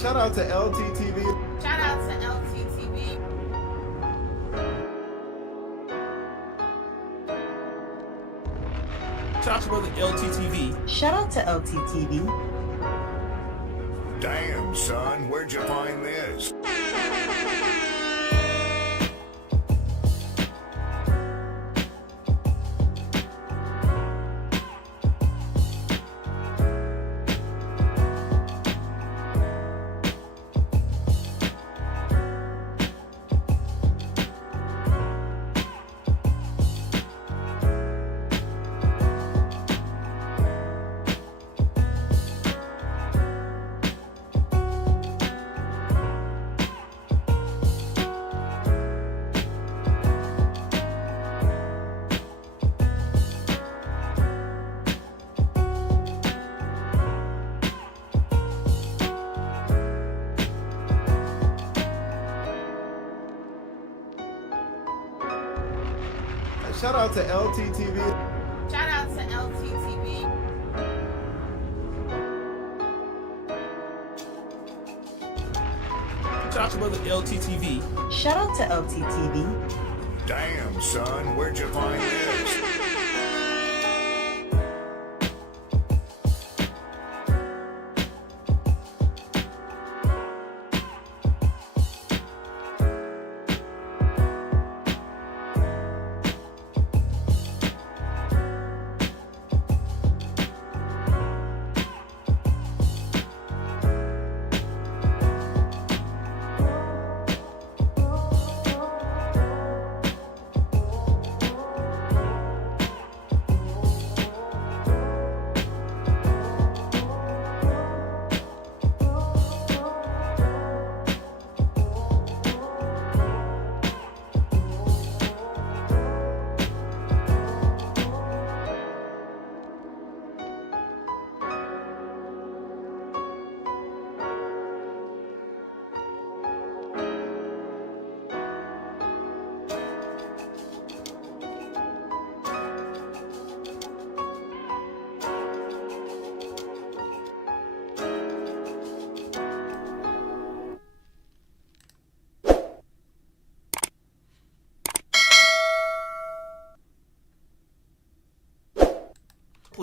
Shout out to LTTV. Shout out to LTTV. Talk about the LTTV. Shout out to LTTV. Damn, son, where'd you find this? Shout out to LTTV. Shout out to LTTV. Talk about the LTTV. Shout out to LTTV. Damn, son, where'd you find this?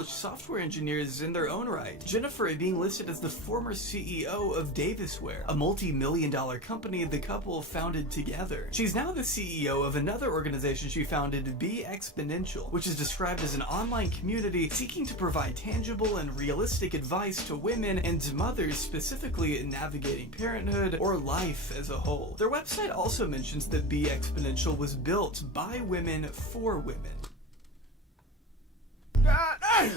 Software engineers in their own right. Jennifer being listed as the former CEO of Davisware, a multi-million-dollar company the couple founded together. She's now the CEO of another organization she founded, Be Exponential, which is described as an online community seeking to provide tangible and realistic advice to women and mothers, specifically in navigating parenthood or life as a whole. Their website also mentions that Be Exponential was built by women for women. God damn.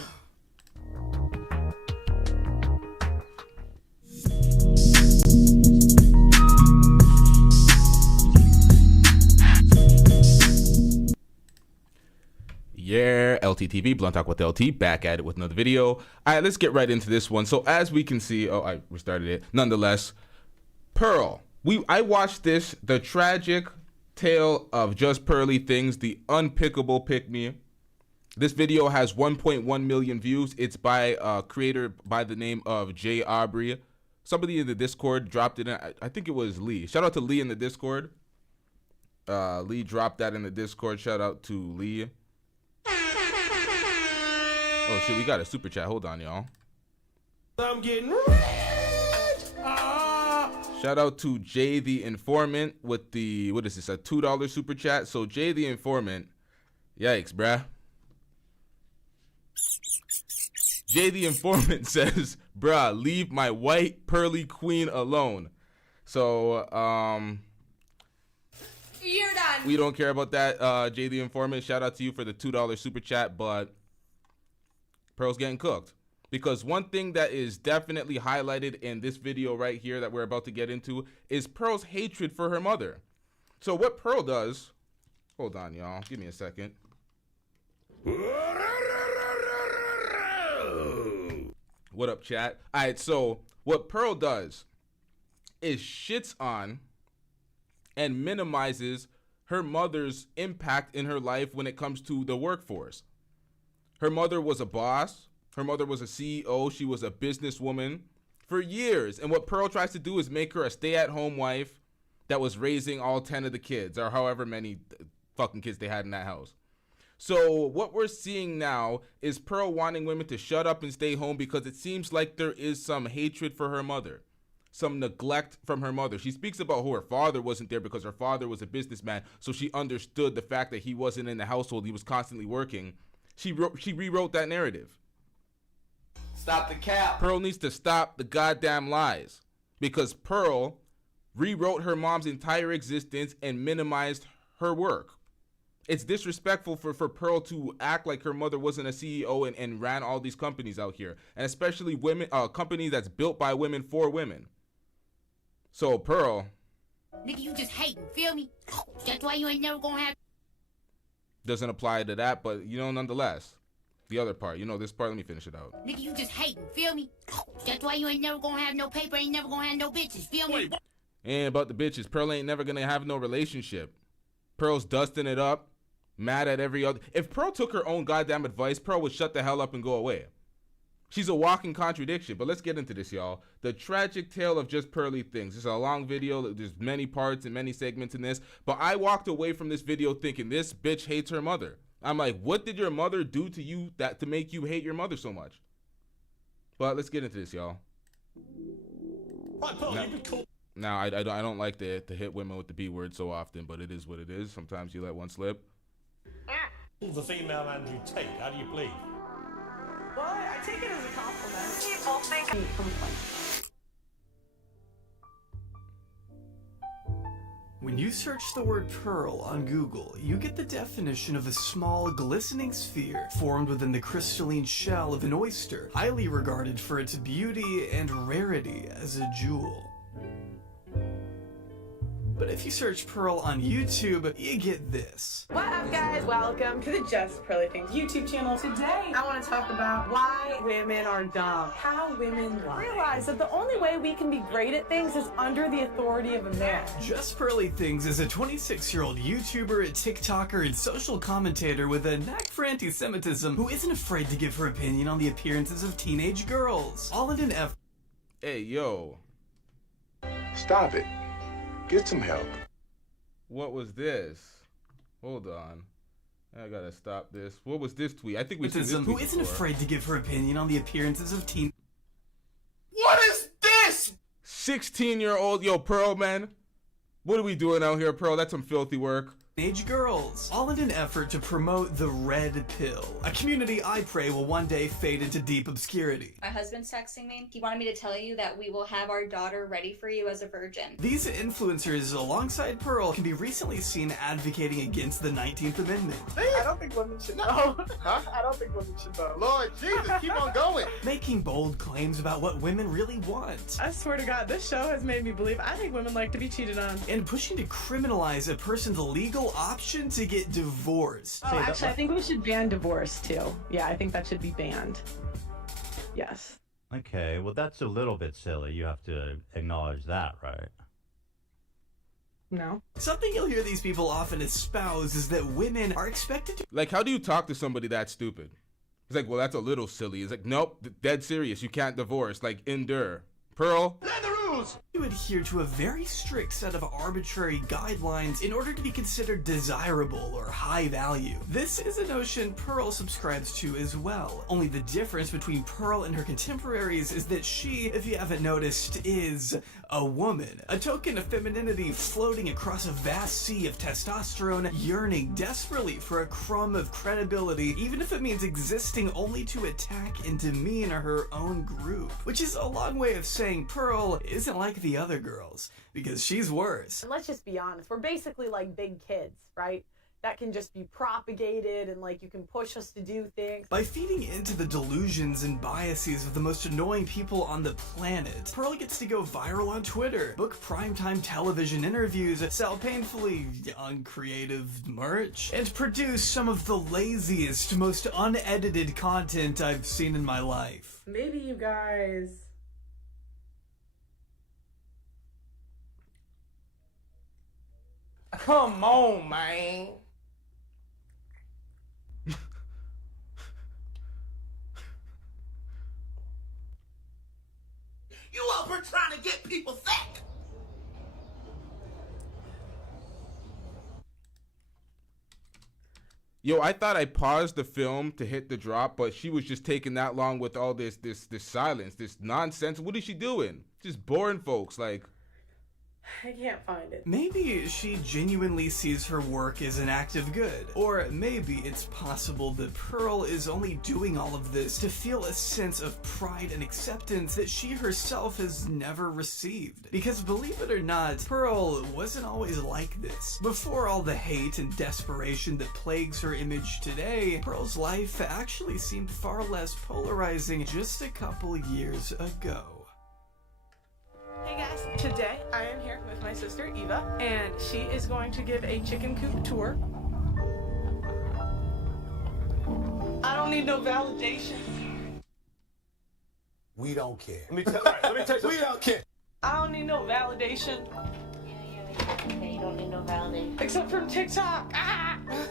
Yeah, LTTV, Blunt Talk with LT, back at it with another video. All right, let's get right into this one. So as we can see, oh, I restarted it. Nonetheless, Pearl, I watched this, the tragic tale of Just Pearly Things, the Un-Pickable pick-me. This video has 1.1 million views. It's by a creator by the name of Jay Aubrey. Somebody in the Discord dropped it in. I think it was Lee. Shout out to Lee in the Discord. Lee dropped that in the Discord. Shout out to Lee. Oh shit, we got a super chat. Hold on, y'all. I'm getting rich. Shout out to Jay the Informant with the, what is this, a $2 super chat. So Jay the Informant, yikes, bruh. Jay the Informant says, bruh, leave my white pearly queen alone. So, You're done. we don't care about that, Jay the Informant. Shout out to you for the $2 super chat, but Pearl's getting cooked. Because one thing that is definitely highlighted in this video right here that we're about to get into is Pearl's hatred for her mother. So what Pearl does, hold on, y'all, give me a second. What up, chat? All right, so what Pearl does is shits on and minimizes her mother's impact in her life when it comes to the workforce. Her mother was a boss. Her mother was a CEO. She was a businesswoman. For years. And what Pearl tries to do is make her a stay-at-home wife that was raising all 10 of the kids, or however many fucking kids they had in that house. So what we're seeing now is Pearl wanting women to shut up and stay home because it seems like there is some hatred for her mother, some neglect from her mother. She speaks about how her father wasn't there because her father was a businessman, so she understood the fact that he wasn't in the household, he was constantly working. She rewrote that narrative. Stop the cap. Pearl needs to stop the goddamn lies, because Pearl rewrote her mom's entire existence and minimized her work. It's disrespectful for Pearl to act like her mother wasn't a CEO and ran all these companies out here, and especially women, companies that's built by women for women. So Pearl, nigga, you just hating, feel me? That's why you ain't never gonna have. Doesn't apply to that, but nonetheless, the other part, this part, let me finish it out. Nigga, you just hating, feel me? That's why you ain't never gonna have no paper, ain't never gonna have no bitches, feel me? And about the bitches, Pearl ain't never gonna have no relationship. Pearl's dusting it up, mad at every other. If Pearl took her own goddamn advice, Pearl would shut the hell up and go away. She's a walking contradiction. But let's get into this, y'all. The tragic tale of Just Pearly Things. It's a long video. There's many parts and many segments in this. But I walked away from this video thinking this bitch hates her mother. I'm like, what did your mother do to you to make you hate your mother so much? But let's get into this, y'all. Now, I don't like to hit women with the B word so often, but it is what it is. Sometimes you let one slip. The female Andrew Tate, how do you plead? Well, I take it as a compliment. People think I'm complaining. When you search the word pearl on Google, you get the definition of a small, glistening sphere formed within the crystalline shell of an oyster, highly regarded for its beauty and rarity as a jewel. But if you search pearl on YouTube, you get this. What up, guys? Welcome to the Just Pearly Things YouTube channel. Today, I want to talk about why women are dumb, how women lie. Realize that the only way we can be great at things is under the authority of a man. Just Pearly Things is a 26-year-old YouTuber, TikToker, and social commentator with a knack for anti-Semitism who isn't afraid to give her opinion on the appearances of teenage girls. All in an effort. Hey, yo. Stop it. Get some help. What was this? Hold on. I gotta stop this. What was this tweet? I think we seen this tweet who isn't before. afraid to give her opinion on the appearances of teen. What is this? 16-year-old, yo, Pearl, man. What are we doing out here, Pearl? That's some filthy work. Teenage girls, all in an effort to promote the red pill, a community I pray will one day fade into deep obscurity. My husband's texting me. He wanted me to tell you that we will have our daughter ready for you as a virgin. These influencers, alongside Pearl, can be recently seen advocating against the 19th Amendment. I don't think women should know. I don't think women should know. Lord Jesus, keep on going. Making bold claims about what women really want. I swear to God, this show has made me believe I think women like to be cheated on. And pushing to criminalize a person's legal option to get divorced. Oh, actually, I think we should ban divorce too. Yeah, I think that should be banned. Yes. Okay, well that's a little bit silly. You have to acknowledge that, right? No. Something you'll hear these people often espouse is that women are expected to. Like, how do you talk to somebody that stupid? It's like, well, that's a little silly. It's like, nope, dead serious. You can't divorce. Like, endure. Pearl? To adhere to a very strict set of arbitrary guidelines in order to be considered desirable or high value. This is a notion Pearl subscribes to as well. Only the difference between Pearl and her contemporaries is that she, if you haven't noticed, is a woman. A token of femininity floating across a vast sea of testosterone, yearning desperately for a crumb of credibility, even if it means existing only to attack and demean her own group. Which is a long way of saying Pearl isn't like the other girls, because she's worse. And let's just be honest, we're basically like big kids, right? That can just be propagated and like you can push us to do things. By feeding into the delusions and biases of the most annoying people on the planet, Pearl gets to go viral on Twitter, book primetime television interviews, sell painfully uncreative merch, and produce some of the laziest, most unedited content I've seen in my life. Maybe you guys... Come on, man. You trying to get people sick. Yo, I thought I paused the film to hit the drop, but she was just taking that long with all this silence, this nonsense. What is she doing? Just boring folks, like. I can't find it. Maybe she genuinely sees her work as an act of good. Or maybe it's possible that Pearl is only doing all of this to feel a sense of pride and acceptance that she herself has never received. Because believe it or not, Pearl wasn't always like this. Before all the hate and desperation that plagues her image today, Pearl's life actually seemed far less polarizing just a couple years ago. Hey guys, today I am here with my sister Eva, and she is going to give a chicken coop tour. I don't need no validation. We don't care. Let me tell you. We don't care. I don't need no validation. Okay, you don't need no validation. Except from TikTok.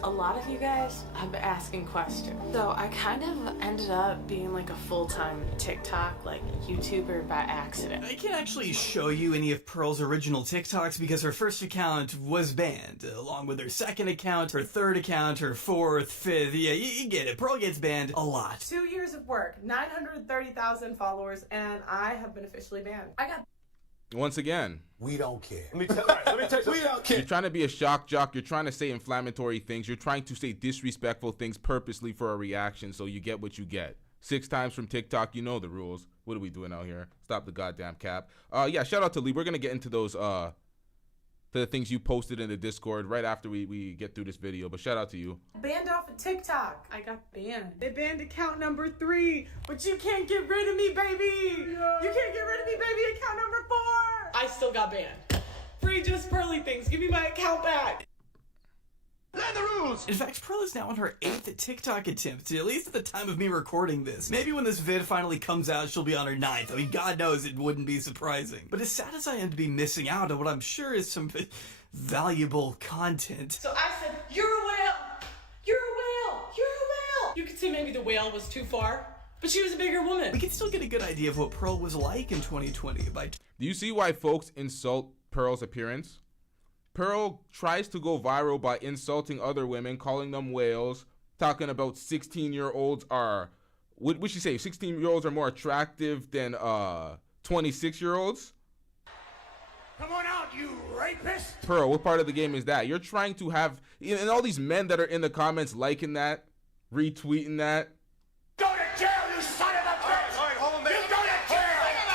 A lot of you guys have been asking questions. So I kind of ended up being like a full-time TikTok, like YouTuber by accident. I can't actually show you any of Pearl's original TikToks because her first account was banned, along with her second account, her third account, her fourth, fifth. Yeah, you get it. Pearl gets banned a lot. 2 years of work, 930,000 followers, and I have been officially banned. I got Once again, We don't care. Let me tell you. We don't care. you're trying to be a shock jock. You're trying to say inflammatory things. You're trying to say disrespectful things purposely for a reaction so you get what you get. 6 times from TikTok, you know the rules. What are we doing out here? Stop the goddamn cap. Yeah, shout out to Lee. We're going to get into those, to the things you posted in the Discord right after we get through this video. But shout out to you. banned off of TikTok. I got banned. They banned account number 3, but you can't get rid of me, baby. You can't get rid of me, baby. Account number 4. I still got banned. Free Just Pearly Things. Give me my account back. Learn the rules. In fact, Pearl is now on her 8th TikTok attempt, at least at the time of me recording this. Maybe when this vid finally comes out, she'll be on her 9th. I mean, God knows it wouldn't be surprising. But as sad as I am to be missing out on what I'm sure is some valuable content. So I said, you're a whale. You're a whale. You're a whale. You could say maybe the whale was too far, but she was a bigger woman. We can still get a good idea of what Pearl was like in 2020 by... Do you see why folks insult Pearl's appearance? Pearl tries to go viral by insulting other women, calling them whales, talking about 16-year-olds are, what would she say, 16-year-olds are more attractive than 26-year-olds? Come on out, you rapist. Pearl, what part of the game is that? You're trying to have, and all these men that are in the comments liking that, retweeting that. Go to jail, you son of a bitch. All right, hold on, man. You go to jail.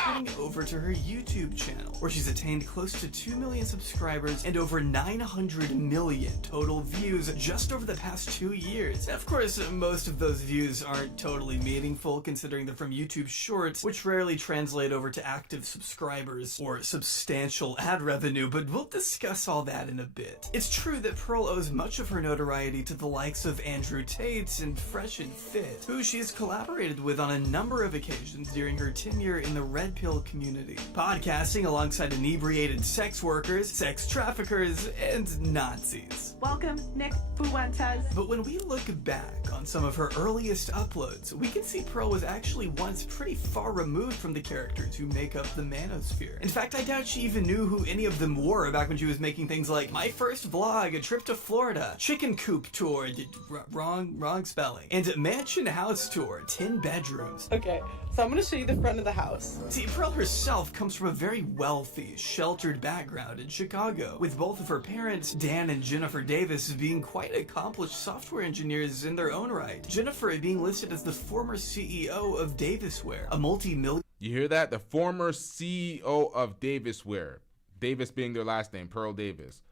Heading over to her YouTube channel, where she's attained close to 2 million subscribers and over 900 million total views just over the past 2 years. Of course, most of those views aren't totally meaningful considering they're from YouTube Shorts, which rarely translate over to active subscribers or substantial ad revenue, but we'll discuss all that in a bit. It's true that Pearl owes much of her notoriety to the likes of Andrew Tate and Fresh and Fit, who she's collaborated with on a number of occasions during her tenure in the Red Pill community, podcasting alongside inebriated sex workers, sex traffickers, and Nazis. Welcome, Nick Fuentes. But when we look back on some of her earliest uploads, we can see Pearl was actually once pretty far removed from the characters who make up the manosphere. In fact, I doubt she even knew who any of them were back when she was making things like My First Vlog, A Trip to Florida, Chicken Coop Tour, wrong spelling, and Mansion House Tour, 10 bedrooms. Okay, so I'm gonna show you the front of the house. See, Pearl herself comes from a very wealthy, sheltered background in Chicago, with both of her parents, Dan and Jennifer Davis, being quite accomplished software engineers in their own right. Jennifer being listed as the former CEO of Davisware, a multi-million... You hear that? The former CEO of Davisware. Davis being their last name, Pearl Davis.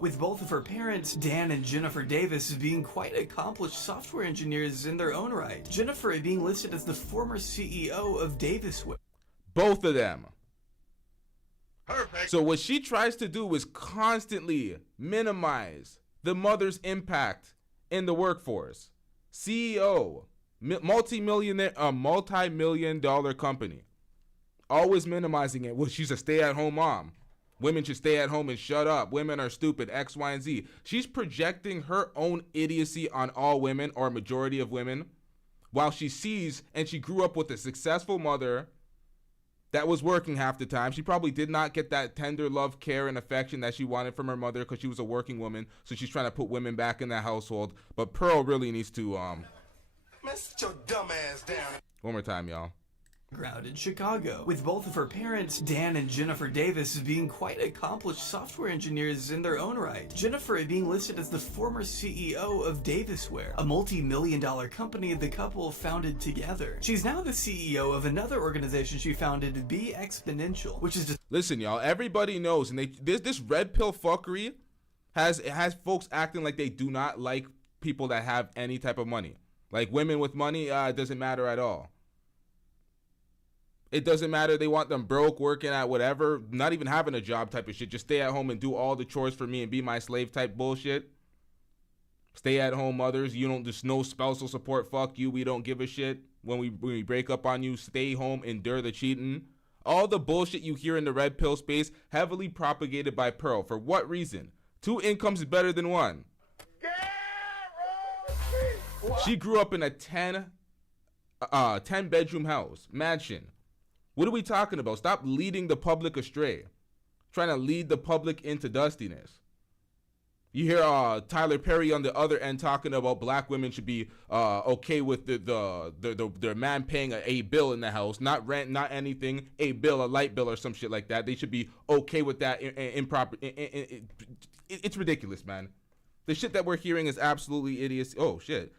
With both of her parents, Dan and Jennifer Davis, being quite accomplished software engineers in their own right. Jennifer being listed as the former CEO of Davisware. Both of them. Perfect. So what she tries to do is constantly minimize the mother's impact in the workforce. CEO, multi-million dollar company. Always minimizing it. Well, she's a stay-at-home mom. Women should stay at home and shut up. Women are stupid, X, Y, and Z. She's projecting her own idiocy on all women, or a majority of women, while she sees and she grew up with a successful mother that was working half the time. She probably did not get that tender love, care, and affection that she wanted from her mother because she was a working woman. So she's trying to put women back in that household. But Pearl really needs to Man, sit your dumb ass down. one more time, y'all. Ground in Chicago, with both of her parents, Dan and Jennifer Davis, being quite accomplished software engineers in their own right. Jennifer being listed as the former CEO of Davisware, a multi-million-dollar company the couple founded together. She's now the CEO of another organization she founded, Be Exponential, which is just— Listen, y'all, everybody knows, and this red pill fuckery has folks acting like they do not like people that have any type of money. Like women with money, it doesn't matter at all. It doesn't matter. They want them broke, working at whatever, not even having a job type of shit. Just stay at home and do all the chores for me and be my slave type bullshit. Stay at home mothers. You don't, there's no spousal support. Fuck you. We don't give a shit. When we break up on you, stay home, endure the cheating. All the bullshit you hear in the red pill space, heavily propagated by Pearl. For what reason? 2 incomes is better than 1. She grew up in a 10 bedroom house, mansion. What are we talking about? Stop leading the public astray. Trying to lead the public into dustiness. You hear Tyler Perry on the other end talking about black women should be okay with their man paying a bill in the house, not rent, not anything, a bill, a light bill or some shit like that. They should be okay with that. It's ridiculous, man. The shit that we're hearing is absolutely idiocy. Oh shit.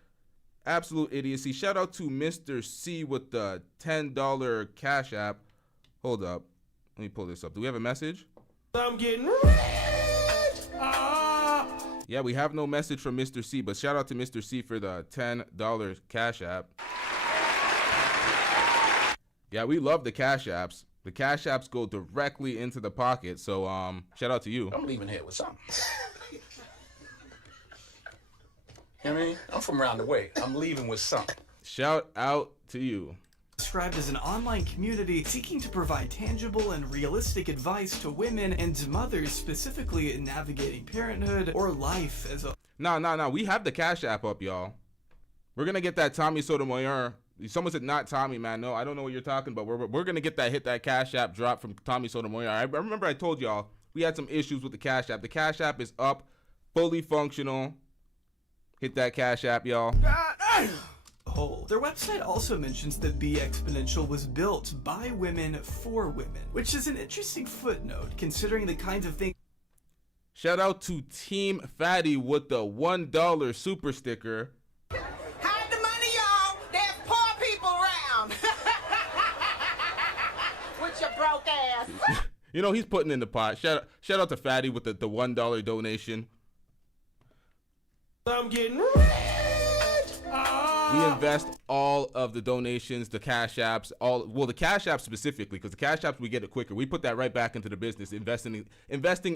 Absolute idiocy. Shout out to Mr. C with the $10 Cash App. Hold up. Let me pull this up. Do we have a message? I'm getting rich. Yeah, we have no message from Mr. C, but shout out to Mr. C for the $10 Cash App. Yeah, we love the Cash Apps. The Cash Apps go directly into the pocket, so shout out to you. I'm leaving here with something. You know what I mean? I'm from around the way. I'm leaving with something. Shout out to you. Described as an online community seeking to provide tangible and realistic advice to women and mothers, specifically in navigating parenthood or life as a— No. We have the Cash App up, y'all. We're going to get that Tommy Sotomayor. Someone said not Tommy, man. No, I don't know what you're talking about. We're going to get that Cash App drop from Tommy Sotomayor. I remember I told y'all we had some issues with the Cash App. The Cash App is up, fully functional. Hit that Cash App, y'all. whole. Their website also mentions that Be Exponential was built by women for women, which is an interesting footnote considering the kinds of things. Shout out to Team Fatty with the $1 super sticker. Hide the money, y'all. There's poor people around. With your broke ass. You know, he's putting in the pot. Shout out to Fatty with the $1 donation. I'm getting rich. We invest all of the donations, the Cash Apps, the Cash Apps specifically, because the Cash Apps, we get it quicker. We put that right back into the business, investing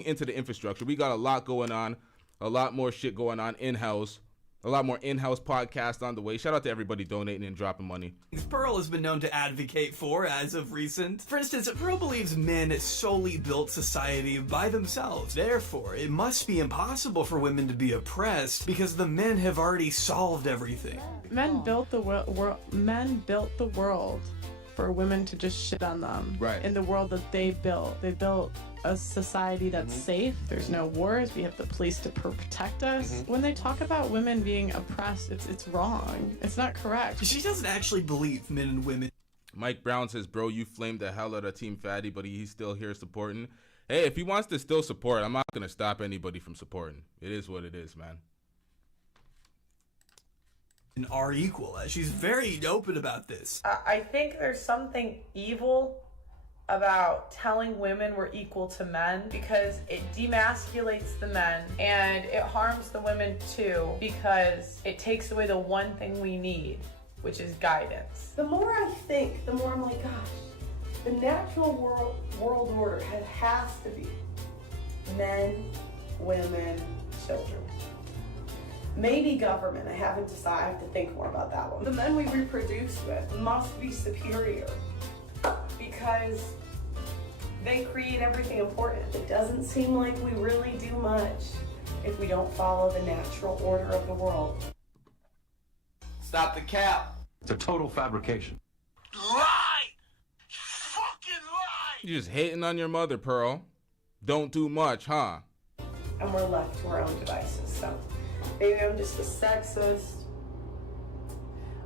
into the infrastructure. We got a lot going on, a lot more shit going on in-house, a lot more in-house podcasts on the way. Shout out to everybody donating and dropping money. Pearl has been known to advocate for as of recent. For instance, Pearl believes men solely built society by themselves. Therefore, it must be impossible for women to be oppressed because the men have already solved everything. Men built the world for women to just shit on them. Right. In the world that they built. They built a society that's safe. There's no wars. We have the police to protect us. When they talk about women being oppressed, it's wrong. It's not correct. She doesn't actually believe men and women. Mike Brown says, bro, you flamed the hell out of Team Fatty, but he's still here supporting. Hey, if he wants to still support, I'm not going to stop anybody from supporting. It is what it is, man. And are equal. She's very open about this. I think there's something evil about telling women we're equal to men because it demasculates the men and it harms the women too because it takes away the one thing we need, which is guidance. The more I think, the more I'm like, gosh, the natural world order has to be men, women, children. Maybe government, I haven't decided, I have to think more about that one. The men we reproduce with must be superior because they create everything important. It doesn't seem like we really do much if we don't follow the natural order of the world. Stop the cap. It's a total fabrication. Lie! Fucking You're just hating on your mother, Pearl. Don't do much, huh? And we're left to our own devices. So maybe I'm just a sexist.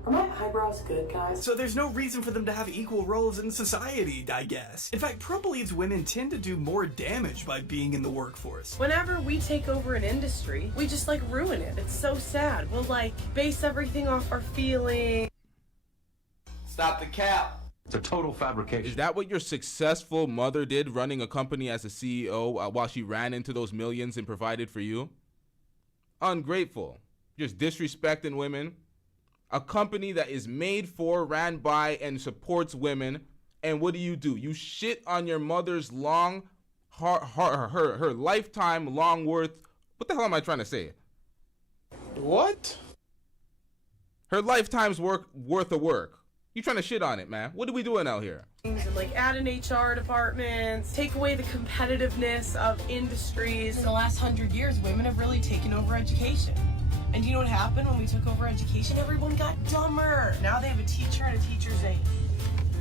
Are my eyebrows good, guys? So there's no reason for them to have equal roles in society, I guess. In fact, Pearl believes women tend to do more damage by being in the workforce. Whenever we take over an industry, we just like ruin it. It's so sad. We'll like base everything off our feelings. Stop the cap. It's a total fabrication. Is that what your successful mother did, running a company as a CEO while she ran into those millions and provided for you? Ungrateful. Just disrespecting women. A company that is made for, ran by, and supports women. And what do? You shit on your mother's her lifetime long worth. What the hell am I trying to say? What? Her lifetime's worth of work. You trying to shit on it, man. What are we doing out here? And like add an HR department, take away the competitiveness of industries. In the last 100 years, women have really taken over education. And you know what happened when we took over education? Everyone got dumber. Now they have a teacher and a teacher's aide.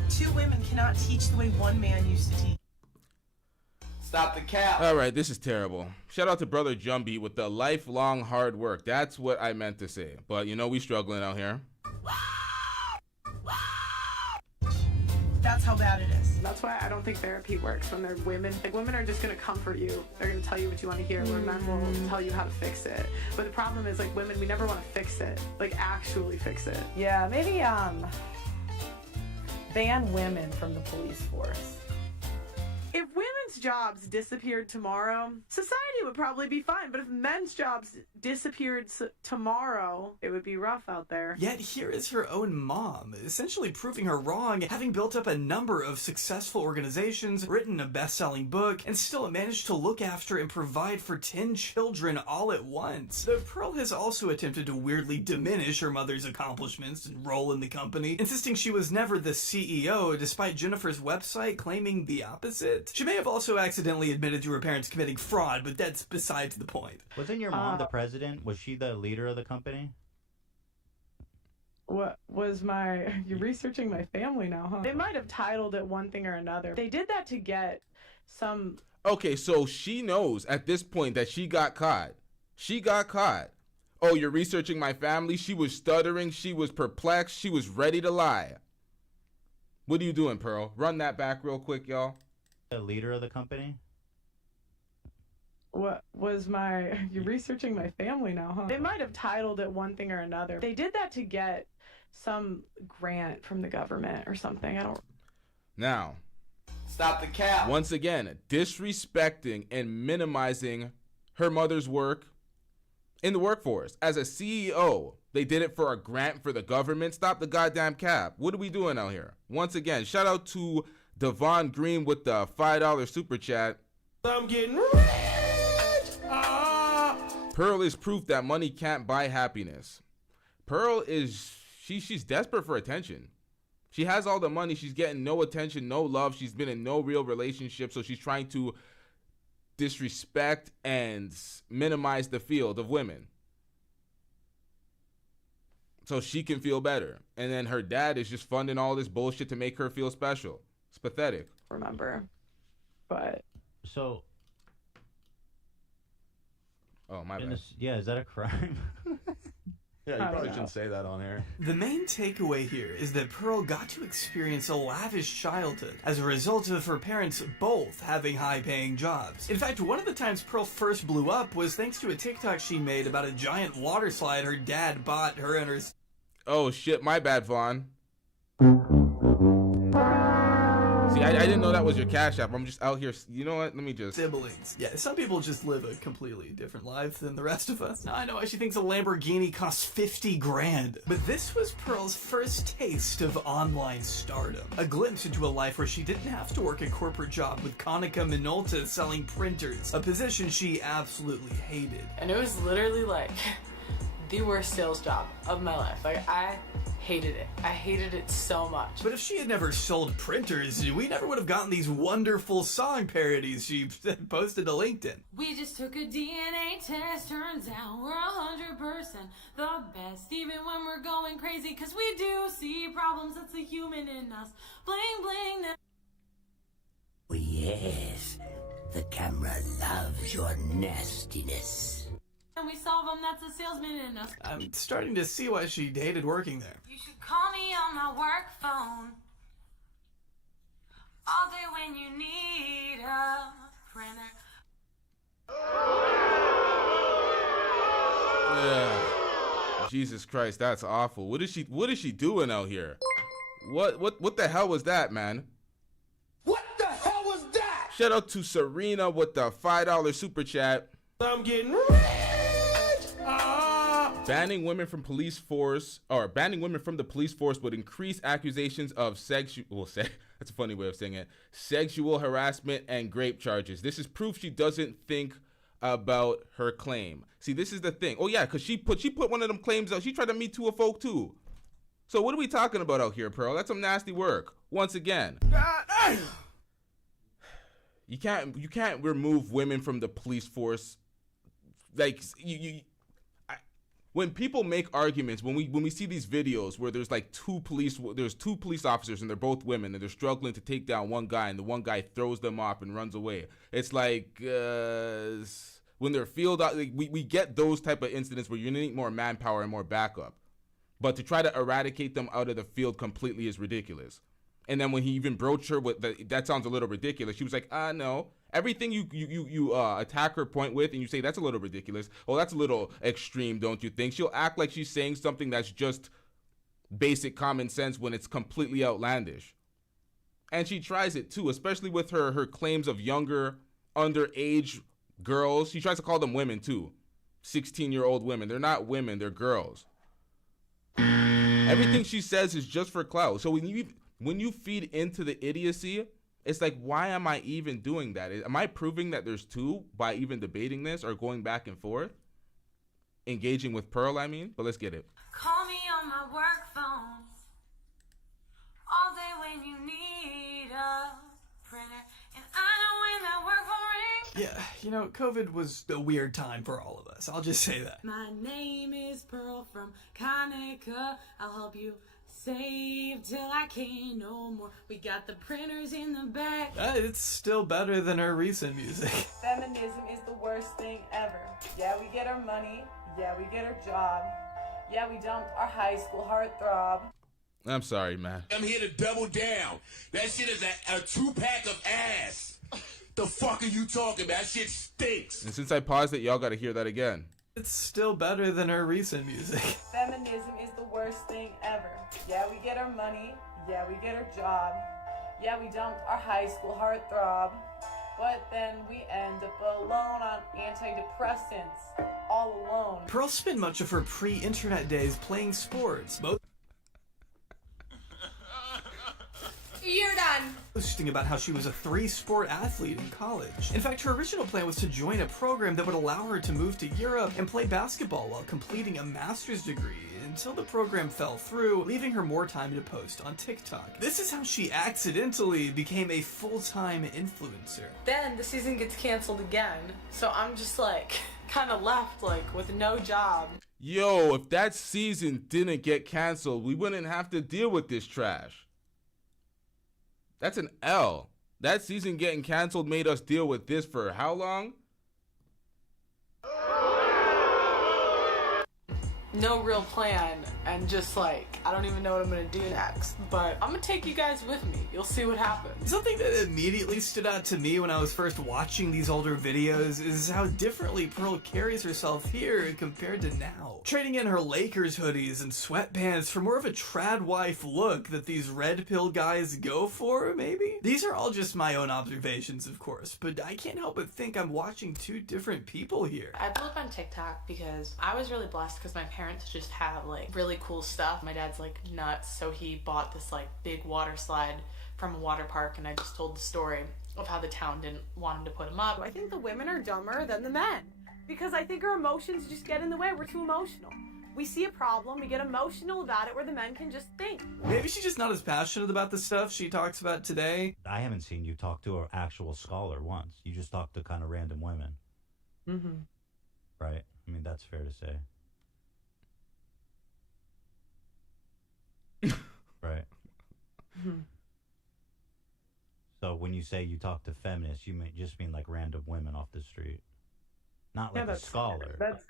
2 women cannot teach the way 1 man used to teach. Stop the cap. All right, this is terrible. Shout out to Brother Jumbie with the lifelong hard work. That's what I meant to say. But you know we struggling out here. That's how bad it is. That's why I don't think therapy works when they're women. Like, women are just going to comfort you. They're going to tell you what you want to hear, where men will tell you how to fix it. But the problem is, like, women, we never want to fix it. Like, actually fix it. Yeah, maybe, ban women from the police force. If women's jobs disappeared tomorrow, society would probably be fine. But if men's jobs disappeared tomorrow, it would be rough out there. Yet here is her own mom, essentially proving her wrong, having built up a number of successful organizations, written a best-selling book, and still managed to look after and provide for 10 children all at once. Though Pearl has also attempted to weirdly diminish her mother's accomplishments and role in the company, insisting she was never the CEO, despite Jennifer's website claiming the opposite. She may have also accidentally admitted to her parents committing fraud, but that's besides the point. Wasn't your mom the president? Was she the leader of the company? What was you're researching my family now, huh? They might have titled it one thing or another. They did that to get some... Okay, so she knows at this point that she got caught. She got caught. Oh, you're researching my family? She was stuttering. She was perplexed. She was ready to lie. What are you doing, Pearl? Run that back real quick, y'all. The leader of the company? What was you're researching my family now, huh? They might have titled it one thing or another. They did that to get some grant from the government or something. I don't... Now, stop the cap. Once again, disrespecting and minimizing her mother's work in the workforce. As a CEO, they did it for a grant for the government. Stop the goddamn cap. What are we doing out here? Once again, shout out to Devon Green with the $5 super chat. I'm getting rich. Pearl is proof that money can't buy happiness. Pearl is, she's desperate for attention. She has all the money. She's getting no attention, no love. She's been in no real relationship. So she's trying to disrespect and minimize the field of women so she can feel better. And then her dad is just funding all this bullshit to make her feel special. It's pathetic. Remember, but so. Oh, my bad. Yeah, is that a crime? Yeah, you probably shouldn't say that on air. The main takeaway here is that Pearl got to experience a lavish childhood as a result of her parents both having high-paying jobs. In fact, one of the times Pearl first blew up was thanks to a TikTok she made about a giant water slide her dad bought her and her... Oh shit, my bad, Vaughn. See, I didn't know that was your Cash App. I'm just out here. You know what? Let me just... Siblings. Yeah, some people just live a completely different life than the rest of us. Now, I know why she thinks a Lamborghini costs 50 grand. But this was Pearl's first taste of online stardom. A glimpse into a life where she didn't have to work a corporate job with Konica Minolta selling printers, a position she absolutely hated. And it was literally like the worst sales job of my life. Like, I hated it. I hated it so much. But if she had never sold printers, we never would have gotten these wonderful song parodies she posted to LinkedIn. We just took a DNA test, turns out we're 100% the best, even when we're going crazy, cause we do see problems, that's the human in us. Bling bling. Yes, the camera loves your nastiness. And we solve them, that's a salesman in us. I'm starting to see why she hated working there. You should call me on my work phone all day when you need a printer. Yeah. Jesus Christ, that's awful. What is she doing out here? What the hell was that, man? What the hell was that? Shout out to Serena with the $5 super chat. I'm getting rich. Banning women from the police force would increase accusations of that's a funny way of saying it, sexual harassment and rape charges. This is proof she doesn't think about her claim. See, this is the thing. Oh yeah, because she put one of them claims out. She tried to Me Too a folk too. So what are we talking about out here, Pearl? That's some nasty work. Once again. You can't remove women from the police force. Like when people make arguments, when we see these videos where there's like two police officers and they're both women and they're struggling to take down one guy and the one guy throws them off and runs away. It's like when they're we get those type of incidents where you need more manpower and more backup. But to try to eradicate them out of the field completely is ridiculous. And then when he even broached her with that sounds a little ridiculous. She was like, no. Everything you attack her point with and you say that's a little ridiculous. Oh, that's a little extreme, don't you think? She'll act like she's saying something that's just basic common sense when it's completely outlandish. And she tries it too, especially with her claims of younger, underage girls. She tries to call them women too. 16-year-old women. They're not women, they're girls. Everything she says is just for clout. So when you feed into the idiocy, it's like, why am I even doing that? Am I proving that there's two by even debating this or going back and forth? Engaging with Pearl, I mean. But let's get it. Call me on my work phone all day when you need a printer. And I know when that work phone rings. Yeah, you know, COVID was a weird time for all of us. I'll just say that. My name is Pearl from Conica. I'll help you save till I can't no more. We got the printers in the back. It's still better than her recent music. Feminism is the worst thing ever. Yeah, we get our money. Yeah, we get our job. Yeah, we dumped our high school heartthrob. I'm sorry, man. I'm here to double down. That shit is a 2-pack of ass. The fuck are you talking about? That shit stinks. And since I paused it, y'all gotta hear that again. It's still better than her recent music. Feminism is the worst thing ever. Yeah, we get our money. Yeah, we get our job. Yeah, we dumped our high school heartthrob. But then we end up alone on antidepressants. All alone. Pearl spent much of her pre-internet days playing sports. You're done. Boasting about how she was a 3-sport athlete in college. In fact, her original plan was to join a program that would allow her to move to Europe and play basketball while completing a master's degree, until the program fell through, leaving her more time to post on TikTok. This is how she accidentally became a full-time influencer. Then the season gets canceled again. So I'm just like, kind of left like with no job. Yo, if that season didn't get canceled, we wouldn't have to deal with this trash. That's an L. That season getting canceled made us deal with this for how long? No real plan, and just like, I don't even know what I'm gonna do next, but I'm gonna take you guys with me. You'll see what happens. Something that immediately stood out to me when I was first watching these older videos is how differently Pearl carries herself here compared to now. Trading in her Lakers hoodies and sweatpants for more of a trad wife look that these red pill guys go for, maybe? These are all just my own observations, of course, but I can't help but think I'm watching two different people here. I blew up on TikTok because I was really blessed because my parents just have like really cool stuff. My dad's like nuts, so he bought this like big water slide from a water park, and I just told the story of how the town didn't want him to put him up. I think the women are dumber than the men because I think our emotions just get in the way. We're too emotional. We see a problem, we get emotional about it, where the men can just think. Maybe she's just not as passionate about the stuff she talks about today. I haven't seen you talk to an actual scholar once. You just talk to kind of random women. Mm-hmm. Right? I mean, that's fair to say. Right. Mm-hmm. So when you say you talk to feminists, you just mean like random women off the street. Not like a scholar. That's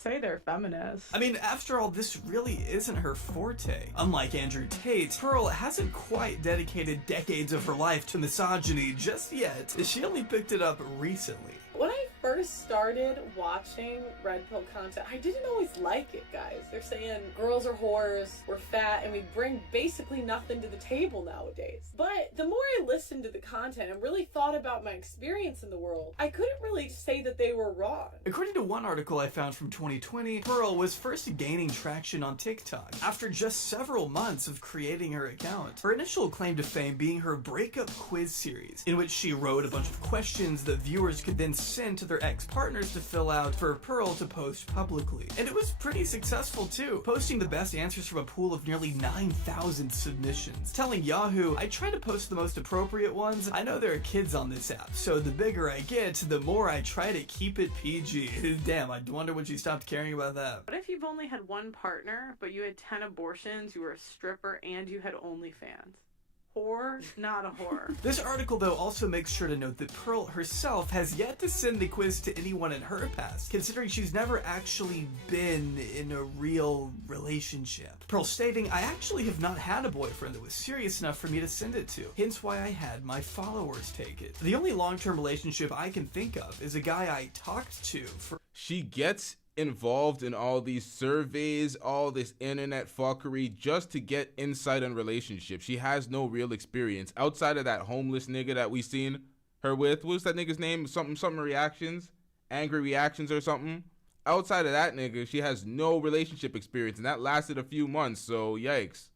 say they're feminists. I mean, after all, this really isn't her forte. Unlike Andrew Tate, Pearl hasn't quite dedicated decades of her life to misogyny just yet. She only picked it up recently. When I first started watching Red Pill content, I didn't always like it, guys. They're saying girls are whores, we're fat, and we bring basically nothing to the table nowadays. But the more I listened to the content and really thought about my experience in the world, I couldn't really say that they were wrong. According to one article I found from 2020, Pearl was first gaining traction on TikTok after just several months of creating her account. Her initial claim to fame being her breakup quiz series, in which she wrote a bunch of questions that viewers could then send to their ex-partners to fill out for Pearl to post publicly. And it was pretty successful too, posting the best answers from a pool of nearly 9,000 submissions. Telling Yahoo, I try to post the most appropriate ones. I know there are kids on this app, so the bigger I get, the more I try to keep it PG. Damn, I wonder when she stopped caring about that. What if you've only had one partner, but you had 10 abortions, you were a stripper, and you had OnlyFans? Whore, not a whore. This article, though, also makes sure to note that Pearl herself has yet to send the quiz to anyone in her past, considering she's never actually been in a real relationship. Pearl stating, I actually have not had a boyfriend that was serious enough for me to send it to, hence why I had my followers take it. The only long-term relationship I can think of is a guy I talked to for— She gets involved in all these surveys, all this internet fuckery just to get insight on relationships. She has no real experience outside of that homeless nigga that we seen her with. What's that nigga's name? Something reactions, angry reactions or something. Outside of that nigga, she has no relationship experience, and that lasted a few months, so yikes.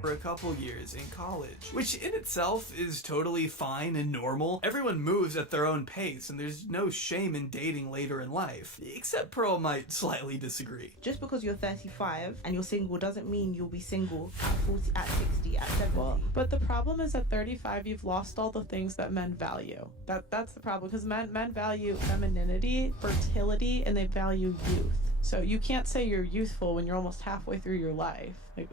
For a couple years in college, which in itself is totally fine and normal. Everyone moves at their own pace, and there's no shame in dating later in life, except Pearl might slightly disagree. Just because you're 35 and you're single doesn't mean you'll be single at 40, at 60, at 70. Well, but the problem is at 35, you've lost all the things that men value. That's the problem, because men value femininity, fertility, and they value youth. So you can't say you're youthful when you're almost halfway through your life. Like,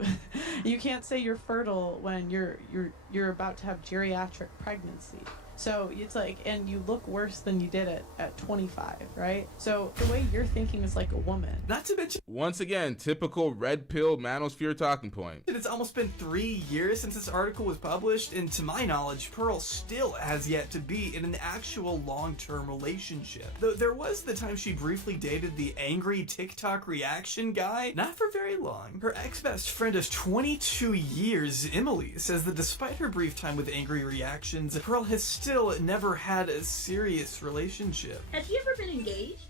you can't say you're fertile when you're about to have geriatric pregnancy. So it's like, and you look worse than you did at 25, right? So the way you're thinking is like a woman. Not to mention, once again, typical red pill manosphere talking point. It's almost been 3 years since this article was published, and to my knowledge, Pearl still has yet to be in an actual long-term relationship. Though there was the time she briefly dated the angry TikTok reaction guy, not for very long. Her ex-best friend of 22 years, Emily, says that despite her brief time with angry reactions, Pearl has still never had a serious relationship. Have you ever been engaged?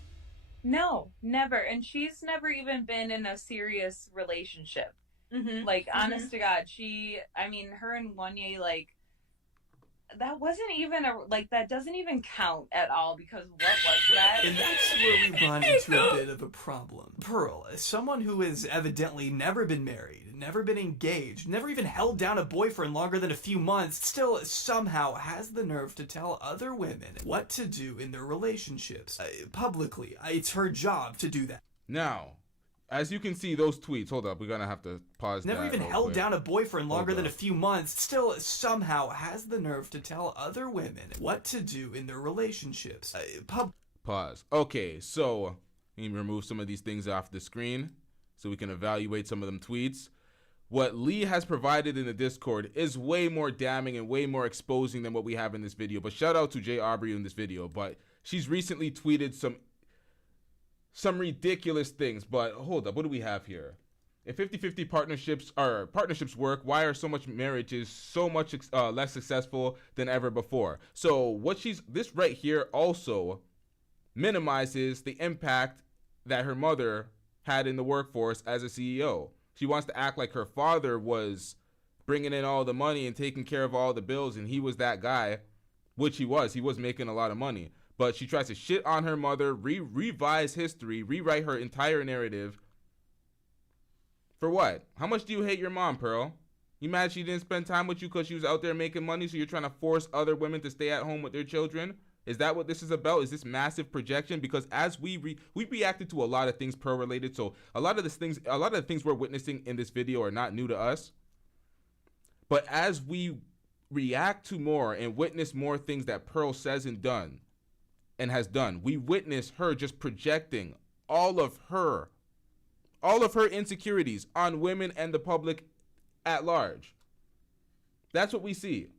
No, never. And she's never even been in a serious relationship. Like, honest to God, her and Wanye, like, that wasn't even that doesn't even count at all, because what was that? And that's where we run into a bit of a problem. Pearl, as someone who has evidently never been married, never been engaged, never even held down a boyfriend longer than a few months, still somehow has the nerve to tell other women what to do in their relationships. Publicly. It's her job to do that. Now, as you can see, those tweets, hold up, we're gonna have to pause. Never even held down a boyfriend longer than a few months, still somehow has the nerve to tell other women what to do in their relationships. Pause. Okay, so let me remove some of these things off the screen so we can evaluate some of them tweets. What Lee has provided in the Discord is way more damning and way more exposing than what we have in this video. But shout out to Jay Aubrey in this video. But she's recently tweeted some ridiculous things. But hold up, what do we have here? If 50-50 partnerships work, why are so much marriages so much less successful than ever before? So this right here also minimizes the impact that her mother had in the workforce as a CEO. She wants to act like her father was bringing in all the money and taking care of all the bills, and he was that guy, which he was. He was making a lot of money. But she tries to shit on her mother, revise history, rewrite her entire narrative. For what? How much do you hate your mom, Pearl? You mad she didn't spend time with you because she was out there making money, so you're trying to force other women to stay at home with their children? Is that what this is about? Is this massive projection? Because as we reacted to a lot of things Pearl related, so a lot of the things we're witnessing in this video are not new to us. But as we react to more and witness more things that Pearl says and has done, we witness her just projecting all of her insecurities on women and the public at large. That's what we see.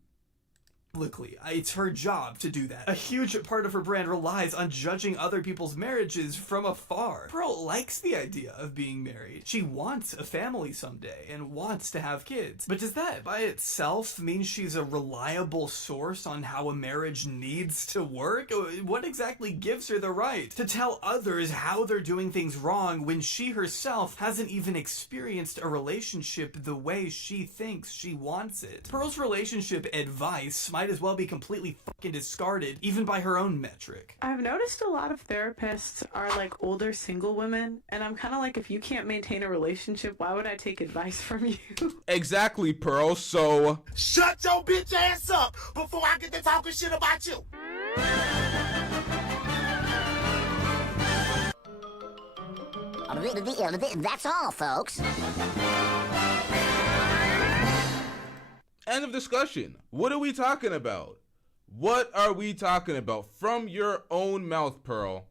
It's her job to do that. A huge part of her brand relies on judging other people's marriages from afar. Pearl likes the idea of being married. She wants a family someday and wants to have kids. But does that by itself mean she's a reliable source on how a marriage needs to work? What exactly gives her the right to tell others how they're doing things wrong when she herself hasn't even experienced a relationship the way she thinks she wants it? Pearl's relationship advice might as well be completely fucking discarded, even by her own metric. I've noticed a lot of therapists are like older single women, and I'm kind of like, if you can't maintain a relationship, why would I take advice from you? Exactly, Pearl. So shut your bitch ass up before I get to talking shit about you. That's all, folks. End of discussion. What are we talking about? What are we talking about? From your own mouth, Pearl.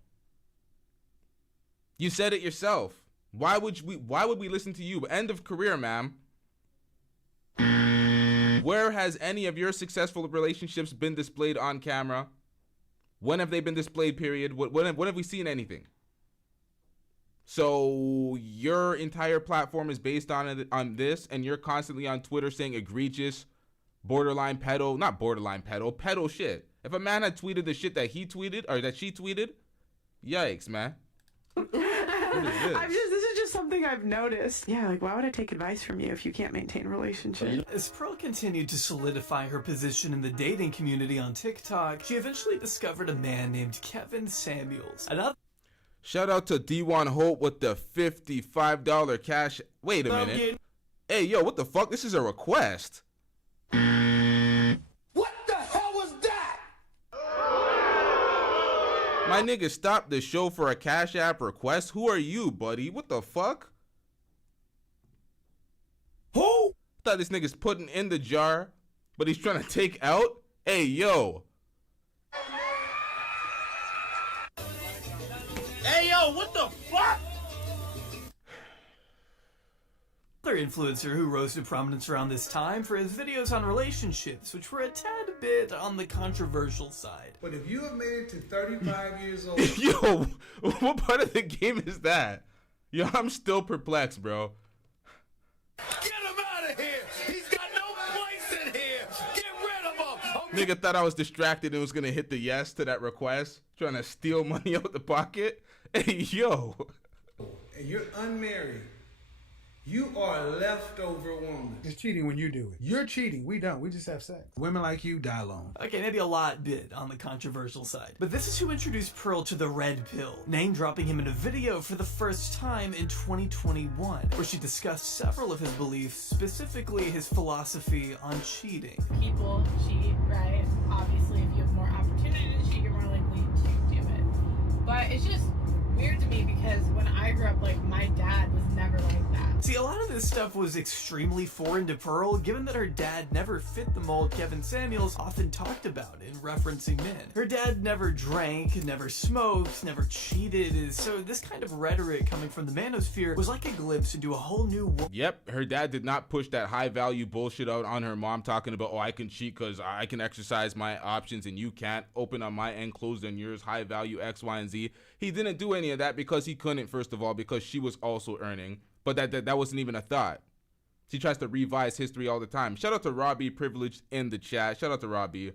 You said it yourself. Why would we listen to you? End of career, ma'am. Where has any of your successful relationships been displayed on camera? When have they been displayed, period? When have we seen anything? So your entire platform is based on this, and you're constantly on Twitter saying egregious, borderline pedo, not borderline pedo shit. If a man had tweeted the shit that he tweeted or that she tweeted, yikes, man. What is this? This is just something I've noticed. Yeah, like, why would I take advice from you if you can't maintain a relationship? As Pearl continued to solidify her position in the dating community on TikTok, she eventually discovered a man named Kevin Samuels. Shout out to D1 Hope with the $55 cash. Wait a minute. Hey, yo, what the fuck? This is a request. What the hell was that? My nigga stopped the show for a Cash App request. Who are you, buddy? What the fuck? Who? Thought this nigga's putting in the jar, but he's trying to take out? Hey, yo. Hey, yo, what the fuck? Another influencer who rose to prominence around this time for his videos on relationships, which were a tad bit on the controversial side. But if you have made it to 35 years old... Yo, what part of the game is that? Yo, I'm still perplexed, bro. Get him out of here! He's got no place in here! Get rid of him! Okay. Nigga thought I was distracted and was gonna hit the yes to that request, trying to steal money out the pocket. Hey, yo. And you're unmarried. You are a leftover woman. It's cheating when you do it. You're cheating. We don't. We just have sex. Women like you die alone. Okay, maybe a lot bit on the controversial side. But this is who introduced Pearl to the red pill, name dropping him in a video for the first time in 2021, where she discussed several of his beliefs, specifically his philosophy on cheating. People cheat, right? Obviously, if you have more opportunity to cheat, you're more likely to do it. But it's just weird to me because when I grew up, like, my dad was never like that. See, a lot of this stuff was extremely foreign to Pearl, given that her dad never fit the mold Kevin Samuels often talked about in referencing men. Her dad never drank, never smoked, never cheated, so this kind of rhetoric coming from the manosphere was like a glimpse into a whole new world. Yep, her dad did not push that high-value bullshit out on her mom, talking about, oh, I can cheat because I can exercise my options and you can't. Open on my end, closed on yours, high-value X, Y, and Z. He didn't do any of that because he couldn't, first of all, because she was also earning. But that wasn't even a thought. She tries to revise history all the time. Shout out to Robbie Privileged in the chat. Shout out to Robbie.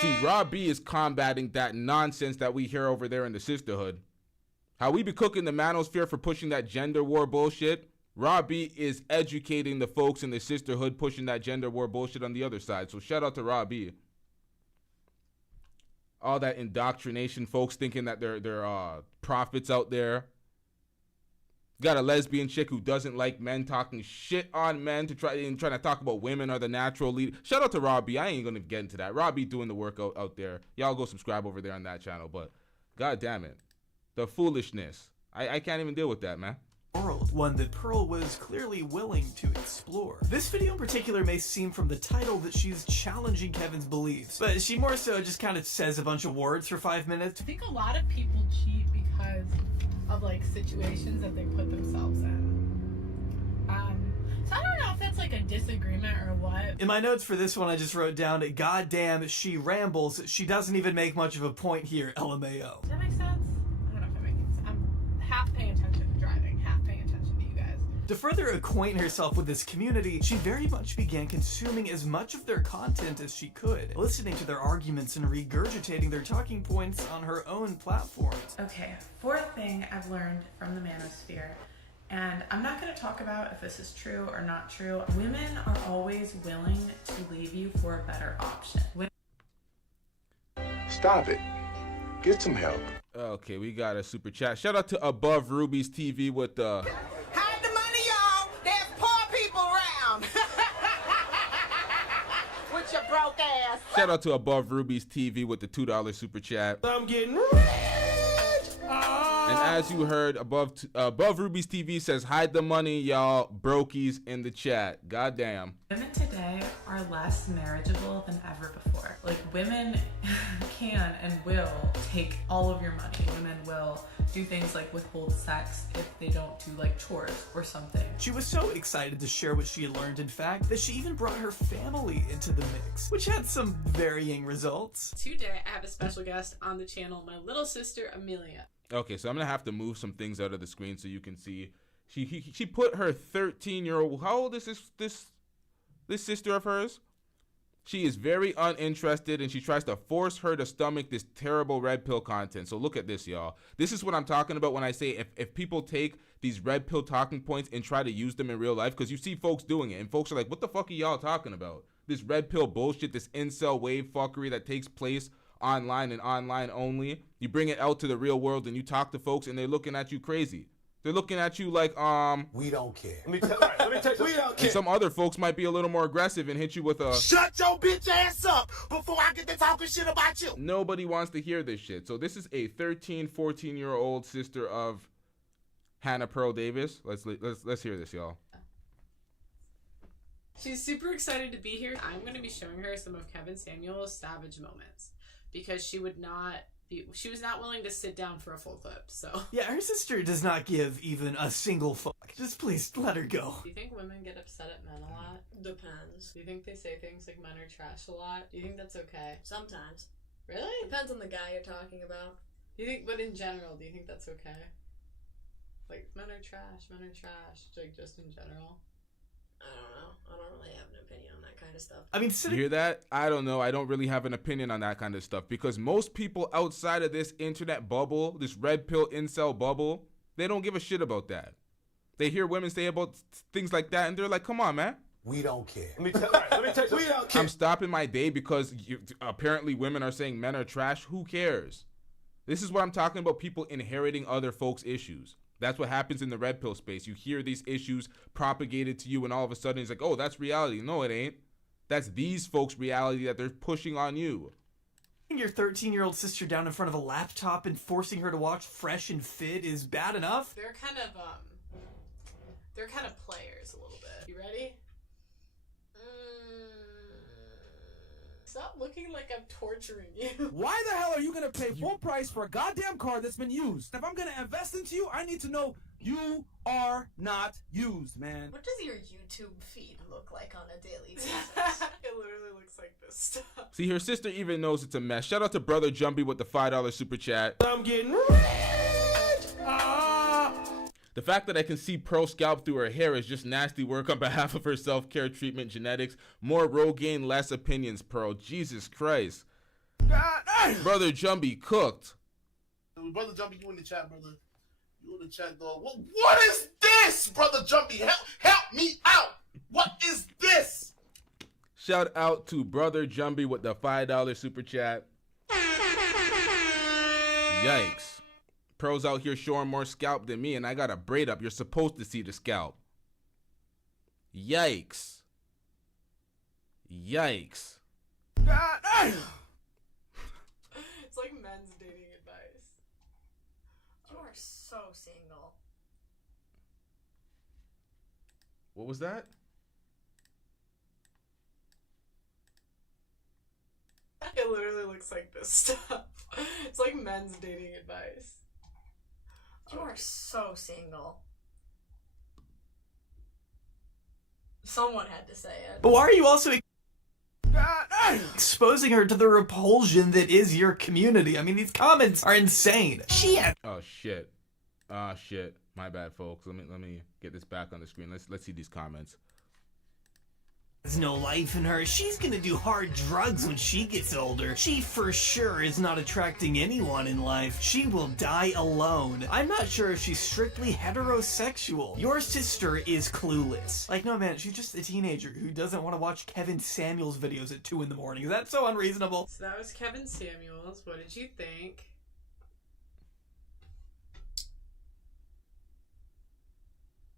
See, Robbie is combating that nonsense that we hear over there in the sisterhood. How we be cooking the manosphere for pushing that gender war bullshit. Robbie is educating the folks in the sisterhood pushing that gender war bullshit on the other side. So shout out to Robbie. All that indoctrination, folks thinking that they're prophets out there. Got a lesbian chick who doesn't like men, talking shit on men trying to talk about women are the natural lead. Shout out to Robbie. I ain't gonna get into that. Robbie doing the work out there. Y'all go subscribe over there on that channel. But god damn it, the foolishness. I can't even deal with that, man. world, one that Pearl was clearly willing to explore. This video in particular may seem from the title that she's challenging Kevin's beliefs, but she more so just kind of says a bunch of words for 5 minutes. I think a lot of people cheat because of like situations that they put themselves in. So I don't know if that's like a disagreement or what. In my notes for this one, I just wrote down, "God damn, she rambles. She doesn't even make much of a point here, LMAO." Does that make sense? I don't know if it makes sense. I'm half paying attention to driving, half paying attention to you guys. To further acquaint herself with this community, she very much began consuming as much of their content as she could, listening to their arguments and regurgitating their talking points on her own platforms. Okay, fourth thing I've learned from the manosphere, and I'm not going to talk about if this is true or not true. Women are always willing to leave you for a better option. Stop it. Get some help. Okay, we got a super chat. Shout out to Above Ruby's TV with the... Hide the money, y'all. There's poor people around. With your broke ass. Shout out to Above Ruby's TV with the $2 super chat. I'm getting rich. And as you heard, Above Ruby's TV says, hide the money, y'all brokies in the chat. Goddamn. Women today are less marriageable than ever before. Like, women can and will take all of your money. Women will do things like withhold sex if they don't do like chores or something. She was so excited to share what she had learned, in fact, that she even brought her family into the mix, which had some varying results. Today, I have a special guest on the channel, my little sister, Amelia. Okay, so I'm gonna have to move some things out of the screen so you can see. She put her 13-year-old. How old is this sister of hers? She is very uninterested, and she tries to force her to stomach this terrible red pill content. So look at this, y'all. This is what I'm talking about when I say if people take these red pill talking points and try to use them in real life, because you see folks doing it, and folks are like, what the fuck are y'all talking about? This red pill bullshit, this incel wave fuckery that takes place online and online only. You bring it out to the real world and you talk to folks and they're looking at you crazy. They're looking at you like, we don't care. Let me tell you, we don't care. And some other folks might be a little more aggressive and hit you with a, shut your bitch ass up before I get to talking shit about you. Nobody wants to hear this shit. So this is a 13, 14-year-old sister of Hannah Pearl Davis. Let's hear this, y'all. She's super excited to be here. I'm going to be showing her some of Kevin Samuel's savage moments, because she was not willing to sit down for a full clip, so. Yeah, her sister does not give even a single fuck. Just please let her go. Do you think women get upset at men a lot? Depends. Do you think they say things like men are trash a lot? Do you think that's okay? Sometimes. Really? Depends on the guy you're talking about. Do you think, but in general, do you think that's okay? Like, men are trash, like, just in general? I don't know. I don't really have an opinion on that kind of stuff. I mean, you hear that? I don't know. I don't really have an opinion on that kind of stuff, because most people outside of this internet bubble, this red pill incel bubble, they don't give a shit about that. They hear women say about things like that and they're like, come on, man. We don't care. Let me tell you, we don't care. I'm stopping my day because apparently women are saying men are trash. Who cares? This is what I'm talking about, people inheriting other folks' issues. That's what happens in the red pill space. You hear these issues propagated to you and all of a sudden it's like, oh, that's reality. No, it ain't. That's these folks' reality that they're pushing on you. Your 13-year-old sister down in front of a laptop and forcing her to watch Fresh and Fit is bad enough? They're kind of players a little bit. You ready? Stop looking like I'm torturing you. Why the hell are you gonna pay full price for a goddamn car that's been used? If I'm gonna invest into you, I need to know you are not used, man. What does your YouTube feed look like on a daily basis? It literally looks like this stuff. See, her sister even knows it's a mess. Shout out to Brother Jumpy with the $5 super chat. I'm getting rich! The fact that I can see Pearl scalp through her hair is just nasty work on behalf of her self-care treatment genetics. More Rogaine, less opinions, Pearl. Jesus Christ. Brother Jumpy cooked. Brother Jumpy, you in the chat, brother. You in the chat, dog. What is this, Brother Jumpy? Help me out. What is this? Shout out to Brother Jumpy with the $5 super chat. Yikes. Pearl's out here showing more scalp than me, and I got a braid up. You're supposed to see the scalp. Yikes. Yikes. It's like men's dating advice. You are so single. What was that? It literally looks like this stuff. It's like men's dating advice. You are so single. Someone had to say it. But why are you also exposing her to the repulsion that is your community? I mean, these comments are insane. Oh shit. Ah shit. My bad, folks. Let me get this back on the screen. Let's see these comments. There's no life in her. She's gonna do hard drugs when she gets older. She for sure is not attracting anyone in life. She will die alone. I'm not sure if she's strictly heterosexual. Your sister is clueless. Like, no man, she's just a teenager who doesn't want to watch Kevin Samuels videos at 2 in the morning. Is that so unreasonable? So that was Kevin Samuels. What did you think?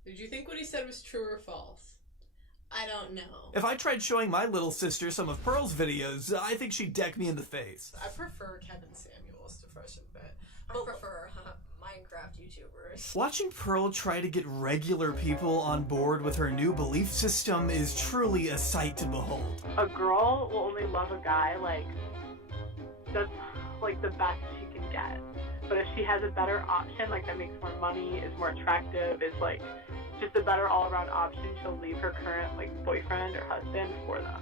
Did you think what he said was true or false? I don't know. If I tried showing my little sister some of Pearl's videos, I think she'd deck me in the face. I prefer Kevin Samuels to Fresh and Fit. I prefer Minecraft YouTubers. Watching Pearl try to get regular people on board with her new belief system is truly a sight to behold. A girl will only love a guy that's like the best she can get. But if she has a better option, like that makes more money, is more attractive, is like just a better all-around option, she'll leave her current like boyfriend or husband for them.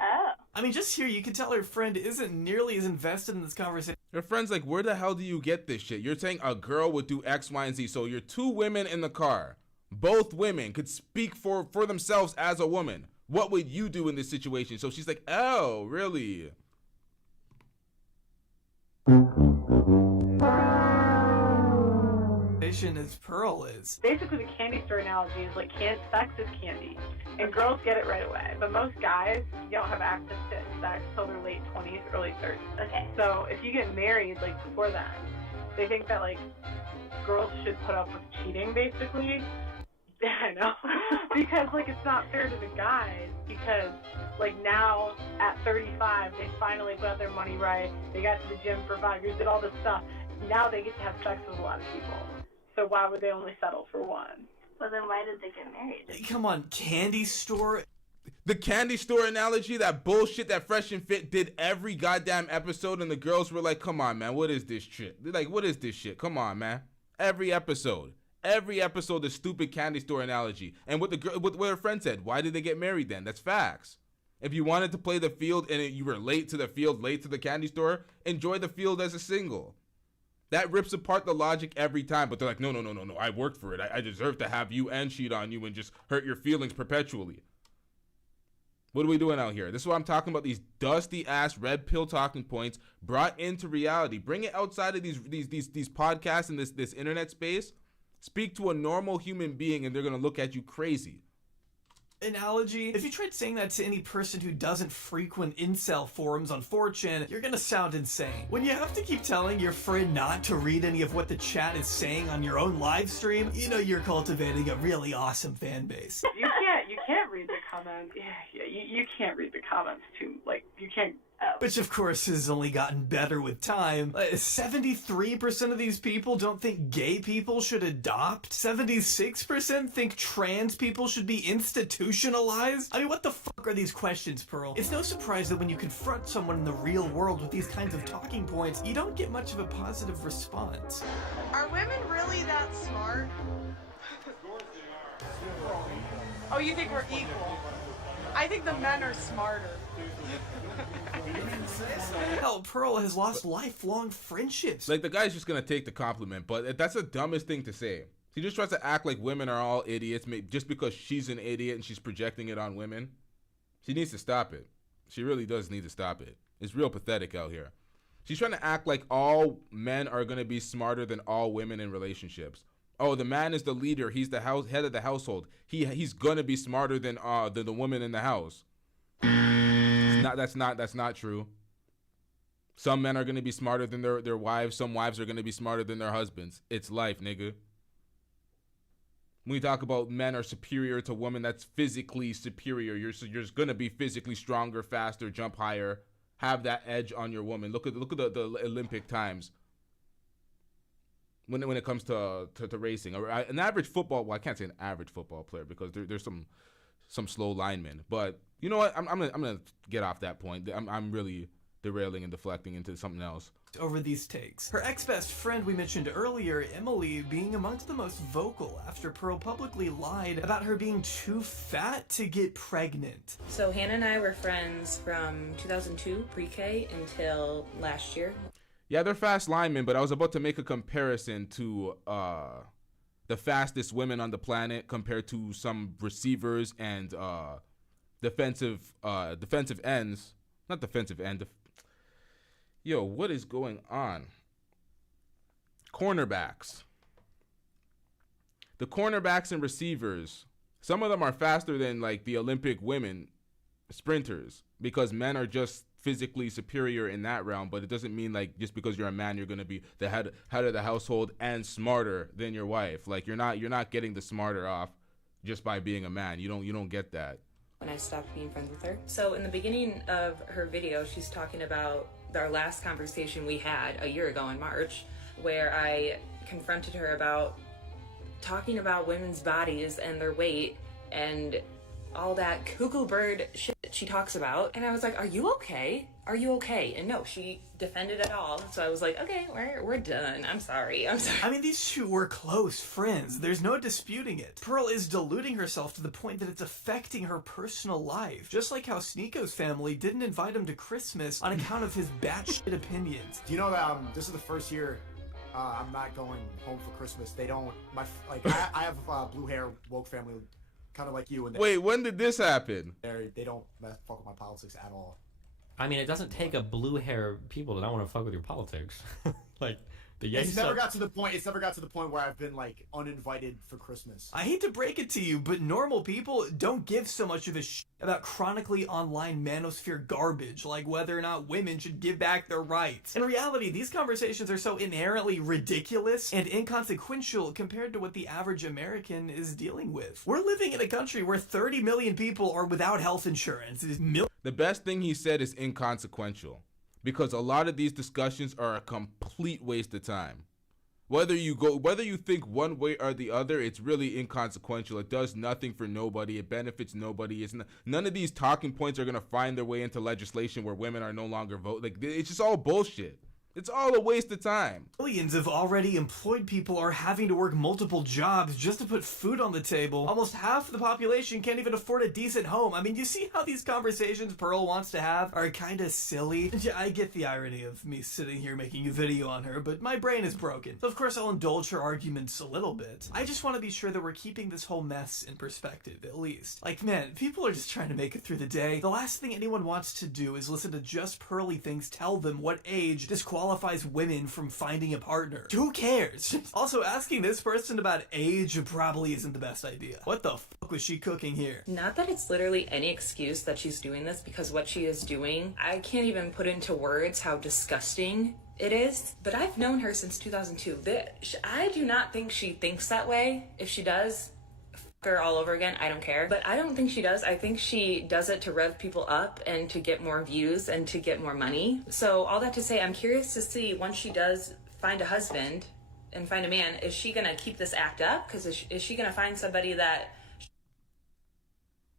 Oh. I mean, just here you can tell her friend isn't nearly as invested in this conversation. Her friend's like, where the hell do you get this shit? You're saying a girl would do X, Y, and Z. So you're 2 women in the car. Both women could speak for themselves as a woman. What would you do in this situation? So she's like, oh, really? As Pearl is. Basically, the candy store analogy is like sex is candy, and girls get it right away. But most guys, you don't have access to sex till their late 20s, early 30s. Okay. So if you get married like before that, they think that like girls should put up with cheating, basically. Yeah, I know. Because like it's not fair to the guys, because like now at 35 they finally put out their money right. They got to the gym for 5 years, did all this stuff. Now they get to have sex with a lot of people. So why would they only settle for one? Well, then why did they get married? Come on, candy store? The candy store analogy, that bullshit that Fresh and Fit did every goddamn episode, and the girls were like, come on, man, what is this shit? They're like, what is this shit? Come on, man. Every episode, the stupid candy store analogy. And what her friend said, why did they get married then? That's facts. If you wanted to play the field and you were late to the field, late to the candy store, enjoy the field as a single. That rips apart the logic every time, but they're like, no, I worked for it. I deserve to have you and cheat on you and just hurt your feelings perpetually. What are we doing out here? This is what I'm talking about, these dusty-ass red pill talking points brought into reality. Bring it outside of these podcasts and this internet space. Speak to a normal human being and they're going to look at you crazy. Analogy. If you tried saying that to any person who doesn't frequent incel forums on 4chan, you're gonna sound insane. When you have to keep telling your friend not to read any of what the chat is saying on your own live stream, you know you're cultivating a really awesome fan base. You can't read the comments. Yeah, you can't read the comments too. Like, you can't. Which of course has only gotten better with time. 73% of these people don't think gay people should adopt. 76% think trans people should be institutionalized. I mean, what the fuck are these questions, Pearl? It's no surprise that when you confront someone in the real world with these kinds of talking points, you don't get much of a positive response. Are women really that smart? Oh, you think we're equal? I think the men are smarter. Hell, Pearl has lost lifelong friendships. Like, the guy's just gonna take the compliment, but that's the dumbest thing to say. He just tries to act like women are all idiots just because she's an idiot and she's projecting it on women. She needs to stop it. She really does need to stop it. It's real pathetic out here. She's trying to act like all men are gonna be smarter than all women in relationships. Oh, the man is the leader. He's the head of the household. He's gonna be smarter than the woman in the house. That's not true. Some men are gonna be smarter than their wives. Some wives are gonna be smarter than their husbands. It's life, nigga. When we talk about men are superior to women, that's physically superior. You're just gonna be physically stronger, faster, jump higher, have that edge on your woman. Look at the Olympic times. when it comes to racing. An average football, well, I can't say an average football player because there's some slow linemen. But you know what? I'm gonna get off that point. I'm really derailing and deflecting into something else. Over these takes. Her ex-best friend we mentioned earlier, Emily, being amongst the most vocal after Pearl publicly lied about her being too fat to get pregnant. So Hannah and I were friends from 2002 pre-K until last year. Yeah, they're fast linemen, but I was about to make a comparison to the fastest women on the planet compared to some receivers and defensive ends. Not defensive end. Yo, what is going on? Cornerbacks. The cornerbacks and receivers, some of them are faster than like the Olympic women sprinters because men are just physically superior in that realm, but it doesn't mean like just because you're a man you're going to be the head of the household and smarter than your wife. Like you're not getting the smarter off just by being a man. You don't get that. When I stopped being friends with her. So in the beginning of her video, she's talking about our last conversation we had a year ago in March, where I confronted her about talking about women's bodies and their weight and all that cuckoo bird shit she talks about. And I was like, are you okay? Are you okay? And no, she defended it all. So I was like, okay, we're done. I'm sorry. I mean, these two were close friends. There's no disputing it. Pearl is deluding herself to the point that it's affecting her personal life. Just like how Sneako's family didn't invite him to Christmas on account of his batshit opinions. Do you know that this is the first year I'm not going home for Christmas? They don't, I have blue hair, woke family, kind of like you. And wait, when did this happen? They don't fuck with my politics at all. I mean, it doesn't take a blue hair people to not want to fuck with your politics. Like the Yankees. It's never got to the point where I've been like uninvited for Christmas. I hate to break it to you, but normal people don't give so much of a shit about chronically online manosphere garbage, like whether or not women should give back their rights. In reality, these conversations are so inherently ridiculous and inconsequential compared to what the average American is dealing with. We're living in a country where 30 million people are without health insurance. The best thing he said is inconsequential, because a lot of these discussions are a complete waste of time. Whether you think one way or the other, it's really inconsequential. It does nothing for nobody. It benefits nobody. None of these talking points are going to find their way into legislation where women are no longer vote. Like, it's just all bullshit. It's all a waste of time. Millions of already employed people are having to work multiple jobs just to put food on the table. Almost half the population can't even afford a decent home. I mean, you see how these conversations Pearl wants to have are kind of silly? Yeah, I get the irony of me sitting here making a video on her, but my brain is broken. So of course I'll indulge her arguments a little bit. I just want to be sure that we're keeping this whole mess in perspective, at least. Like, man, people are just trying to make it through the day. The last thing anyone wants to do is listen to JustPearlyThings tell them what age disqualifies women from finding a partner. Who cares? Also, asking this person about age probably isn't the best idea. What the fuck was she cooking here? Not that it's literally any excuse that she's doing this, because what she is doing, I can't even put into words how disgusting it is. But I've known her since 2002. I do not think she thinks that way. If she does, her all over again, I don't care. But I don't think she does. I think she does it to rev people up and to get more views and to get more money. So all that to say, I'm curious to see once she does find a husband and find a man, is she gonna keep this act up? Because is she gonna find somebody that...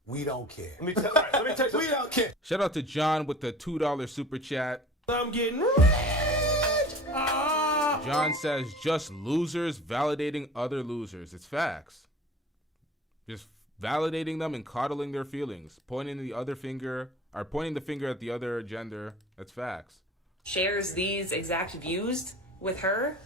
We don't care. Let me tell you, we don't care. Shout out to John with the $2 super chat. I'm getting rich. John says, just losers validating other losers. It's facts. Just validating them and coddling their feelings, pointing the finger at the other gender. That's facts. Shares these exact views with her,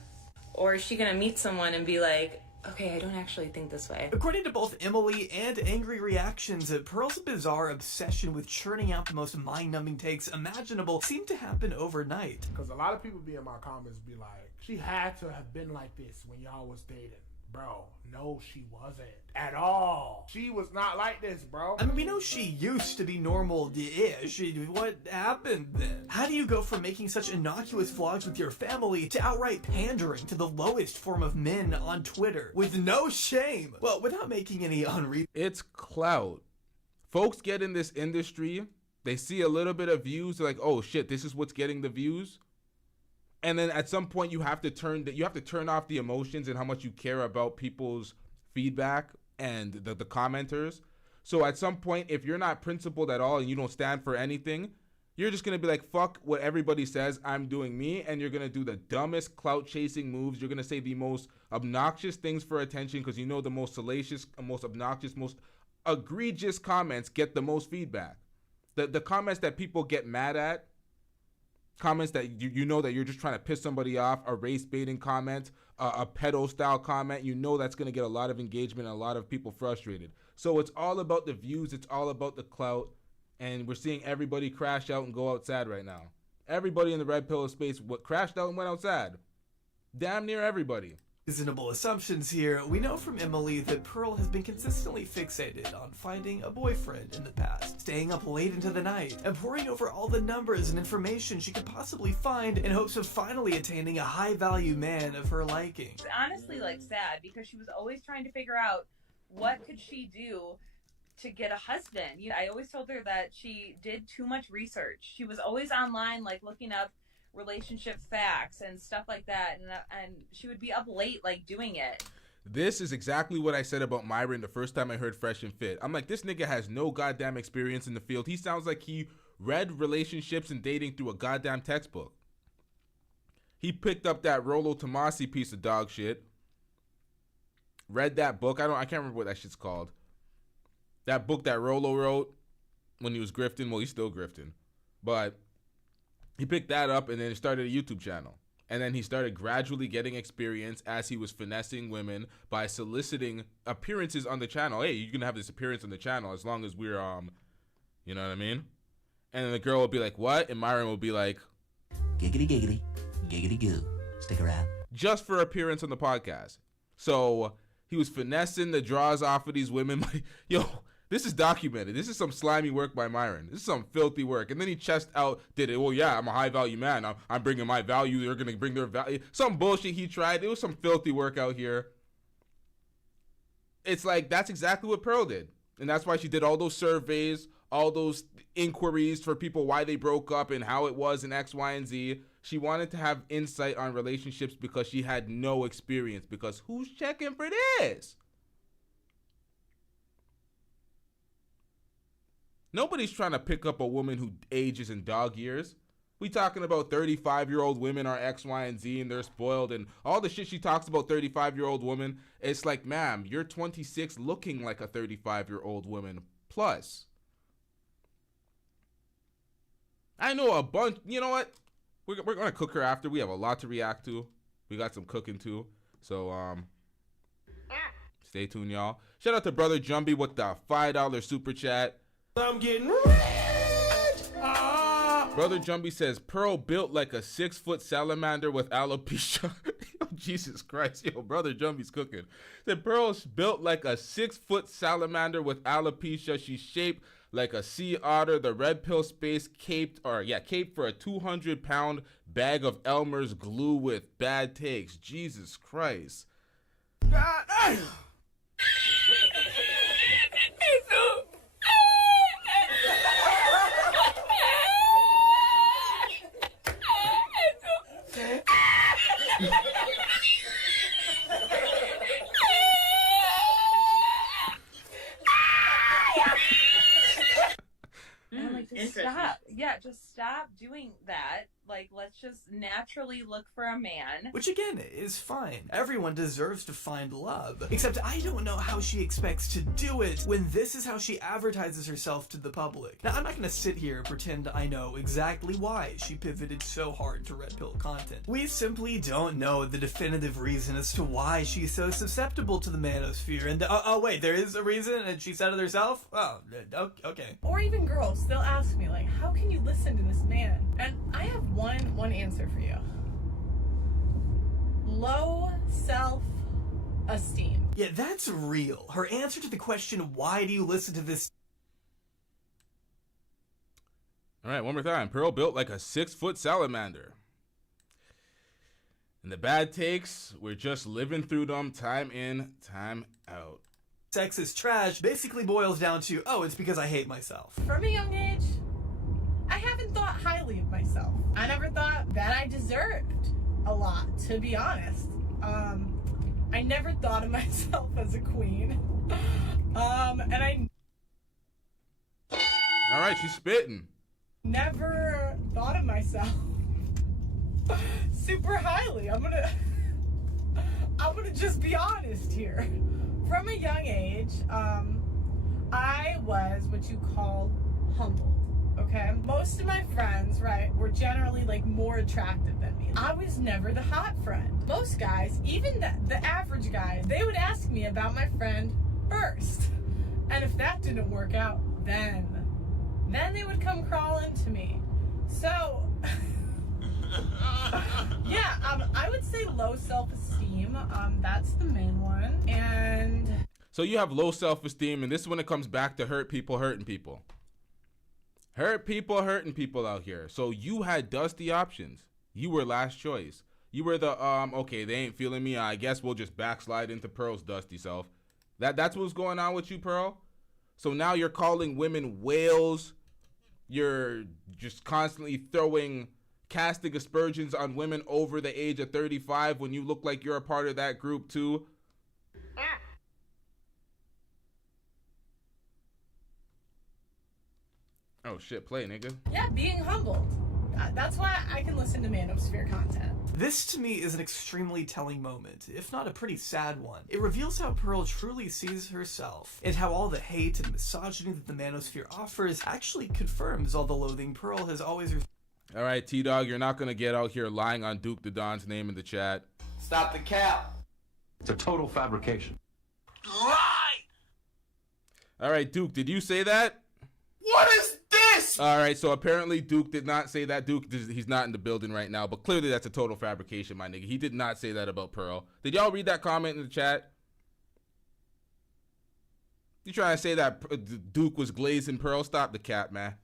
or is she gonna meet someone and be like, okay, I don't actually think this way? According to both Emily and Angry Reactions, Pearl's bizarre obsession with churning out the most mind-numbing takes imaginable seemed to happen overnight. Because a lot of people be in my comments be like, she had to have been like this when y'all was dating. Bro, no, she wasn't at all. She was not like this, bro. I mean, we know she used to be normal-ish. What happened then? How do you go from making such innocuous vlogs with your family to outright pandering to the lowest form of men on Twitter with no shame? Well, without making any It's clout. Folks get in this industry, they see a little bit of views, they're like, oh shit, this is what's getting the views. And then at some point you have to turn off the emotions and how much you care about people's feedback and the commenters. So at some point, if you're not principled at all and you don't stand for anything, you're just going to be like, fuck what everybody says, I'm doing me. And you're going to do the dumbest clout chasing moves. You're going to say the most obnoxious things for attention because you know the most salacious, most obnoxious, most egregious comments get the most feedback. The comments that people get mad at, comments that you know that you're just trying to piss somebody off, a race baiting comment, a pedo style comment, you know that's going to get a lot of engagement and a lot of people frustrated. So it's all about the views, it's all about the clout, and we're seeing everybody crash out and go outside right now. Everybody in the red pill space crashed out and went outside. Damn near everybody. Reasonable assumptions here. We know from Emily that Pearl has been consistently fixated on finding a boyfriend in the past, staying up late into the night, and poring over all the numbers and information she could possibly find in hopes of finally attaining a high-value man of her liking. It's honestly like sad because she was always trying to figure out what could she do to get a husband. I always told her that she did too much research. She was always online, like looking up relationship facts and stuff like that, and she would be up late like doing it. This is exactly what I said about Myron the first time I heard Fresh and Fit. I'm like, this nigga has no goddamn experience in the field. He sounds like he read relationships and dating through a goddamn textbook. He picked up that Rollo Tomasi piece of dog shit, read that book. I can't remember what that shit's called. That book that Rollo wrote when he was grifting. Well, he's still grifting, but he picked that up and then started a YouTube channel. And then he started gradually getting experience as he was finessing women by soliciting appearances on the channel. Hey, you can have this appearance on the channel as long as we're, you know what I mean? And then the girl will be like, what? And Myron will be like, giggity giggity, giggity goo. Stick around. Just for appearance on the podcast. So he was finessing the draws off of these women. Yo, this is documented. This is some slimy work by Myron. This is some filthy work. And then he chest out, did it. Well, yeah, I'm a high value man. I'm bringing my value. They're going to bring their value. Some bullshit he tried. It was some filthy work out here. It's like, that's exactly what Pearl did. And that's why she did all those surveys, all those inquiries for people why they broke up and how it was in X, Y, and Z. She wanted to have insight on relationships because she had no experience. Because who's checking for this? Nobody's trying to pick up a woman who ages in dog years. We talking about 35-year-old women are X, Y, and Z, and they're spoiled, and all the shit she talks about 35-year-old women. It's like, ma'am, you're 26 looking like a 35-year-old woman plus. I know a bunch. You know what? We're going to cook her after. We have a lot to react to. We got some cooking, too. So, stay tuned, y'all. Shout out to Brother Jumbie with the $5 super chat. I'm getting rich. Brother Jumbie says, Pearl built like a 6-foot salamander with alopecia. Yo, Jesus Christ. Yo, Brother Jumbie's cooking. Said, Pearl's built like a 6-foot salamander with alopecia. She's shaped like a sea otter. The red pill space caped for a 200-pound bag of Elmer's glue with bad takes. Jesus Christ. God damn. Stop. Yeah, just stop doing that. Like, let's just naturally look for a man. Which again is fine. Everyone deserves to find love. Except I don't know how she expects to do it when this is how she advertises herself to the public. Now, I'm not gonna sit here and pretend I know exactly why she pivoted so hard to red pill content. We simply don't know the definitive reason as to why she's so susceptible to the manosphere. And wait, there is a reason, and she said it herself? Oh, okay. Or even girls still ask me, like, how can you listen to this man? And I have one answer for you. Low self-esteem. Yeah, that's real. Her answer to the question, why do you listen to this? All right, one more time. Pearl built like a 6-foot salamander. And the bad takes, we're just living through them time in, time out. Sex is trash basically boils down to, oh, it's because I hate myself. From a young age, I haven't thought highly of myself. I never thought that I deserved a lot, to be honest. I never thought of myself as a queen. And I All right, she's spitting. never thought of myself super highly. I'm gonna just be honest here. From a young age, I was what you call humbled. Okay, most of my friends, right, were generally like more attractive than me. I was never the hot friend. Most guys, even the average guys, they would ask me about my friend first. And if that didn't work out, then they would come crawling to me. So, yeah, I would say low self-esteem. That's the main one. And So you have low self-esteem, and this is when it comes back to hurt people hurting people. Hurt people hurting people out here. So you had dusty options. You were last choice. You were the okay, they ain't feeling me. I guess we'll just backslide into Pearl's dusty self. That's what's going on with you, Pearl. So now you're calling women whales. You're just constantly casting aspersions on women over the age of 35 when you look like you're a part of that group too. Oh shit, play, nigga. yeah, being humbled. That's why I can listen to Manosphere content. This to me is an extremely telling moment, if not a pretty sad one. It reveals how Pearl truly sees herself, and how all the hate and misogyny that the Manosphere offers actually confirms all the loathing Pearl has always All right, T-Dog, you're not gonna get out here lying on Duke the Don's name in the chat. Stop the cap. It's a total fabrication. Lie! All right, Duke, did you say that? What is this? All right, so apparently Duke did not say that. Duke, he's not in the building right now, but clearly that's a total fabrication, my nigga. He did not say that about Pearl. Did y'all read that comment in the chat? You trying to say that Duke was glazing Pearl? Stop the cap, man.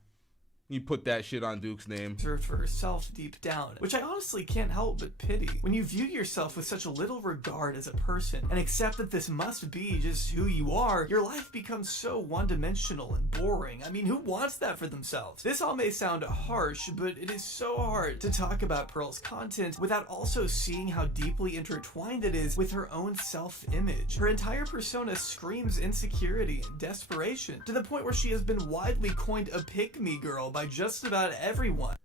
You put that shit on Duke's name. reserved for herself deep down, which I honestly can't help but pity. When you view yourself with such a little regard as a person and accept that this must be just who you are, your life becomes so one-dimensional and boring. I mean, who wants that for themselves? This all may sound harsh, but it is so hard to talk about Pearl's content without also seeing how deeply intertwined it is with her own self-image. Her entire persona screams insecurity and desperation, to the point where she has been widely coined a pick-me girl by just about everyone.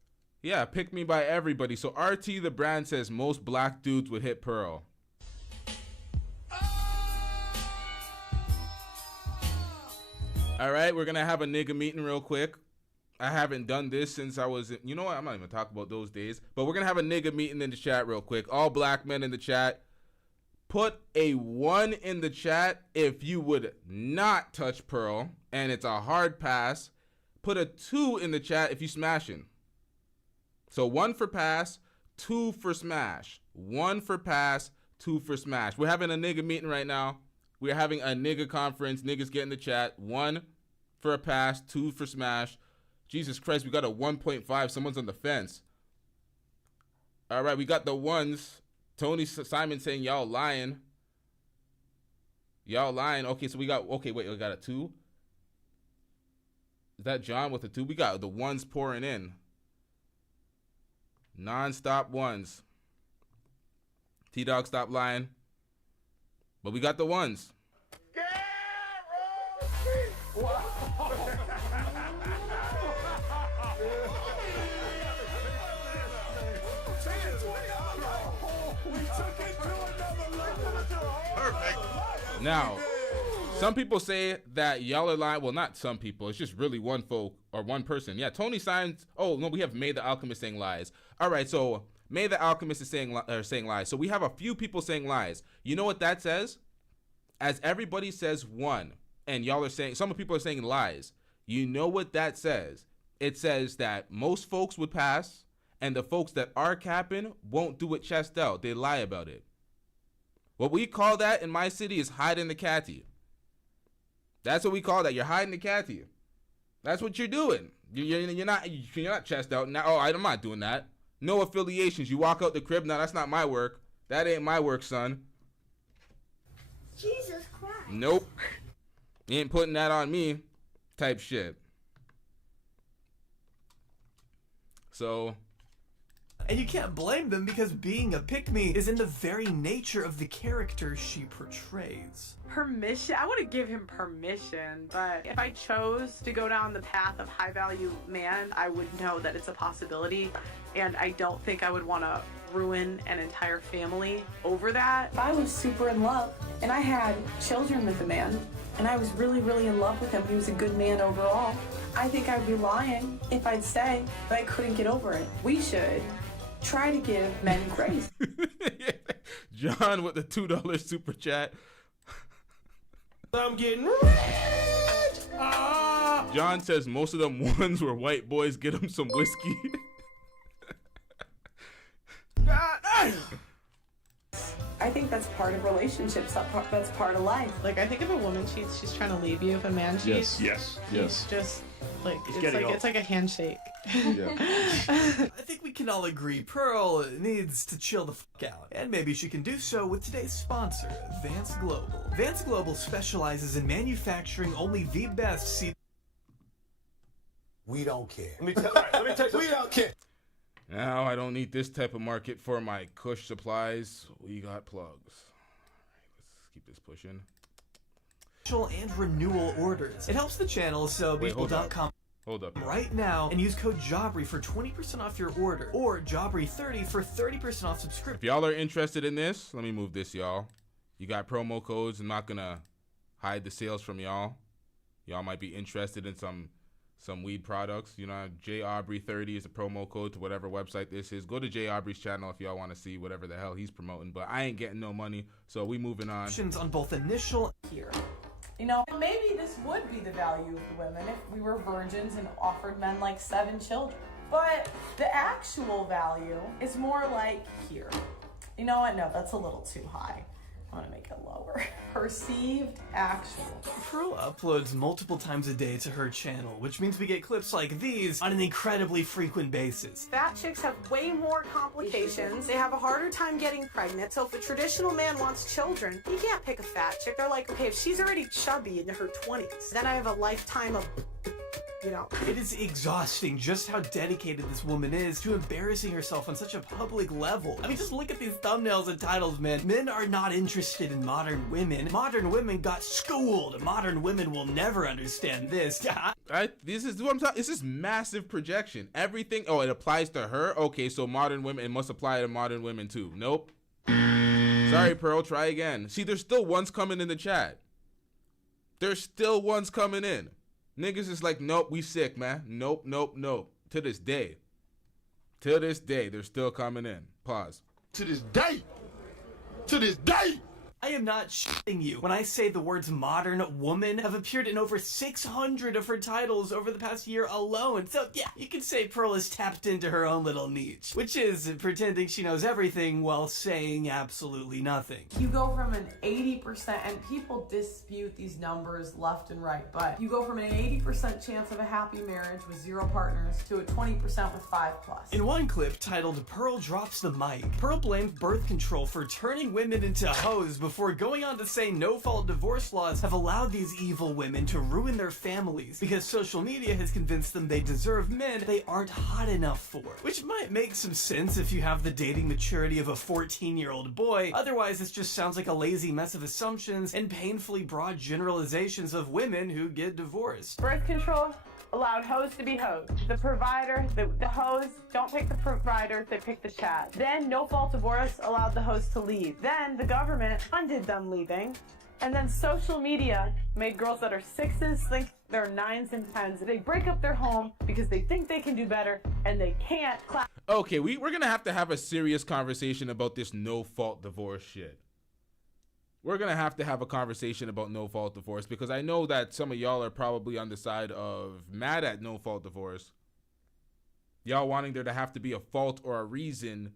Yeah, pick me by everybody. So RT the brand says most black dudes would hit Pearl. All right, we're gonna have a nigga meeting real quick. I haven't done this since I was, you know what? I'm not even talking about those days. But we're gonna have a nigga meeting in the chat real quick. All black men in the chat. Put a 1 in the chat if you would not touch Pearl, and it's a hard pass. Put a 2 in the chat if you smashing. So 1 for pass, 2 for smash. 1 for pass, 2 for smash. We're having a nigga meeting right now. We're having a nigga conference. Niggas get in the chat. 1 for a pass, 2 for smash. Jesus Christ, we got a 1.5. Someone's on the fence. All right, we got the ones. Tony Simon saying y'all lying. Y'all lying. Okay, so we got, okay, wait, we got a 2. Is that John with the 2? We got the ones pouring in. Non-stop ones. T-Dog, stop lying. But we got the ones. Perfect. Now, some people say that y'all are lying. Well, not some people. It's just really one folk or one person. Yeah, Tony signs. Oh, no, we have May the Alchemist saying lies. All right, so May the Alchemist is saying lies. So we have a few people saying lies. You know what that says? As everybody says 1, and y'all are saying, some people are saying lies. You know what that says? It says that most folks would pass, and the folks that are capping won't do it chest out. They lie about it. What we call that in my city is hiding the catty. That's what we call that. You're hiding the catty. That's what you're doing. You're not chest out. Now, oh, I'm not doing that. No affiliations. You walk out the crib. Now, that's not my work. That ain't my work, son. Jesus Christ. Nope. You ain't putting that on me type shit. So... And you can't blame them because being a pick-me is in the very nature of the character she portrays. Permission? I wouldn't give him permission, but if I chose to go down the path of high value man, I would know that it's a possibility, and I don't think I would want to ruin an entire family over that. If I was super in love and I had children with a man and I was really, really in love with him, he was a good man overall, I think I'd be lying if I'd say that I couldn't get over it. We should try to give men grace. John with the $2 super chat. I'm getting rich. John says most of them ones were white boys. Get them some whiskey. I think that's part of relationships. That's part of life. Like, I think if a woman cheats, she's trying to leave you. If a man cheats, Yes. it's just like getting old. it's like a handshake. I think we can all agree Pearl needs to chill the fuck out. And maybe she can do so with today's sponsor, Vance Global. Vance Global specializes in manufacturing only the best We don't care. Let me tell you. We don't care. Now I don't need this type of market for my Kush supplies. We got plugs. All right, let's keep this pushing. and renewal orders. It helps the channel, so people.com. Hold up. Right now, and use code Jobry for 20% off your order, or Jobry30 for 30% off subscription. If y'all are interested in this, let me move this, y'all. You got promo codes. I'm not gonna hide the sales from y'all. Y'all might be interested in some weed products. You know, JAubry30 is a promo code to whatever website this is. Go to JAubry's channel if y'all want to see whatever the hell he's promoting. But I ain't getting no money, so we moving on. Options on both initial here. You know, maybe this would be the value of the women if we were virgins and offered men like 7 children. But the actual value is more like here. You know what? No, that's a little too high. I want to make it lower. Perceived actual. Pearl uploads multiple times a day to her channel, which means we get clips like these on an incredibly frequent basis. Fat chicks have way more complications. They have a harder time getting pregnant. So if a traditional man wants children, you can't pick a fat chick. They're like, okay, if she's already chubby in her 20s, then I have a lifetime of, you know. It is exhausting just how dedicated this woman is to embarrassing herself on such a public level. I mean, just look at these thumbnails and titles, man. Men are not interested in modern women. Modern women got schooled. Modern women will never understand this. This is what I'm talking. This is massive projection. Everything. Oh, it applies to her. Okay, so modern women. It must apply to modern women too. Nope. Sorry, Pearl. Try again. See, there's still ones coming in the chat. There's still ones coming in. Niggas is like, nope, we sick, man. Nope, nope, nope. To this day, they're still coming in. Pause. To this day. To this day. I am not shitting you when I say the words modern woman have appeared in over 600 of her titles over the past year alone. So yeah, you can say Pearl has tapped into her own little niche, which is pretending she knows everything while saying absolutely nothing. You go from an 80%, and people dispute these numbers left and right, but you go from an 80% chance of a happy marriage with 0 partners to a 20% with 5+. In one clip titled Pearl Drops the Mic, Pearl blamed birth control for turning women into hoes before going on to say no-fault divorce laws have allowed these evil women to ruin their families because social media has convinced them they deserve men they aren't hot enough for. Which might make some sense if you have the dating maturity of a 14-year-old boy, otherwise this just sounds like a lazy mess of assumptions and painfully broad generalizations of women who get divorced. Birth control allowed hoes to be hoes. The provider, the hoes don't pick the provider, they pick the chat. Then no-fault divorce allowed the hoes to leave. Then the government funded them leaving. And then social media made girls that are 6s think they're 9s and 10s. They break up their home because they think they can do better and they can't. Okay, we're gonna have a serious conversation about this no-fault divorce shit. We're going to have a conversation about no-fault divorce because I know that some of y'all are probably on the side of mad at no-fault divorce. Y'all wanting there to have to be a fault or a reason,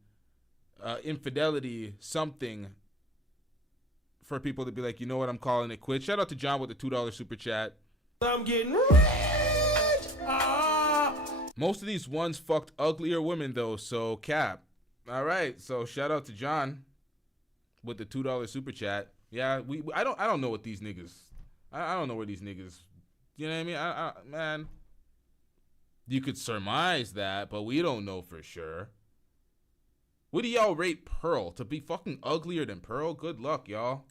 infidelity, something for people to be like, you know what, I'm calling it quits. Shout out to John with the $2 super chat. I'm getting rich. Most of these ones fucked uglier women though, so cap. All right, so shout out to John with the $2 super chat. Yeah, I don't know what these niggas. I don't know where these niggas. You know what I mean? Man, you could surmise that, but we don't know for sure. What do y'all rate Pearl? To be fucking uglier than Pearl? Good luck, y'all.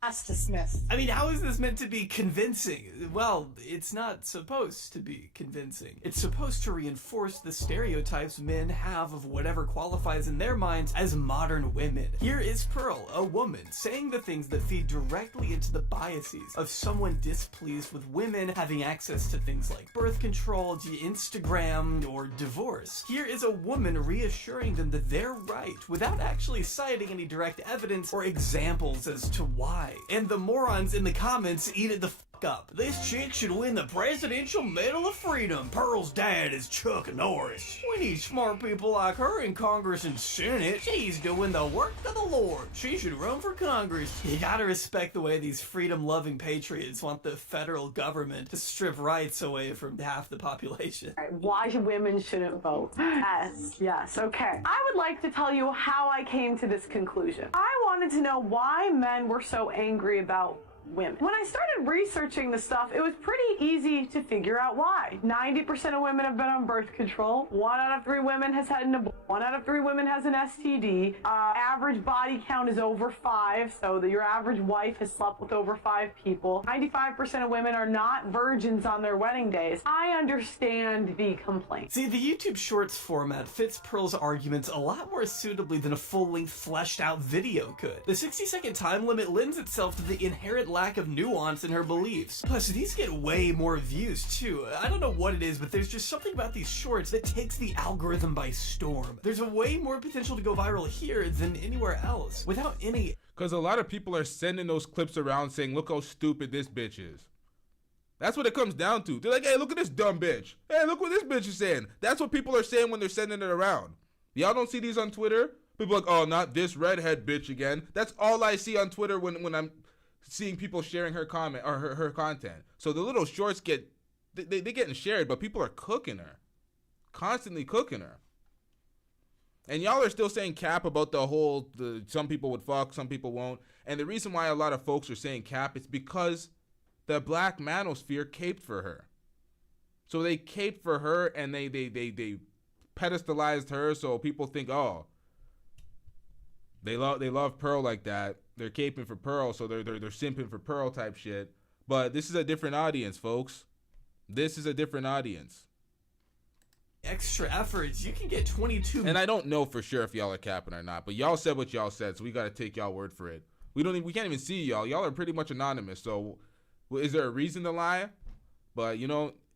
That's dismissed. I mean, how is this meant to be convincing? Well, it's not supposed to be convincing. It's supposed to reinforce the stereotypes men have of whatever qualifies in their minds as modern women. Here is Pearl, a woman, saying the things that feed directly into the biases of someone displeased with women having access to things like birth control, Instagram, or divorce. Here is a woman reassuring them that they're right without actually citing any direct evidence or examples as to why. And the morons in the comments eat it the fuck up. This chick should win the Presidential Medal of Freedom. Pearl's dad is Chuck Norris. We need smart people like her in Congress and Senate. She's doing the work of the Lord. She should run for Congress. You gotta respect the way these freedom-loving patriots want the federal government to strip rights away from half the population. All right, why women shouldn't vote? Yes, okay. I would like to tell you how I came to this conclusion. I wanted to know why men were so angry about women. When I started researching the stuff, it was pretty easy to figure out why. 90% of women have been on birth control. 1 out of 3 women has had an abortion. 1 out of 3 women has an STD. Average body count is over 5, so that your average wife has slept with over 5 people. 95% of women are not virgins on their wedding days. I understand the complaint. See, the YouTube Shorts format fits Pearl's arguments a lot more suitably than a full-length, fleshed-out video could. The 60-second time limit lends itself to the inherent lack of nuance in her beliefs. Plus, these get way more views, too. I don't know what it is, but there's just something about these shorts that takes the algorithm by storm. There's a way more potential to go viral here than anywhere else, without any... Because a lot of people are sending those clips around saying, look how stupid this bitch is. That's what it comes down to. They're like, hey, look at this dumb bitch. Hey, look what this bitch is saying. That's what people are saying when they're sending it around. Y'all don't see these on Twitter? People are like, oh, not this redhead bitch again. That's all I see on Twitter when I'm seeing people sharing her comment or her content. So the little shorts they getting shared, but people are cooking her. Constantly cooking her. And y'all are still saying cap about some people would fuck, some people won't. And the reason why a lot of folks are saying cap is because the black manosphere caped for her. So they caped for her and they pedestalized her, so people think, oh, they love Pearl like that. They're caping for Pearl, so they're simping for Pearl type shit. But this is a different audience, folks. This is a different audience. Extra efforts, you can get 22. And I don't know for sure if y'all are capping or not, but y'all said what y'all said, so we gotta take y'all word for it. We can't even see y'all. Y'all are pretty much anonymous. So, is there a reason to lie? But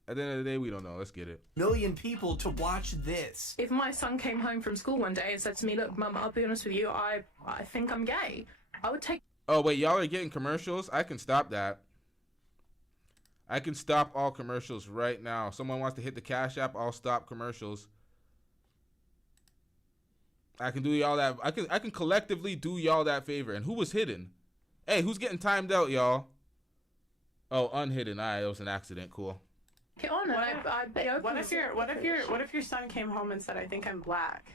at the end of the day, we don't know. Let's get it. Million people to watch this. If my son came home from school one day and said to me, look, Mum, I'll be honest with you, I think I'm gay, I would take... Oh, wait, y'all are getting commercials? I can stop that. I can stop all commercials right now. If someone wants to hit the Cash App, I'll stop commercials. I can do y'all that. I can collectively do y'all that favor. And who was hidden? Hey, who's getting timed out, y'all? Oh, unhidden. All right, it was an accident. Cool. Get on it. What if your son came home and said, I think I'm black?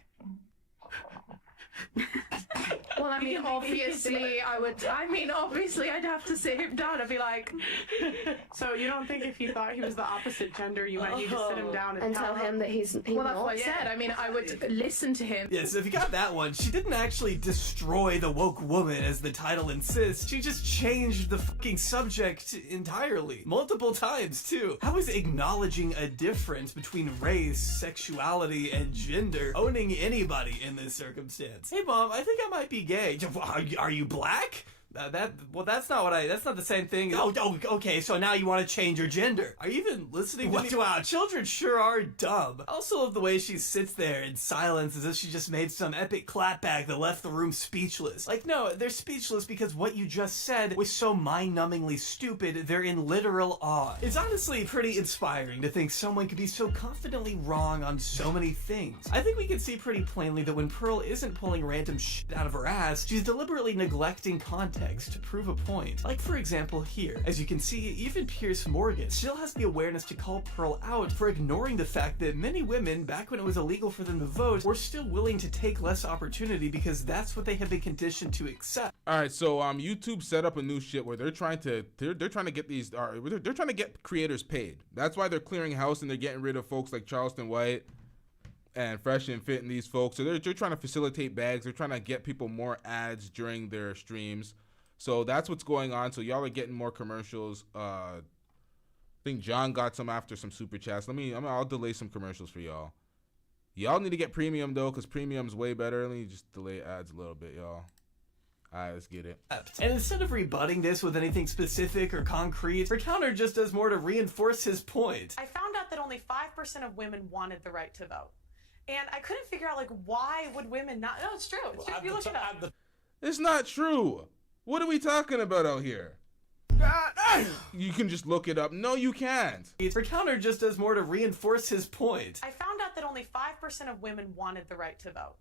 Well, I mean, obviously, I'd have to sit him down and be like... So you don't think if he thought he was the opposite gender, you might need to sit him down and tell him that he's well, that's what I said. I mean, I would listen to him. Yeah, so if you got that one, she didn't actually destroy the woke woman, as the title insists. She just changed the fucking subject entirely. Multiple times, too. How is acknowledging a difference between race, sexuality, and gender owning anybody in this circumstance? Hey, Mom, I think I might be gay. Are you black? That's not the same thing. Oh, okay, so now you want to change your gender. Are you even listening to me? Wow, children sure are dumb. I also love the way she sits there in silence as if she just made some epic clapback that left the room speechless. Like, no, they're speechless because what you just said was so mind-numbingly stupid, they're in literal awe. It's honestly pretty inspiring to think someone could be so confidently wrong on so many things. I think we can see pretty plainly that when Pearl isn't pulling random shit out of her ass, she's deliberately neglecting context to prove a point. Like, for example, here. As you can see, even Piers Morgan still has the awareness to call Pearl out for ignoring the fact that many women, back when it was illegal for them to vote, were still willing to take less opportunity because that's what they have been conditioned to accept. All right, so YouTube set up a new shit where they're trying to get these they're trying to get creators paid. That's why they're clearing house and they're getting rid of folks like Charleston White and Fresh and Fit and these folks. So they're trying to facilitate bags. They're trying to get people more ads during their streams. So that's what's going on. So y'all are getting more commercials. I think John got some after some super chats. I'll delay some commercials for y'all. Y'all need to get premium though, because premium's way better. Let me just delay ads a little bit, y'all. All right, let's get it. And instead of rebutting this with anything specific or concrete, Recounter just does more to reinforce his point. I found out that only 5% of women wanted the right to vote. And I couldn't figure out, like, why would women not? No, it's true. It's true. If you look it up. It's not true. What are we talking about out here? You can just look it up. No, you can't. Recounter just does more to reinforce his point. I found out that only 5% of women wanted the right to vote.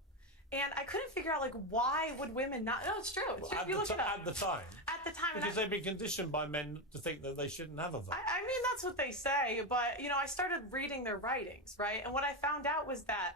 And I couldn't figure out, like, why would women not? No, it's true. It's true. If you look it up. At the time. At the time. Because they've been conditioned by men to think that they shouldn't have a vote. I mean, that's what they say. But, you know, I started reading their writings, right? And what I found out was that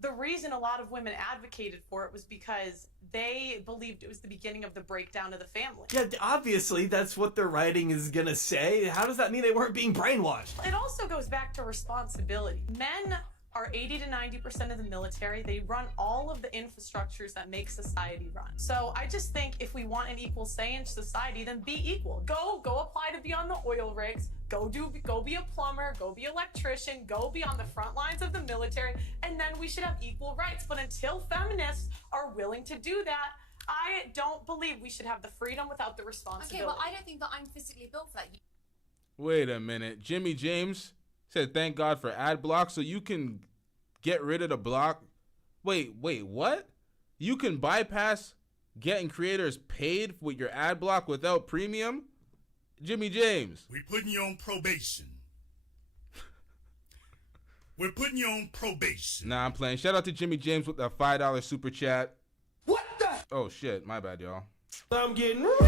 the reason a lot of women advocated for it was because they believed it was the beginning of the breakdown of the family. Yeah, obviously, that's what their writing is gonna say. How does that mean they weren't being brainwashed? It also goes back to responsibility. Men are 80 to 90% of the military. They run all of the infrastructures that make society run. So I just think if we want an equal say in society, then be equal. Go apply to be on the oil rigs. Go be a plumber. Go be an electrician. Go be on the front lines of the military. And then we should have equal rights. But until feminists are willing to do that, I don't believe we should have the freedom without the responsibility. Okay, well, I don't think that I'm physically built for that. Wait a minute. Jimmy James said, thank God for ad block, so you can get rid of the block. Wait, what? You can bypass getting creators paid with your ad block without premium? Jimmy James. We're putting you on probation. We're putting you on probation. Nah, I'm playing. Shout out to Jimmy James with a $5 super chat. What the? Oh, shit. My bad, y'all. I'm getting rich.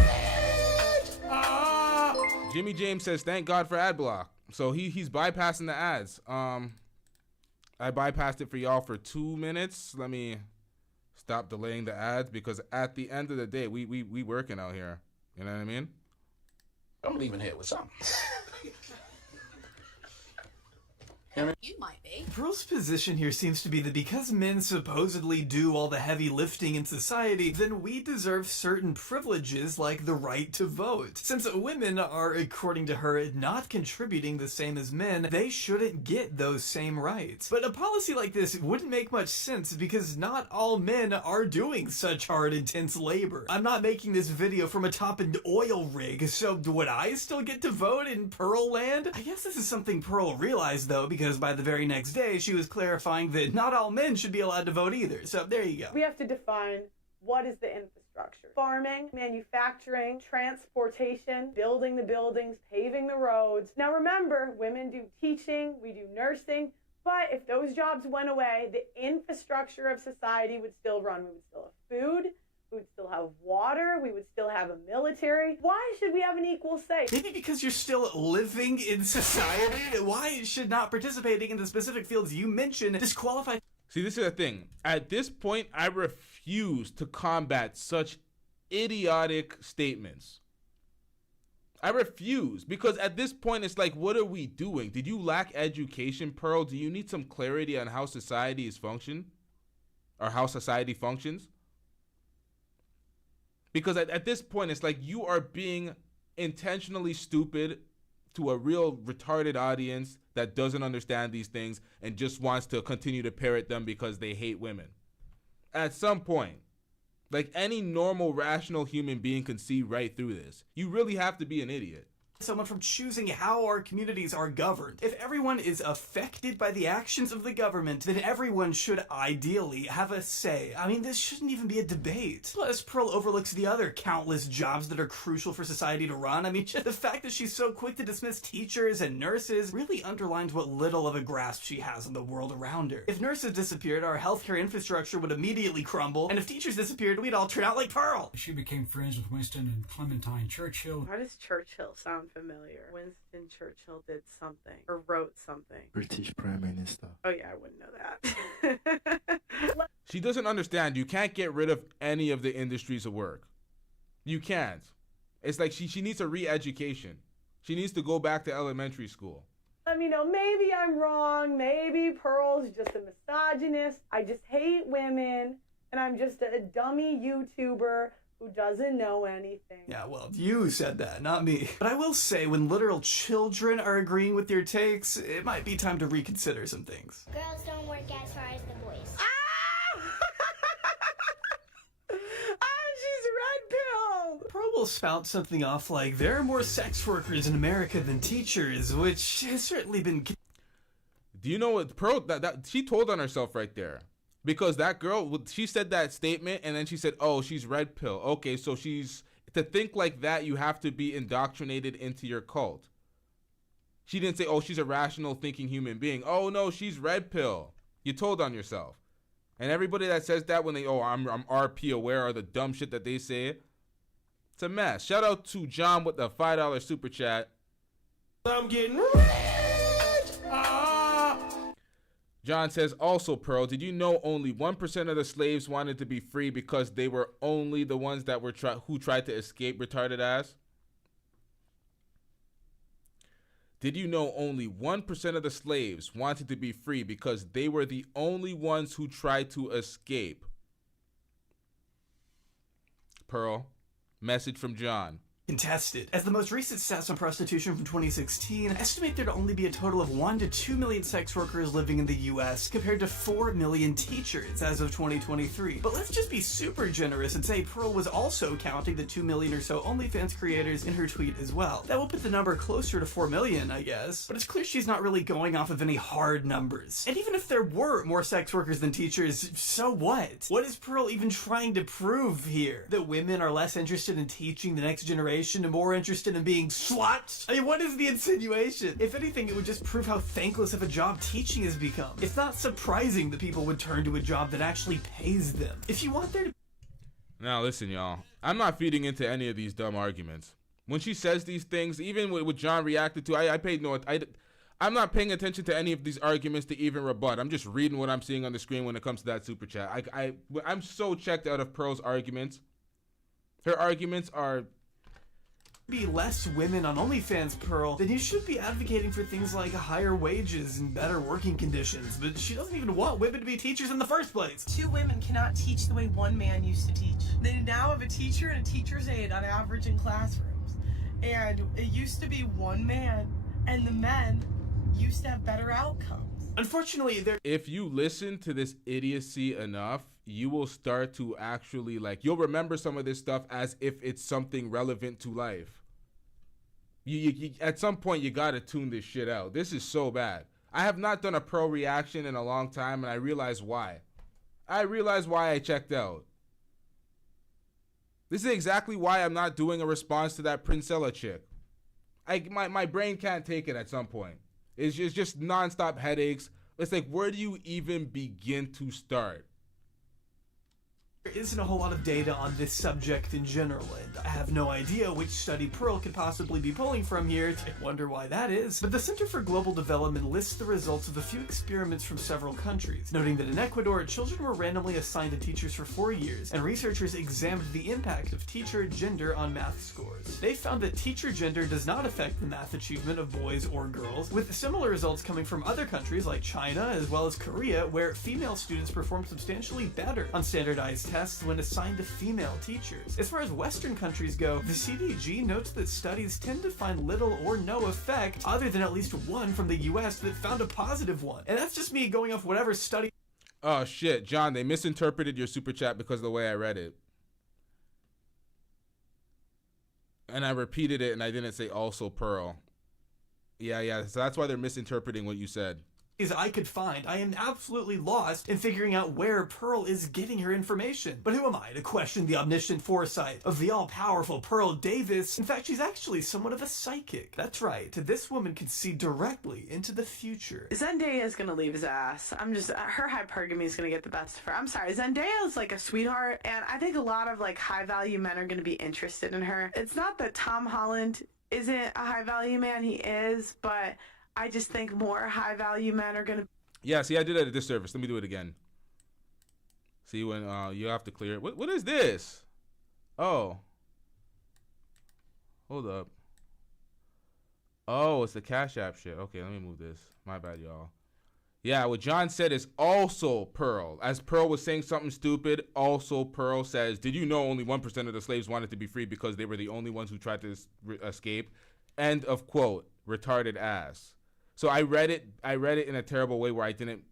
Jimmy James says, thank God for ad block. So he's bypassing the ads. I bypassed it for y'all for 2 minutes. Let me stop delaying the ads because at the end of the day, we working out here. You know what I mean? I'm leaving here with something. You might be. Pearl's position here seems to be that because men supposedly do all the heavy lifting in society, then we deserve certain privileges like the right to vote. Since women are, according to her, not contributing the same as men, they shouldn't get those same rights. But a policy like this wouldn't make much sense because not all men are doing such hard, intense labor. I'm not making this video from atop an oil rig, so would I still get to vote in Pearl land? I guess this is something Pearl realized though, because by the very next day, she was clarifying that not all men should be allowed to vote either. So there you go. We have to define what is the infrastructure. Farming, manufacturing, transportation, building the buildings, paving the roads. Now remember, women do teaching, we do nursing, but if those jobs went away, the infrastructure of society would still run. We would still have food, we would still have water, we would still have a military. Why should we have an equal say? Maybe because you're still living in society? Why should not participating in the specific fields you mentioned disqualify? See, this is the thing. At this point, I refuse to combat such idiotic statements. I refuse, because at this point, it's like, what are we doing? Did you lack education, Pearl? Do you need some clarity on how society is function? Or how society functions? Because at this point, it's like you are being intentionally stupid to a real retarded audience that doesn't understand these things and just wants to continue to parrot them because they hate women. At some point, like any normal, rational human being can see right through this. You really have to be an idiot. Someone from choosing how our communities are governed. If everyone is affected by the actions of the government, then everyone should ideally have a say. I mean, this shouldn't even be a debate. Plus, Pearl overlooks the other countless jobs that are crucial for society to run. I mean, just the fact that she's so quick to dismiss teachers and nurses really underlines what little of a grasp she has on the world around her. If nurses disappeared, our healthcare infrastructure would immediately crumble, and if teachers disappeared, we'd all turn out like Pearl. She became friends with Winston and Clementine Churchill. Why does Churchill sound familiar? Winston Churchill did something or wrote something. British Prime Minister. Oh yeah, I wouldn't know that. She doesn't understand. You can't get rid of any of the industries of work. You can't. It's like she needs a re-education. She needs to go back to elementary school. Let me know. Maybe I'm wrong. Maybe Pearl's just a misogynist. I just hate women, and I'm just a dummy YouTuber who doesn't know anything. Yeah, well, you said that, not me. But I will say, when literal children are agreeing with your takes, it might be time to reconsider some things. Girls don't work as hard as the boys. She's red-pilled! Pearl will spout something off like, there are more sex workers in America than teachers, which has certainly been... Do you know what Pearl, that she told on herself right there? Because that girl, she said that statement and then she said, oh, she's red pill. Okay, so she's, to think like that, you have to be indoctrinated into your cult. She didn't say, oh, she's a rational thinking human being. Oh no, she's red pill. You told on yourself. And everybody that says that when they, oh, I'm RP aware, or the dumb shit that they say, it's a mess. Shout out to John with the $5 super chat. I'm getting rich. John says, also, Pearl, did you know only 1% of the slaves wanted to be free because they were only the ones that were who tried to escape, retarded ass? Did you know only 1% of the slaves wanted to be free because they were the only ones who tried to escape? Pearl, message from John. Contested. As the most recent stats on prostitution from 2016 estimate there to only be a total of 1 to 2 million sex workers living in the US compared to 4 million teachers as of 2023. But let's just be super generous and say Pearl was also counting the 2 million or so OnlyFans creators in her tweet as well. That will put the number closer to 4 million, I guess. But it's clear she's not really going off of any hard numbers. And even if there were more sex workers than teachers, so what? What is Pearl even trying to prove here? That women are less interested in teaching the next generation and more interested in being sluts? I mean, what is the insinuation? If anything, it would just prove how thankless of a job teaching has become. It's not surprising that people would turn to a job that actually pays them. If you want there to... Now listen, y'all. I'm not feeding into any of these dumb arguments. When she says these things, even what John reacted to, I paid no... I'm not paying attention to any of these arguments to even rebut. I'm just reading what I'm seeing on the screen when it comes to that super chat. I'm so checked out of Pearl's arguments. Her arguments are... be less women on OnlyFans, Pearl, then you should be advocating for things like higher wages and better working conditions. But she doesn't even want women to be teachers in the first place. 2 women cannot teach the way 1 man used to teach. They now have a teacher and a teacher's aide on average in classrooms. And it used to be 1 man, and the men used to have better outcomes. Unfortunately, if you listen to this idiocy enough, you will start to actually, like, you'll remember some of this stuff as if it's something relevant to life. You at some point, you gotta tune this shit out. This is so bad. I have not done a Pearl reaction in a long time, and I realize why. I realize why I checked out. This is exactly why I'm not doing a response to that Princella chick. My brain can't take it at some point. It's just nonstop headaches. It's like, where do you even begin to start? There isn't a whole lot of data on this subject in general, and I have no idea which study Pearl could possibly be pulling from here. I wonder why that is. But the Center for Global Development lists the results of a few experiments from several countries, noting that in Ecuador, children were randomly assigned to teachers for 4 years, and researchers examined the impact of teacher gender on math scores. They found that teacher gender does not affect the math achievement of boys or girls, with similar results coming from other countries like China as well as Korea, where female students performed substantially better on standardized tests when assigned to female teachers. As far as Western countries go, the CDG notes that studies tend to find little or no effect, other than at least one from the US that found a positive one. And that's just me going off whatever study. Oh shit, John, they misinterpreted your super chat because of the way I read it. And I repeated it and I didn't say also Pearl. Yeah, so that's why they're misinterpreting what you said. I could find. I am absolutely lost in figuring out where Pearl is getting her information. But who am I to question the omniscient foresight of the all-powerful Pearl Davis? In fact, she's actually somewhat of a psychic. That's right. This woman can see directly into the future. Zendaya is gonna leave his ass. Her hypergamy is gonna get the best of her. I'm sorry, Zendaya is like a sweetheart, and I think a lot of like high-value men are gonna be interested in her. It's not that Tom Holland isn't a high-value man, he is, but I just think more high-value men are gonna... Yeah, see, I did it at a disservice. Let me do it again. See, when you have to clear it. What is this? Oh. Hold up. Oh, it's the Cash App shit. Okay, let me move this. My bad, y'all. Yeah, what John said is also Pearl. As Pearl was saying something stupid, also Pearl says, did you know only 1% of the slaves wanted to be free because they were the only ones who tried to escape? End of quote. Retarded ass. So I read it in a terrible way where I didn't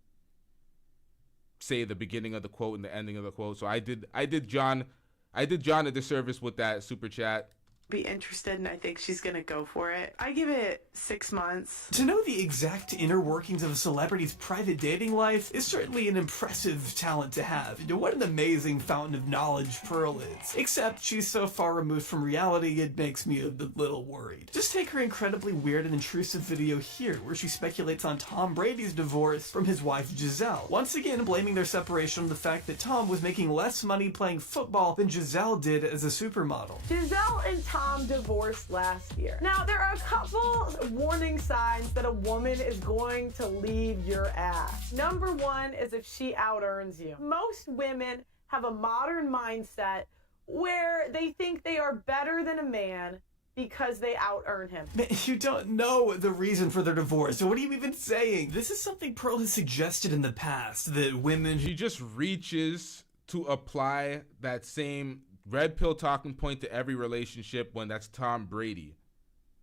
say the beginning of the quote and the ending of the quote. So I did John a disservice with that super chat. Be interested, and I think she's gonna go for it. I give it 6 months. To know the exact inner workings of a celebrity's private dating life is certainly an impressive talent to have. What an amazing fountain of knowledge Pearl is. Except she's so far removed from reality, it makes me a little worried. Just take her incredibly weird and intrusive video here, where she speculates on Tom Brady's divorce from his wife Giselle. Once again, blaming their separation on the fact that Tom was making less money playing football than Giselle did as a supermodel. Giselle and Tom divorced last year. Now, there are a couple warning signs that a woman is going to leave your ass. Number one is if she out-earns you. Most women have a modern mindset where they think they are better than a man because they out-earn him. Man, you don't know the reason for their divorce, so what are you even saying? This is something Pearl has suggested in the past, that women... She just reaches to apply that same red pill talking point to every relationship when that's Tom Brady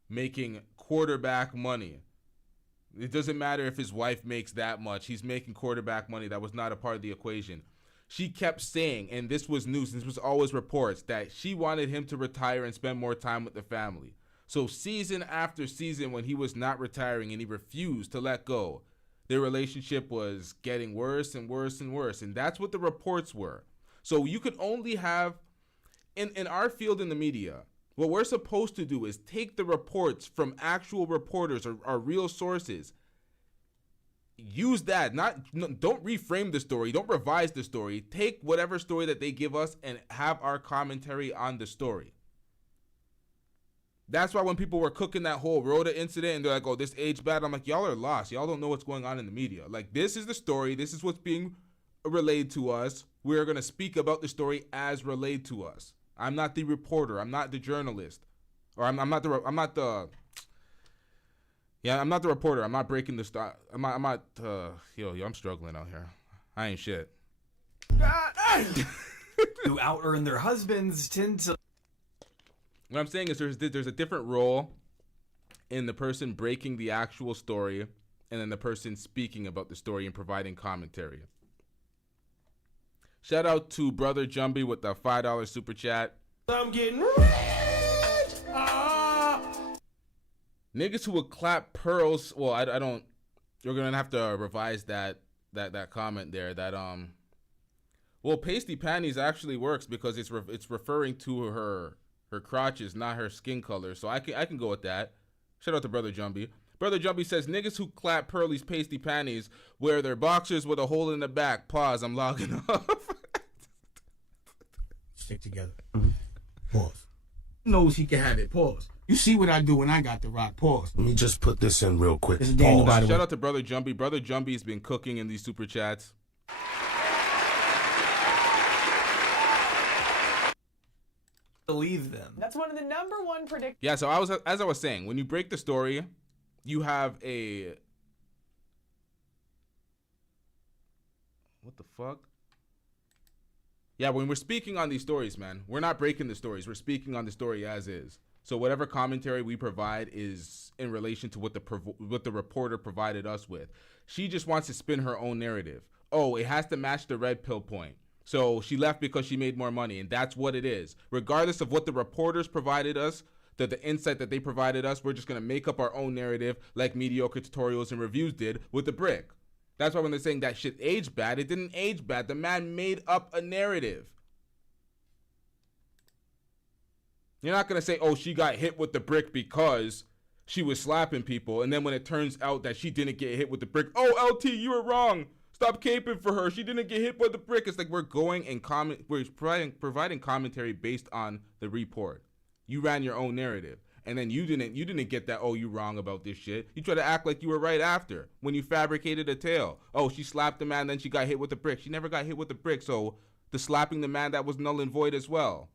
making quarterback money. It doesn't matter if his wife makes that much. He's making quarterback money. That was not a part of the equation. She kept saying, and this was news, this was always reports, that she wanted him to retire and spend more time with the family. So season after season, when he was not retiring and he refused to let go, their relationship was getting worse and worse and worse. And that's what the reports were. So you could only have, in our field in the media, what we're supposed to do is take the reports from actual reporters or real sources. Use that. Don't reframe the story. Don't revise the story. Take whatever story that they give us and have our commentary on the story. That's why when people were cooking that whole Rhoda incident and they're like, oh, this aged bad, I'm like, y'all are lost. Y'all don't know what's going on in the media. Like, this is the story. This is what's being relayed to us. We're going to speak about the story as relayed to us. I'm not the reporter. I'm not the journalist, or I'm not the reporter. I'm not breaking the story. I'm struggling out here. I ain't shit. Who out-earn their husbands tend to... What I'm saying is there's a different role in the person breaking the actual story and then the person speaking about the story and providing commentary. Shout out to Brother Jumbie with the $5 super chat. I'm getting rich. Niggas who would clap Pearls. Well, I don't. You're gonna have to revise that comment there. Well, pasty panties actually works because it's referring to her crotches, not her skin color. So I can go with that. Shout out to Brother Jumbie. Brother Jumbie says, niggas who clap Pearlie's pasty panties wear their boxers with a hole in the back. Pause, I'm logging off. Stick together. Pause. Knows he can have it. Pause. You see what I do when I got the rock. Pause. Let me just put this in real quick. This is Daniel, by the way. Shout out to Brother Jumbie. Brother Jumbie's been cooking in these super chats. Believe them. That's one of the number one predictions. Yeah, so as I was saying, when you break the story, you have a... What the fuck? Yeah, when we're speaking on these stories, man, we're not breaking the stories. We're speaking on the story as is. So whatever commentary we provide is in relation to what the reporter provided us with. She just wants to spin her own narrative. Oh, it has to match the red pill point. So she left because she made more money, and that's what it is. Regardless of what the reporters provided us, the insight that they provided us, we're just going to make up our own narrative like mediocre tutorials and reviews did with the brick. That's why when they're saying that shit aged bad, it didn't age bad. The man made up a narrative. You're not going to say, oh, she got hit with the brick because she was slapping people. And then when it turns out that she didn't get hit with the brick, oh, LT, you were wrong. Stop caping for her. She didn't get hit by the brick. It's like we're going and we're providing commentary based on the report. You ran your own narrative. And then you didn't get that, oh, you wrong about this shit. You try to act like you were right after when you fabricated a tale. Oh, she slapped the man, then she got hit with the brick. She never got hit with the brick, so the slapping the man, that was null and void as well.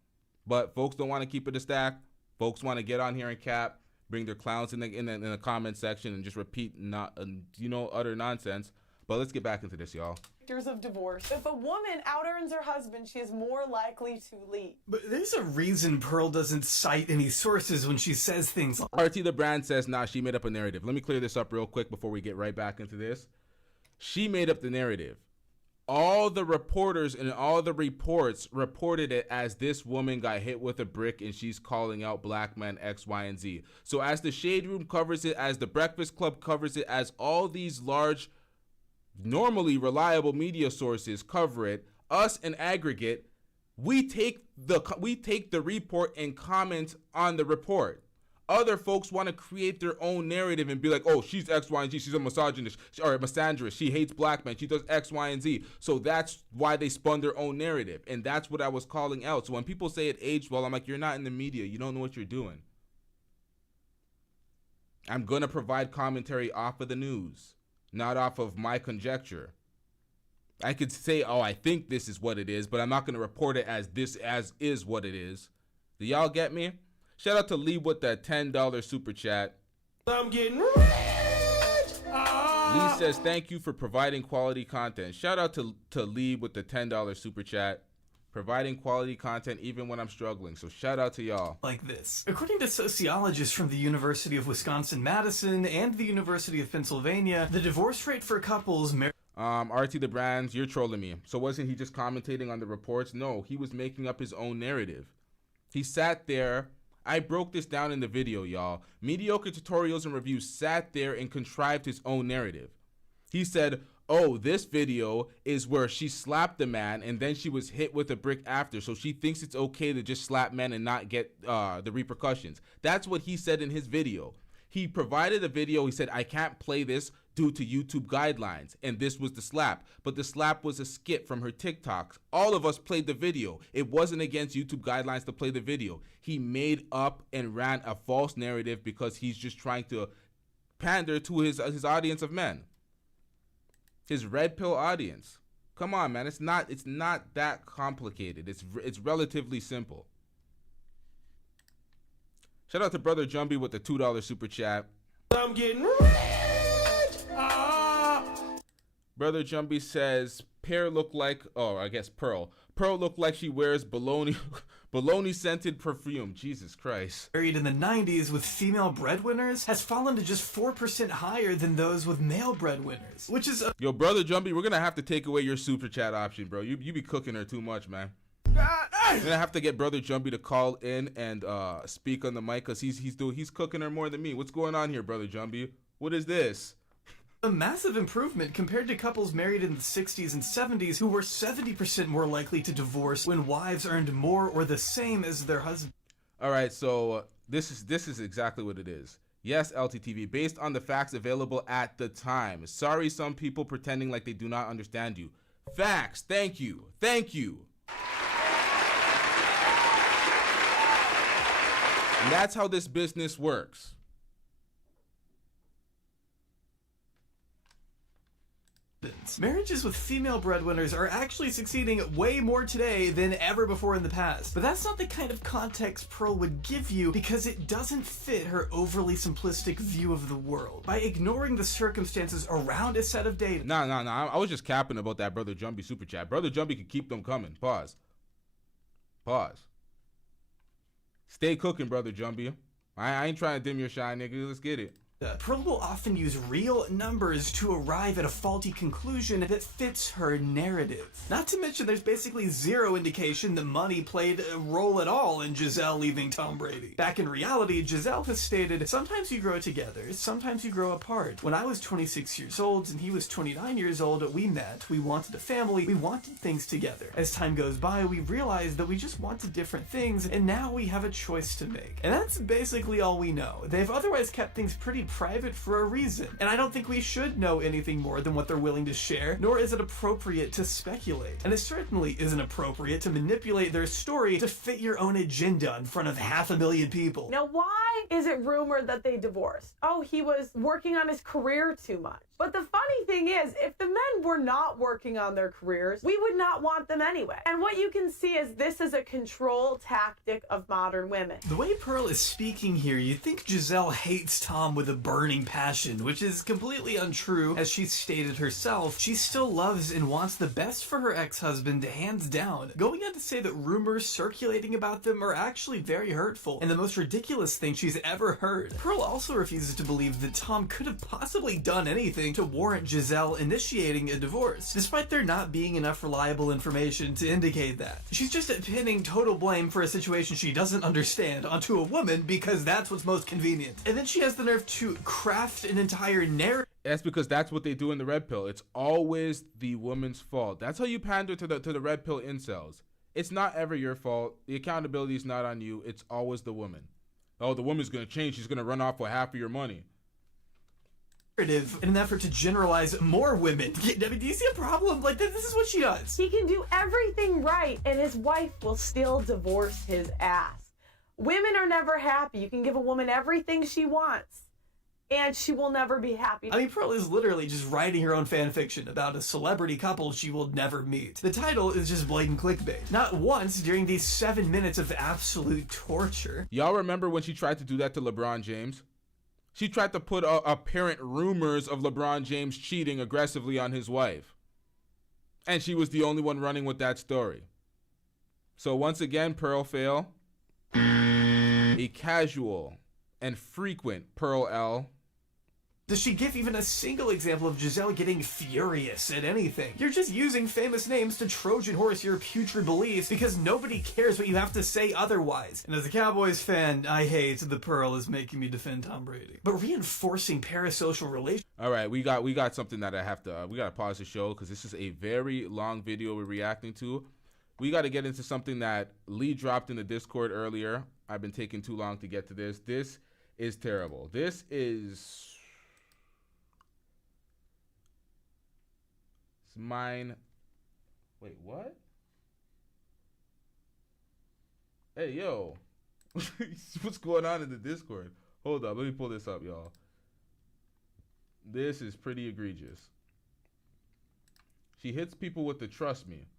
But folks don't want to keep it a stack. Folks want to get on here and cap bring their clowns in the comment section and just repeat utter nonsense. But let's get back into this, y'all. Of divorce. If a woman out-earns her husband, she is more likely to leave. But there's a reason Pearl doesn't cite any sources when she says things like... RT the brand says, nah, she made up a narrative. Let me clear this up real quick before we get right back into this. She made up the narrative. All the reporters and all the reports reported it as this woman got hit with a brick and she's calling out black men X, Y, and Z. So as the Shade Room covers it, as the Breakfast Club covers it, as all these large, normally reliable media sources cover it, us in aggregate, we take the report and comment on the report. Other folks want to create their own narrative and be like, oh, she's X, Y, and Z. She's a misogynist or a misandrist. She hates black men. She does X, Y, and Z. So that's why they spun their own narrative. And that's what I was calling out. So when people say it aged well, I'm like, you're not in the media. You don't know what you're doing. I'm going to provide commentary off of the news, not off of my conjecture. I could say, oh, I think this is what it is, but I'm not going to report it as this as is what it is. Do y'all get me? Shout out to Lee with that $10 super chat. I'm getting rich. Lee says, thank you for providing quality content. Shout out to Lee with the $10 super chat. Providing quality content even when I'm struggling. So shout out to y'all. Like this. According to sociologists from the University of Wisconsin-Madison and the University of Pennsylvania, the divorce rate for couples RT the Brands, you're trolling me. So wasn't he just commentating on the reports? No, he was making up his own narrative. He sat there. I broke this down in the video, y'all. Mediocre Tutorials and Reviews sat there and contrived his own narrative. He said, oh, this video is where she slapped the man and then she was hit with a brick after, so she thinks it's okay to just slap men and not get the repercussions. That's what he said in his video. He provided a video. He said, I can't play this due to YouTube guidelines, and this was the slap. But the slap was a skit from her TikToks. All of us played the video. It wasn't against YouTube guidelines to play the video. He made up and ran a false narrative because he's just trying to pander to his audience of men. His red pill audience. Come on, man. It's not that complicated. It's relatively simple. Shout out to Brother Jumbie with the $2 super chat. I'm getting rich. Brother Jumbie says, Pearl look like, oh, I guess Pearl. Pearl look like she wears bologna scented perfume. Jesus Christ. Married in the 90s with female breadwinners has fallen to just 4% higher than those with male breadwinners, which is Yo, Brother Jumbie, we're gonna have to take away your super chat option, bro. You be cooking her too much, man. We're gonna have to get Brother Jumbie to call in and speak on the mic because he's cooking her more than me. What's going on here, Brother Jumbie? What is this? a massive improvement compared to couples married in the 60s and 70s who were 70% more likely to divorce when wives earned more or the same as their husband. All right, so this is exactly what it is. Yes, LTTV, based on the facts available at the time. Sorry, some people pretending like they do not understand you. Facts. Thank you. Thank you. And that's how this business works. Marriages with female breadwinners are actually succeeding way more today than ever before in the past. But that's not the kind of context Pearl would give you because it doesn't fit her overly simplistic view of the world. By ignoring the circumstances around a set of data. Nah. I was just capping about that Brother Jumbie super chat. Brother Jumbie could keep them coming. Pause. Stay cooking, Brother Jumbie. I ain't trying to dim your shine, nigga. Let's get it. Pearl will often use real numbers to arrive at a faulty conclusion that fits her narrative. Not to mention there's basically zero indication that money played a role at all in Giselle leaving Tom Brady. Back in reality, Giselle has stated, sometimes you grow together, sometimes you grow apart. When I was 26 years old and he was 29 years old, we met, we wanted a family, we wanted things together. As time goes by, we realized that we just wanted different things, and now we have a choice to make. And that's basically all we know. They've otherwise kept things pretty private for a reason, and I don't think we should know anything more than what they're willing to share, nor is it appropriate to speculate. And it certainly isn't appropriate to manipulate their story to fit your own agenda in front of 500,000 people. Now, why is it rumored that they divorced? Oh, he was working on his career too much. But the funny thing is, if the men were not working on their careers, we would not want them anyway. And what you can see is this is a control tactic of modern women. The way Pearl is speaking here, you'd think Giselle hates Tom with a burning passion, which is completely untrue. As she stated herself, she still loves and wants the best for her ex-husband, hands down. Going on to say that rumors circulating about them are actually very hurtful and the most ridiculous thing she's ever heard. Pearl also refuses to believe that Tom could have possibly done anything to warrant Giselle initiating a divorce, despite there not being enough reliable information to indicate that. She's just pinning total blame for a situation she doesn't understand onto a woman because that's what's most convenient. And then she has the nerve to craft an entire narrative. That's because that's what they do in the red pill. It's always the woman's fault. That's how you pander to the red pill incels. It's not ever your fault. The accountability is not on you. It's always the woman. Oh, the woman's going to change. She's going to run off with half of your money. In an effort to generalize more women. I mean, do you see a problem? Like, this is what she does. He can do everything right, and his wife will still divorce his ass. Women are never happy. You can give a woman everything she wants, and she will never be happy. I mean, Pearl is literally just writing her own fan fiction about a celebrity couple she will never meet. The title is just blatant clickbait. Not once during these 7 minutes of absolute torture. Y'all remember when she tried to do that to LeBron James? She tried to put apparent rumors of LeBron James cheating aggressively on his wife. And she was the only one running with that story. So once again, Pearl fail. A casual and frequent Pearl L. Does she give even a single example of Giselle getting furious at anything? You're just using famous names to Trojan horse your putrid beliefs because nobody cares what you have to say otherwise. And as a Cowboys fan, I hate the Pearl is making me defend Tom Brady. But reinforcing parasocial relations. All right, we got something that I have to we got to pause the show because this is a very long video we're reacting to. We got to get into something that Lee dropped in the Discord earlier. I've been taking too long to get to this. This is terrible. This is mine. Wait, what? Hey, yo. What's going on in the Discord? Hold up. Let me pull this up, y'all. This is pretty egregious. She hits people with the trust me.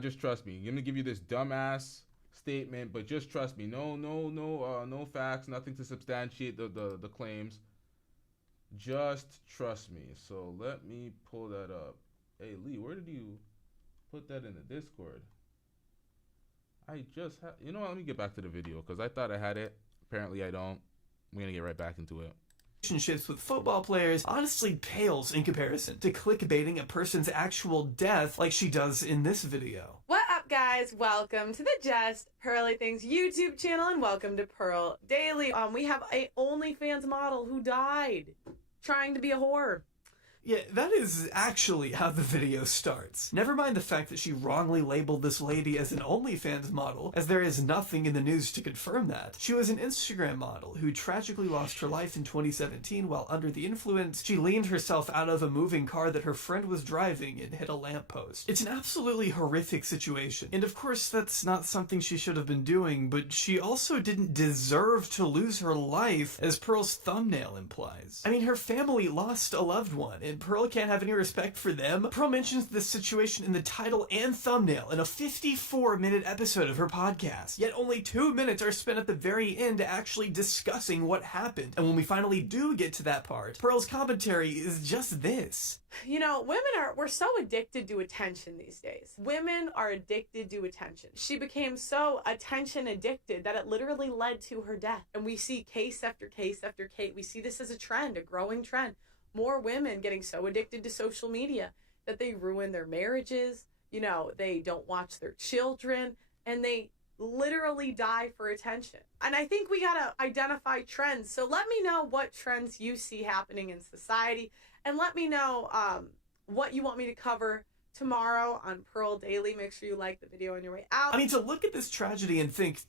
Just trust me. I'm going to give you this dumbass statement, but just trust me. No facts, nothing to substantiate the claims. Just trust me. So let me pull that up. Hey, Lee, where did you put that in the Discord? I just had... You know what? Let me get back to the video because I thought I had it. Apparently, I don't. We're going to get right back into it. Relationships with football players honestly pales in comparison to clickbaiting a person's actual death like she does in this video. What up, guys? Welcome to the Just Pearly Things YouTube channel and welcome to Pearl Daily. We have a OnlyFans model who died trying to be a whore. Yeah, that is actually how the video starts. Never mind the fact that she wrongly labeled this lady as an OnlyFans model, as there is nothing in the news to confirm that. She was an Instagram model who tragically lost her life in 2017 while under the influence. She leaned herself out of a moving car that her friend was driving and hit a lamppost. It's an absolutely horrific situation. And of course, that's not something she should have been doing, but she also didn't deserve to lose her life, as Pearl's thumbnail implies. I mean, her family lost a loved one, and Pearl can't have any respect for them. Pearl mentions this situation in the title and thumbnail in a 54-minute episode of her podcast. Yet only 2 minutes are spent at the very end actually discussing what happened. And when we finally do get to that part, Pearl's commentary is just this. You know, we're so addicted to attention these days. Women are addicted to attention. She became so attention addicted that it literally led to her death. And we see case after case after case. We see this as a trend, a growing trend. More women getting so addicted to social media that they ruin their marriages, you know, they don't watch their children, and they literally die for attention. And I think we gotta identify trends. So let me know what trends you see happening in society, and let me know what you want me to cover tomorrow on Pearl Daily. Make sure you like the video on your way out. I mean, to look at this tragedy and think,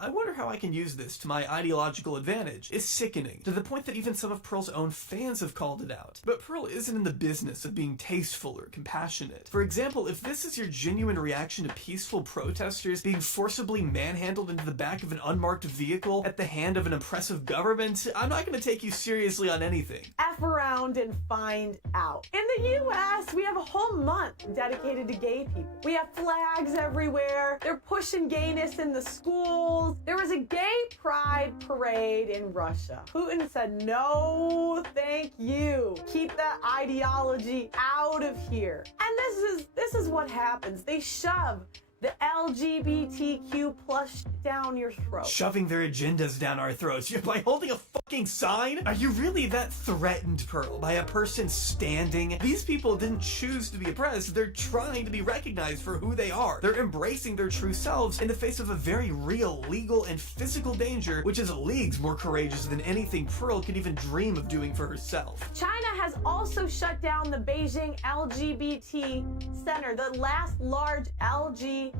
I wonder how I can use this to my ideological advantage is sickening, to the point that even some of Pearl's own fans have called it out. But Pearl isn't in the business of being tasteful or compassionate. For example, if this is your genuine reaction to peaceful protesters being forcibly manhandled into the back of an unmarked vehicle at the hand of an oppressive government, I'm not going to take you seriously on anything. F around and find out. In the US, we have a whole month dedicated to gay people. We have flags everywhere. They're pushing gayness in the schools. There was a gay pride parade in Russia. Putin said, no, thank you. Keep that ideology out of here. And this is what happens. They shove the LGBTQ plus down your throat. Shoving their agendas down our throats. You're by holding a fucking sign? Are you really that threatened, Pearl, by a person standing? These people didn't choose to be oppressed. They're trying to be recognized for who they are. They're embracing their true selves in the face of a very real, legal, and physical danger, which is leagues more courageous than anything Pearl could even dream of doing for herself. China has also shut down the Beijing LGBT Center, the last large LGBT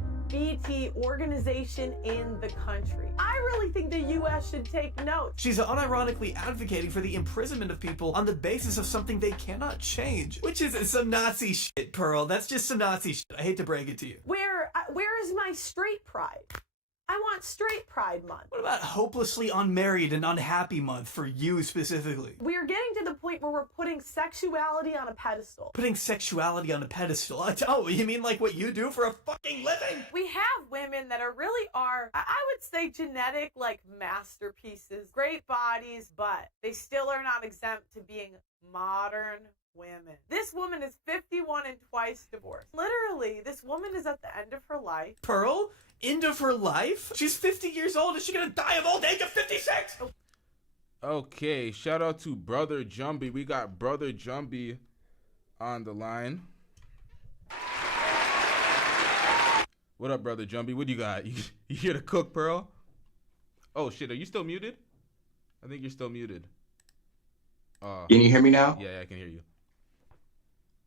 organization in the country. I really think the US should take note. She's unironically advocating for the imprisonment of people on the basis of something they cannot change, which is some Nazi shit, Pearl. That's just some Nazi shit. I hate to break it to you. Where is my straight pride? I want straight pride month. What about hopelessly unmarried and unhappy month for you specifically? We are getting to the point where we're putting sexuality on a pedestal. Putting sexuality on a pedestal? Oh, you mean like what you do for a fucking living? We have women that really are, I would say, genetic like masterpieces, great bodies, but they still are not exempt to being modern women. This woman is 51 and twice divorced. Literally, this woman is at the end of her life. Pearl? End of her life? She's 50 years old. Is she gonna die of old age at 56? Okay, shout out to Brother Jumbie. We got Brother Jumbie on the line. What up, Brother Jumbie? What do you got? You here to cook, Pearl? Oh shit, are you still muted? I think you're still muted. Can you hear me now? Yeah, I can hear you.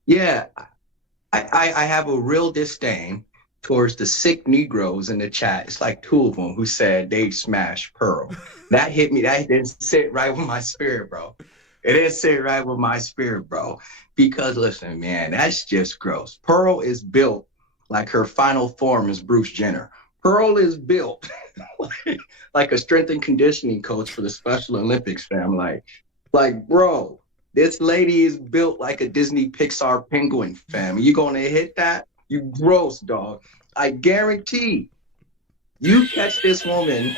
Yeah, I have a real disdain towards the sick Negroes in the chat. It's like two of them who said they smashed Pearl. That hit me. That didn't sit right with my spirit, bro. It didn't sit right with my spirit, bro. Because listen, man, that's just gross. Pearl is built like her final form is Bruce Jenner. Pearl is built like a strength and conditioning coach for the Special Olympics, fam. Like, bro, this lady is built like a Disney Pixar penguin, fam. You gonna hit that? You gross, dog. I guarantee you catch this woman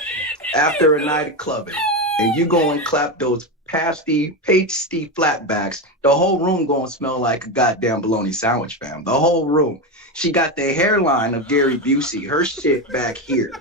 after a night of clubbing and you go and clap those pasty flatbacks. The whole room gonna smell like a goddamn bologna sandwich, fam. The whole room. She got the hairline of Gary Busey. Her shit back here.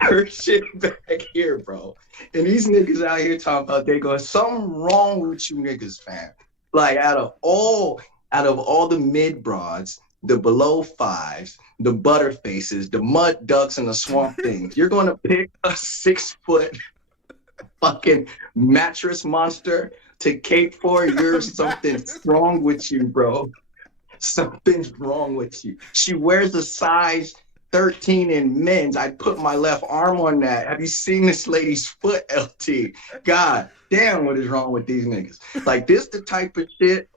Her shit back here, bro. And these niggas out here talking about they going, something wrong with you niggas, fam. Like out of all the mid broads, the below fives, the butter faces, the mud ducks, and the swamp things, you're gonna pick a 6 foot fucking mattress monster to cape for? You're something's wrong with you, bro. Something's wrong with you. She wears a size 13 in men's. I put my left arm on that. Have you seen this lady's foot, LT? God damn, what is wrong with these niggas? Like, this the type of shit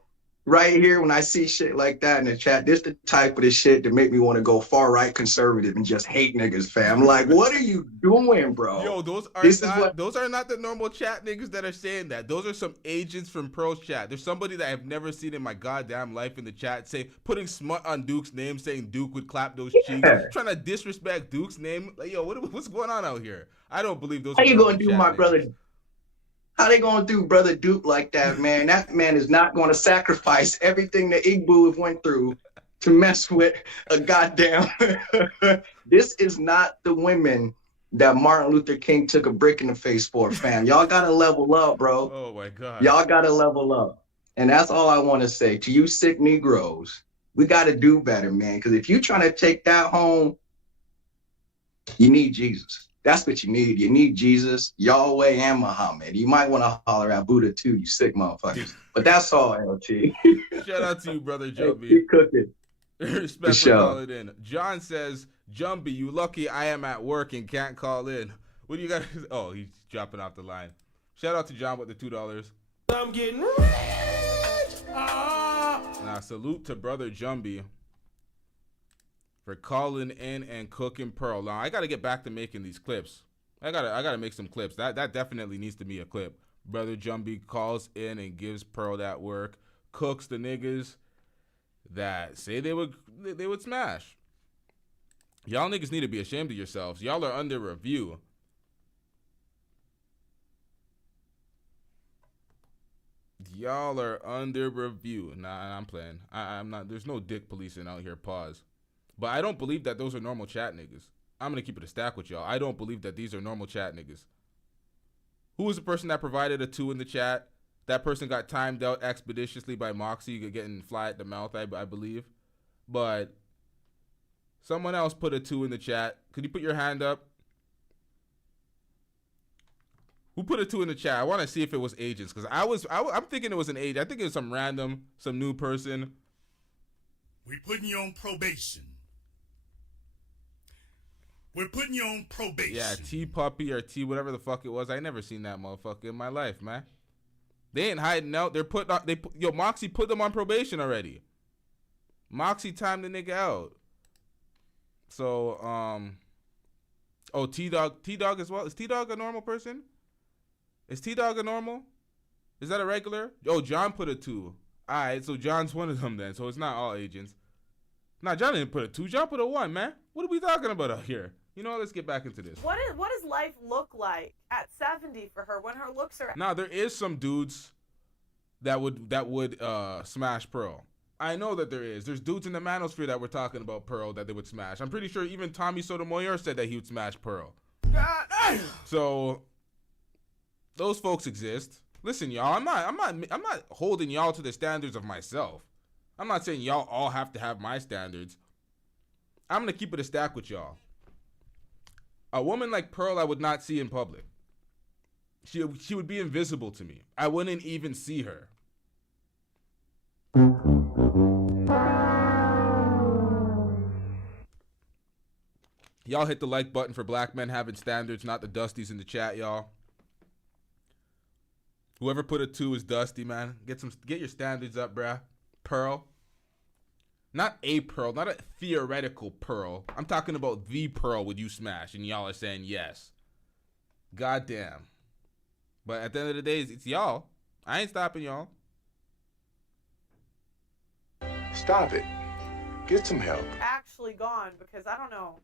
right here, when I see shit like that in the chat, this the type of the shit that make me want to go far right conservative and just hate niggas, fam. Like, what are you doing, bro? Yo, those are not the normal chat niggas that are saying that. Those are some agents from Pearl's chat. There's somebody that I've never seen in my goddamn life in the chat putting smut on Duke's name, saying Duke would clap those cheeks, trying to disrespect Duke's name. Like, yo, what's going on out here? I don't believe those. How you gonna do my brother? How they gonna do Brother Duke like that, man? That man is not gonna sacrifice everything that Igbo have went through to mess with a goddamn. This is not the women that Martin Luther King took a brick in the face for, fam. Y'all gotta level up, bro. Oh my God. Y'all gotta level up. And that's all I want to say to you sick Negroes. We gotta do better, man. Because if you're trying to take that home, you need Jesus. That's what you need. You need Jesus, Yahweh, and Muhammad. You might want to holler at Buddha too, you sick motherfuckers. But that's all, LT. Shout out to you, brother Hey, Jumpy. keep cooking. Respect For for sure. calling in. John says, Jumpy, you lucky I am at work and can't call in. What do you got? Oh, he's dropping off the line. Shout out to John with the $2. I'm getting rich. Now, salute to brother Jumpy for calling in and cooking Pearl. Now, I got to get back to making these clips. I gotta make some clips. That definitely needs to be a clip. Brother Jumpy calls in and gives Pearl that work, cooks the niggas that say they would smash. Y'all niggas need to be ashamed of yourselves. Y'all are under review. Y'all are under review. Nah, I'm playing. I'm not. There's no dick policing out here. Pause. But I don't believe that those are normal chat niggas. I'm gonna keep it a stack with y'all. I don't believe that these are normal chat niggas. Who was the person that provided a 2 in the chat? That person got timed out expeditiously by Moxie getting fly at the mouth, I believe. But someone else put a 2 in the chat. Could you put your hand up? Who put a 2 in the chat? I want to see if it was agents, because I'm thinking it was an agent. I think it was some random, some new person. We putting you on probation. We're putting you on probation. Yeah, T Puppy or T whatever the fuck it was. I never seen that motherfucker in my life, man. They ain't hiding out. Yo, Moxie put them on probation already. Moxie timed the nigga out. So, oh, T-Dog as well. Is T-Dog a normal person? Is T-Dog a normal? Is that a regular? Oh, John put a 2. All right, so John's one of them then. So it's not all agents. Nah, John didn't put a 2. John put a 1, man. What are we talking about out here? You know what? Let's get back into this. What does life look like at 70 for her when her looks are? Now there is some dudes that would smash Pearl. I know that there is. There's dudes in the manosphere that were talking about Pearl that they would smash. I'm pretty sure even Tommy Sotomayor said that he would smash Pearl. So those folks exist. Listen, y'all. I'm not holding y'all to the standards of myself. I'm not saying y'all all have to have my standards. I'm gonna keep it a stack with y'all. A woman like Pearl, I would not see in public. She would be invisible to me. I wouldn't even see her. Y'all hit the like button for black men having standards, not the Dusties in the chat, y'all. Whoever put a 2 is Dusty, man. Get your standards up, bruh. Pearl. Not a Pearl, not a theoretical Pearl. I'm talking about the Pearl would you smash, and y'all are saying yes. Goddamn. But at the end of the day, it's y'all. I ain't stopping y'all. Stop it. Get some help. Actually gone because I don't know.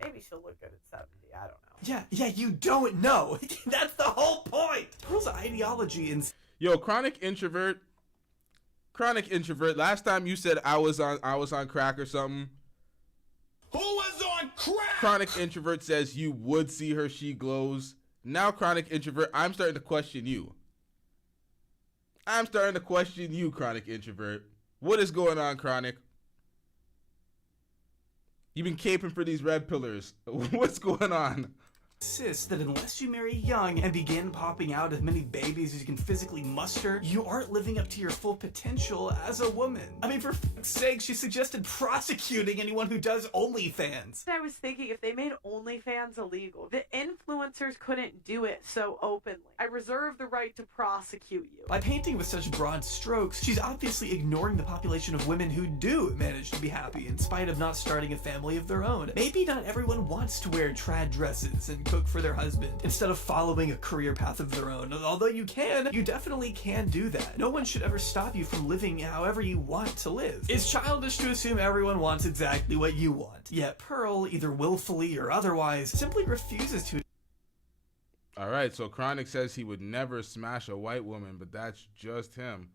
Maybe she'll look good at 70. I don't know. Yeah, you don't know. That's the whole point. Pearl's ideology and Yo, chronic introvert. Last time you said I was on crack or something. Who was on crack? Chronic introvert says you would see her, she glows. Now chronic introvert, I'm starting to question you. Chronic introvert. What is going on, Chronic? You've been caping for these red pillars. What's going on? insists that unless you marry young and begin popping out as many babies as you can physically muster, you aren't living up to your full potential as a woman. I mean, for fuck's sake, she suggested prosecuting anyone who does OnlyFans. I was thinking if they made OnlyFans illegal, the influencers couldn't do it so openly. I reserve the right to prosecute you. By painting with such broad strokes, she's obviously ignoring the population of women who do manage to be happy in spite of not starting a family of their own. Maybe not everyone wants to wear trad dresses and cook for their husband instead of following a career path of their own. Although you definitely can do that. No one should ever stop you from living however you want to live. It's childish to assume everyone wants exactly what you want. Yet Pearl, either willfully or otherwise, simply refuses to. Alright, so Chronic says he would never smash a white woman, but that's just him.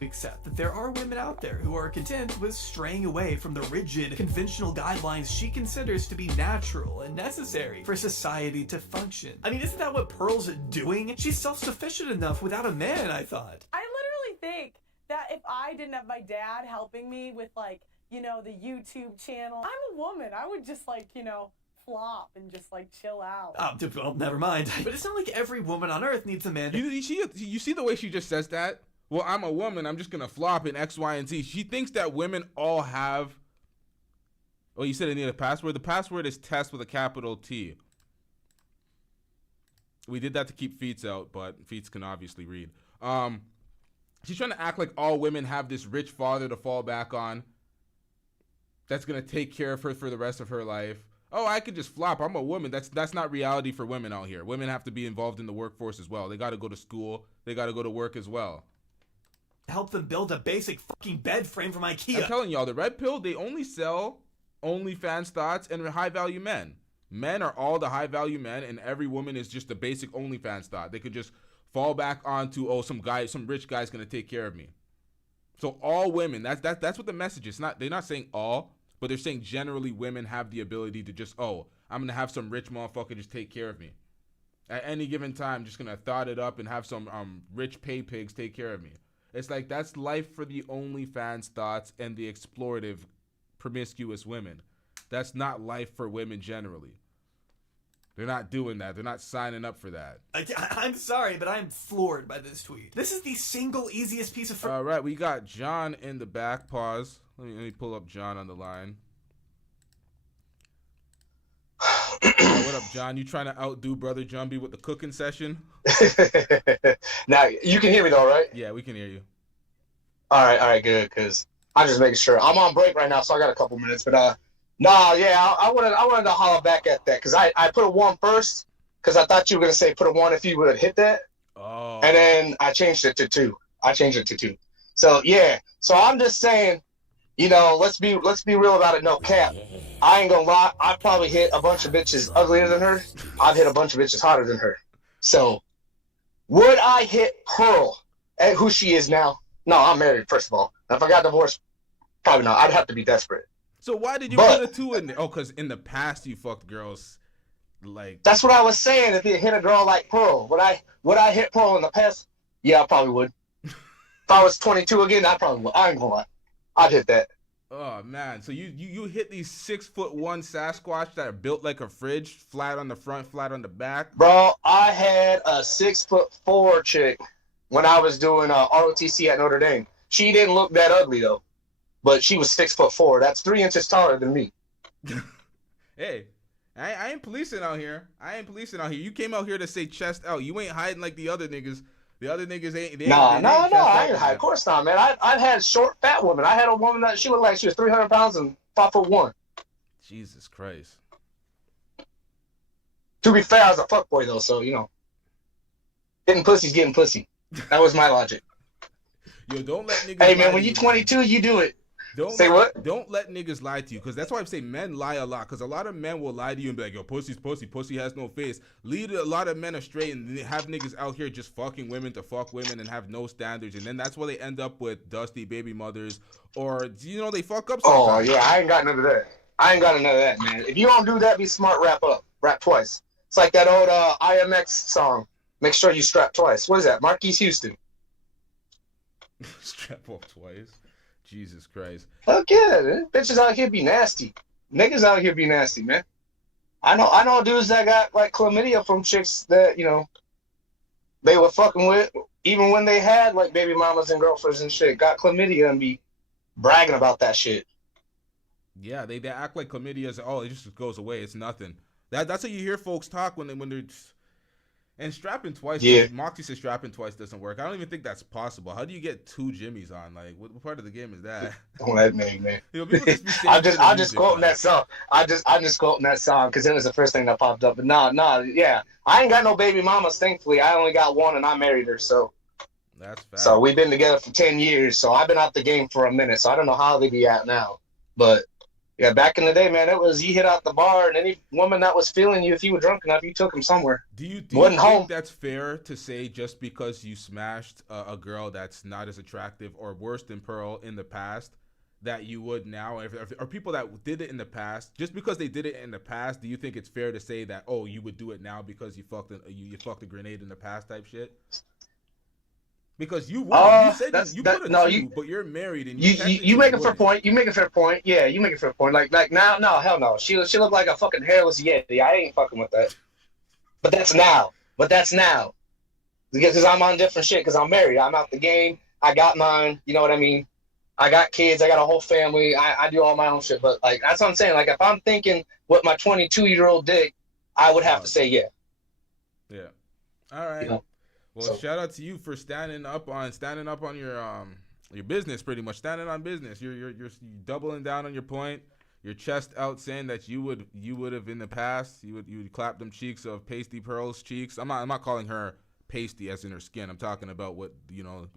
Except that there are women out there who are content with straying away from the rigid, conventional guidelines she considers to be natural and necessary for society to function. I mean, isn't that what Pearl's doing? She's self-sufficient enough without a man, I thought. I literally think that if I didn't have my dad helping me with, like, you know, the YouTube channel. I'm a woman. I would just like, you know, flop and just like chill out. Well, never mind. But it's not like every woman on earth needs a man. You see the way she just says that? Well, I'm a woman. I'm just going to flop in X, Y, and Z. She thinks that women all have... Oh, you said I need a password? The password is test with a capital T. We did that to keep Feets out, but Feets can obviously read. She's trying to act like all women have this rich father to fall back on that's going to take care of her for the rest of her life. Oh, I could just flop. I'm a woman. That's not reality for women out here. Women have to be involved in the workforce as well. They got to go to school. They got to go to work as well. Help them build a basic fucking bed frame from IKEA. I'm telling y'all, the Red Pill, they only sell OnlyFans thoughts and high-value men. Men are all the high-value men, and every woman is just a basic OnlyFans thought. They could just fall back onto, oh, some rich guy's going to take care of me. So all women, that's what the message is. They're not saying all, but they're saying generally women have the ability to just, oh, I'm going to have some rich motherfucker just take care of me. At any given time, just going to thought it up and have some rich pay pigs take care of me. It's like that's life for the OnlyFans thoughts and the explorative, promiscuous women. That's not life for women generally. They're not doing that. They're not signing up for that. I'm sorry, but I'm floored by this tweet. This is the single easiest piece of... All right, we got John in the back. Pause. Let me pull up John on the line. What up, John? You trying to outdo Brother Jumbie with the cooking session? Now, you can hear me though, right? Yeah, we can hear you. All right, good, because I'm just making sure. I'm on break right now, so I got a couple minutes, but I wanted to holler back at that, because I put a 1 first, because I thought you were going to say put a 1 if you would have hit that. Oh. And then I changed it to 2. So, yeah. So I'm just saying, you know, let's be real about it, no cap. I ain't gonna lie, I probably hit a bunch of bitches uglier than her. I've hit a bunch of bitches hotter than her. So, would I hit Pearl at who she is now? No, I'm married, first of all. If I got divorced, probably not. I'd have to be desperate. So why did you put a 2 in there? Oh, because in the past you fucked girls like... That's what I was saying. If you hit a girl like Pearl, would I hit Pearl in the past? Yeah, I probably would. If I was 22 again, I probably would. I ain't gonna lie. I'd hit that. Oh man, so you hit these 6'1" Sasquatch that are built like a fridge, flat on the front, flat on the back. Bro, I had a 6'4" chick when I was doing ROTC at Notre Dame. She didn't look that ugly though, but she was 6'4". That's 3 inches taller than me. Hey, I ain't policing out here. You came out here to say chest out. You ain't hiding like the other niggas. The other niggas ain't. No, I ain't high. Of course not, man. I've had short, fat women. I had a woman that she looked like she was 300 pounds and 5'1". Jesus Christ. To be fair, I was a fuckboy though, so you know, getting pussy's getting pussy. That was my logic. Yo, don't let niggas. Hey man, when you 22, you do it. What? Don't let niggas lie to you, because that's why I say men lie a lot, because a lot of men will lie to you and be like, yo, pussy's pussy, pussy has no face. Lead a lot of men astray and have niggas out here just fucking women to fuck women and have no standards, and then that's why they end up with dusty baby mothers, or, you know, they fuck up sometimes. Oh, yeah, I ain't got none of that. Man. If you don't do that, be smart, rap twice. It's like that old IMX song, make sure you strap twice. What is that, Marquise Houston? Strap off twice? Jesus Christ. Fuck yeah, man. Bitches out here be nasty. Niggas out here be nasty, man. I know dudes that got like chlamydia from chicks that, you know, they were fucking with, even when they had like baby mamas and girlfriends and shit, got chlamydia and be bragging about that shit. Yeah, they act like chlamydia is, oh, it just goes away. It's nothing. That's how you hear folks talk when they're just... And strapping twice, yeah. Moxie says strapping twice doesn't work. I don't even think that's possible. How do you get 2 Jimmies on? Like, what part of the game is that? Don't let me, man. You know, I'm just quoting that song. I'm just quoting that song because it was the first thing that popped up. But yeah. I ain't got no baby mamas, thankfully. I only got one and I married her, so. That's fact. So we've been together for 10 years, so I've been out the game for a minute, so I don't know how they be at now. But yeah, back in the day, man, it was you hit out the bar, and any woman that was feeling you, if you were drunk enough, you took them somewhere. Do you think that's fair to say just because you smashed a girl that's not as attractive or worse than Pearl in the past, that you would now, or people that did it in the past, just because they did it in the past, do you think it's fair to say that, oh, you would do it now because you fucked a grenade in the past type shit? Because you said you put a no, 2, but you're married and you make a fair point. You make a fair point. Yeah, you make a fair point. Like now, no, hell no. She looked like a fucking hairless yeti. I ain't fucking with that. But that's now. Because I'm on different shit. Because I'm married. I'm out the game. I got mine. You know what I mean? I got kids. I got a whole family. I do all my own shit. But like that's what I'm saying. Like if I'm thinking with my 22-year-old dick, I would have to say yeah. Yeah. All right. You know? Well, shout out to you for standing up on your business, pretty much standing on business. You're doubling down on your point. Your chest out, saying that you would have in the past you would clap them cheeks of Pasty Pearl's cheeks. I'm not calling her pasty as in her skin. I'm talking about what Brother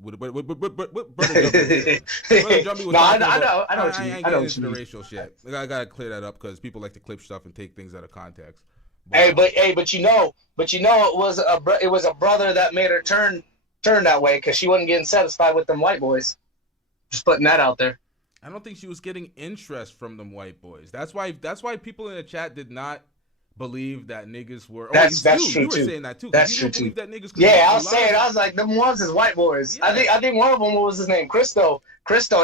Jumpy was talking about. I know what you mean. I know what you mean. The racial shit. I gotta clear that up because people like to clip stuff and take things out of context. But you know, it was a brother that made her turn that way because she wasn't getting satisfied with them white boys. Just putting that out there. I don't think she was getting interest from them white boys. That's why people in the chat did not believe that niggas were. That's true too. You were saying that too. That's true too. Yeah, I was saying. I was like, them ones is white boys. Yeah. I think one of them, what was his name? Cristo.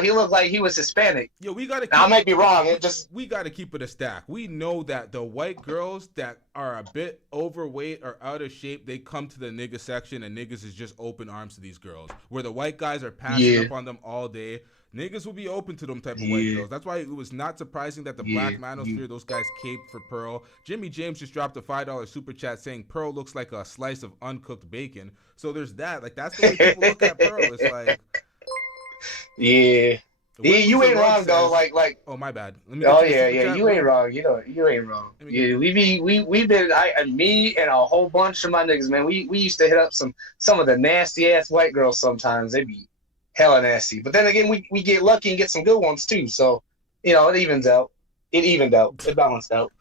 He looked like he was Hispanic. Yo, we gotta. I might be wrong. We gotta keep it a stack. We know that the white girls that are a bit overweight or out of shape, they come to the nigga section and niggas is just open arms to these girls. Where the white guys are passing up on them all day. Niggas will be open to them type of white girls. That's why it was not surprising that the Black Manosphere, those guys caped for Pearl. Jimmy James just dropped a $5 super chat saying Pearl looks like a slice of uncooked bacon. So there's that. Like that's the way people look at Pearl. It's like, yeah, you ain't wrong though. Like, oh my bad. You ain't wrong. You ain't wrong. Yeah, we've been me and a whole bunch of my niggas, man. We used to hit up some of the nasty ass white girls sometimes. They be hella nasty. But then again, we get lucky and get some good ones too. So, it evens out. It balanced out.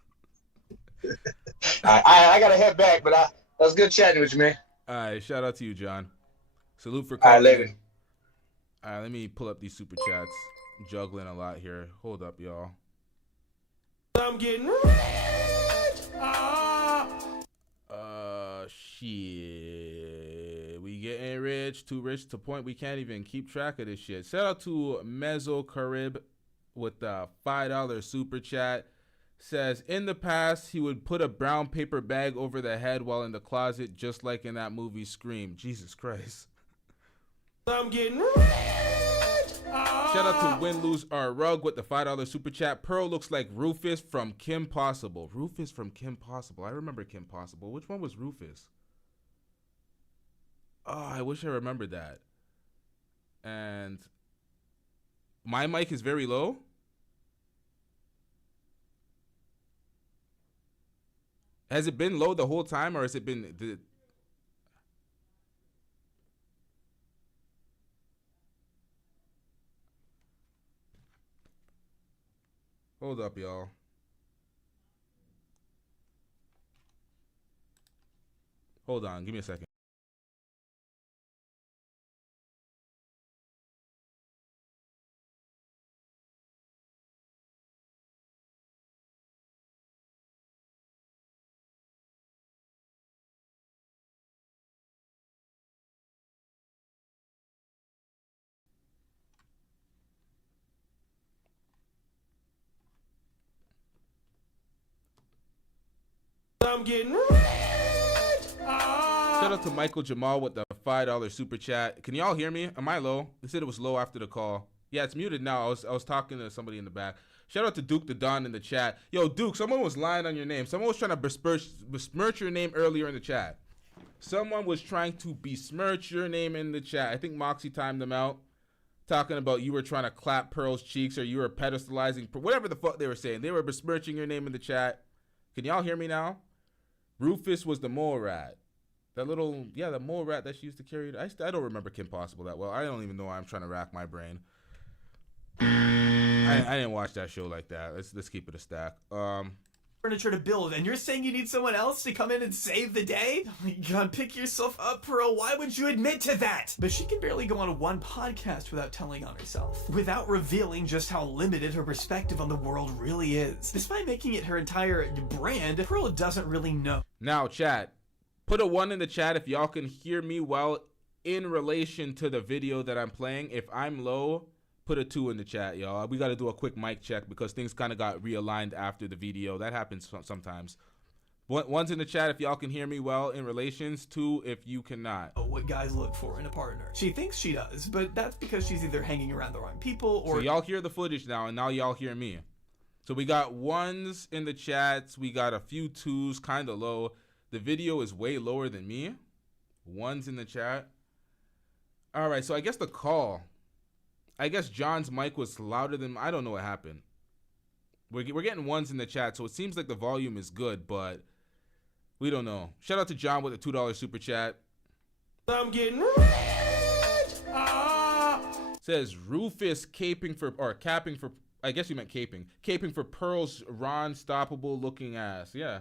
I gotta head back, but that was good chatting with you, man. All right, shout out to you, John. Salute for calling. All right, later. All right, let me pull up these super chats. Juggling a lot here. Hold up, y'all. I'm getting rich. Shit. We getting rich. Too rich to the point we can't even keep track of this shit. Shout out to Mezzo Carib with the $5 super chat. Says, in the past, he would put a brown paper bag over the head while in the closet, just like in that movie Scream. Jesus Christ. I'm getting rich. Shout out to Win Lose Our Rug with the $5 super chat. Pearl looks like Rufus from Kim Possible. Rufus from Kim Possible. I remember Kim Possible. Which one was Rufus? Oh, I wish I remembered that. And my mic is very low. Has it been low the whole time, or has it been... Hold up, y'all. Hold on. Give me a second. I'm getting rich. Shout out to Michael Jamal with the $5 super chat. Can y'all hear me? Am I low? They said it was low after the call. Yeah, it's muted now. I was talking to somebody in the back. Shout out to Duke the Don in the chat. Yo, Duke, someone was lying on your name. Someone was trying to besmirch your name earlier in the chat. Someone was trying to besmirch your name in the chat. I think Moxie timed them out. Talking about you were trying to clap Pearl's cheeks or you were pedestalizing. Whatever the fuck they were saying. They were besmirching your name in the chat. Can y'all hear me now? Rufus was the mole rat. That little, the mole rat that she used to carry. I don't remember Kim Possible that well. I don't even know why I'm trying to rack my brain. I didn't watch that show like that. Let's keep it a stack. Furniture to build, and you're saying you need someone else to come in and save the day? Oh my God, pick yourself up, Pearl. Why would you admit to that? But she can barely go on one podcast without telling on herself, without revealing just how limited her perspective on the world really is. Despite making it her entire brand, Pearl doesn't really know. Now, chat, put a 1 in the chat if y'all can hear me well in relation to the video that I'm playing. If I'm low, put a 2 in the chat, y'all. We got to do a quick mic check because things kind of got realigned after the video. That happens sometimes. One's in the chat if y'all can hear me well in relations. 2 if you cannot. What guys look for in a partner. She thinks she does, but that's because she's either hanging around the wrong people or... So y'all hear the footage now, and now y'all hear me. So we got 1s in the chats. We got a few 2s, kind of low. The video is way lower than me. 1s in the chat. All right, so I guess the call. I guess John's mic was louder than... I don't know what happened. We're getting 1s in the chat, so it seems like the volume is good, but we don't know. Shout out to John with a $2 super chat. I'm getting rich. Says Rufus capping for... I guess you meant caping. Caping for Pearl's Ron Stoppable looking ass. Yeah.